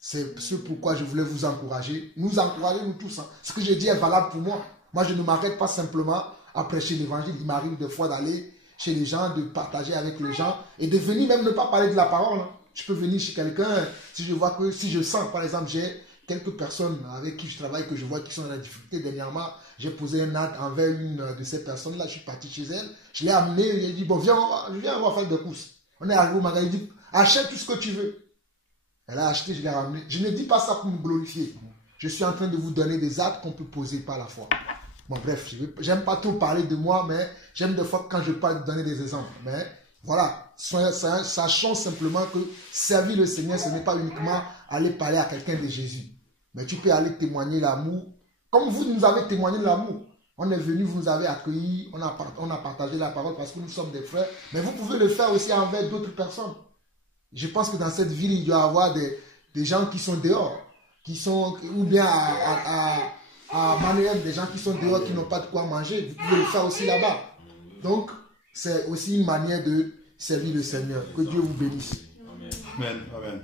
C'est ce pourquoi je voulais vous encourager. Nous encourager, nous tous. Ce que j'ai dit est valable pour moi. Moi, je ne m'arrête pas simplement à prêcher l'évangile. Il m'arrive des fois d'aller chez les gens, de partager avec les gens et de venir même ne pas parler de la parole. Je peux venir chez quelqu'un, si je sens, par exemple, j'ai quelques personnes avec qui je travaille, que je vois qui sont dans la difficulté. Dernièrement, j'ai posé un acte envers une de ces personnes-là, je suis parti chez elle, je l'ai amené, j'ai dit, bon, viens, on va faire des courses. On est arrivé au magasin, il dit, achète tout ce que tu veux. Elle a acheté, je l'ai ramené. Je ne dis pas ça pour me glorifier. Je suis en train de vous donner des actes qu'on peut poser par la foi. Bon, bref, j'aime pas trop parler de moi, mais j'aime des fois quand je parle de donner des exemples. Mais voilà, sachons simplement que servir le Seigneur, ce n'est pas uniquement aller parler à quelqu'un de Jésus. Mais tu peux aller témoigner l'amour. Comme vous nous avez témoigné l'amour. On est venu, vous nous avez accueillis, on a partagé la parole parce que nous sommes des frères. Mais vous pouvez le faire aussi envers d'autres personnes. Je pense que dans cette ville, il doit y avoir des gens qui sont dehors, ou bien à Manuel, des gens qui sont dehors, qui n'ont pas de quoi manger. Vous pouvez le faire aussi là-bas. Donc, c'est aussi une manière de servir le Seigneur. Que Dieu vous bénisse. Amen. Amen.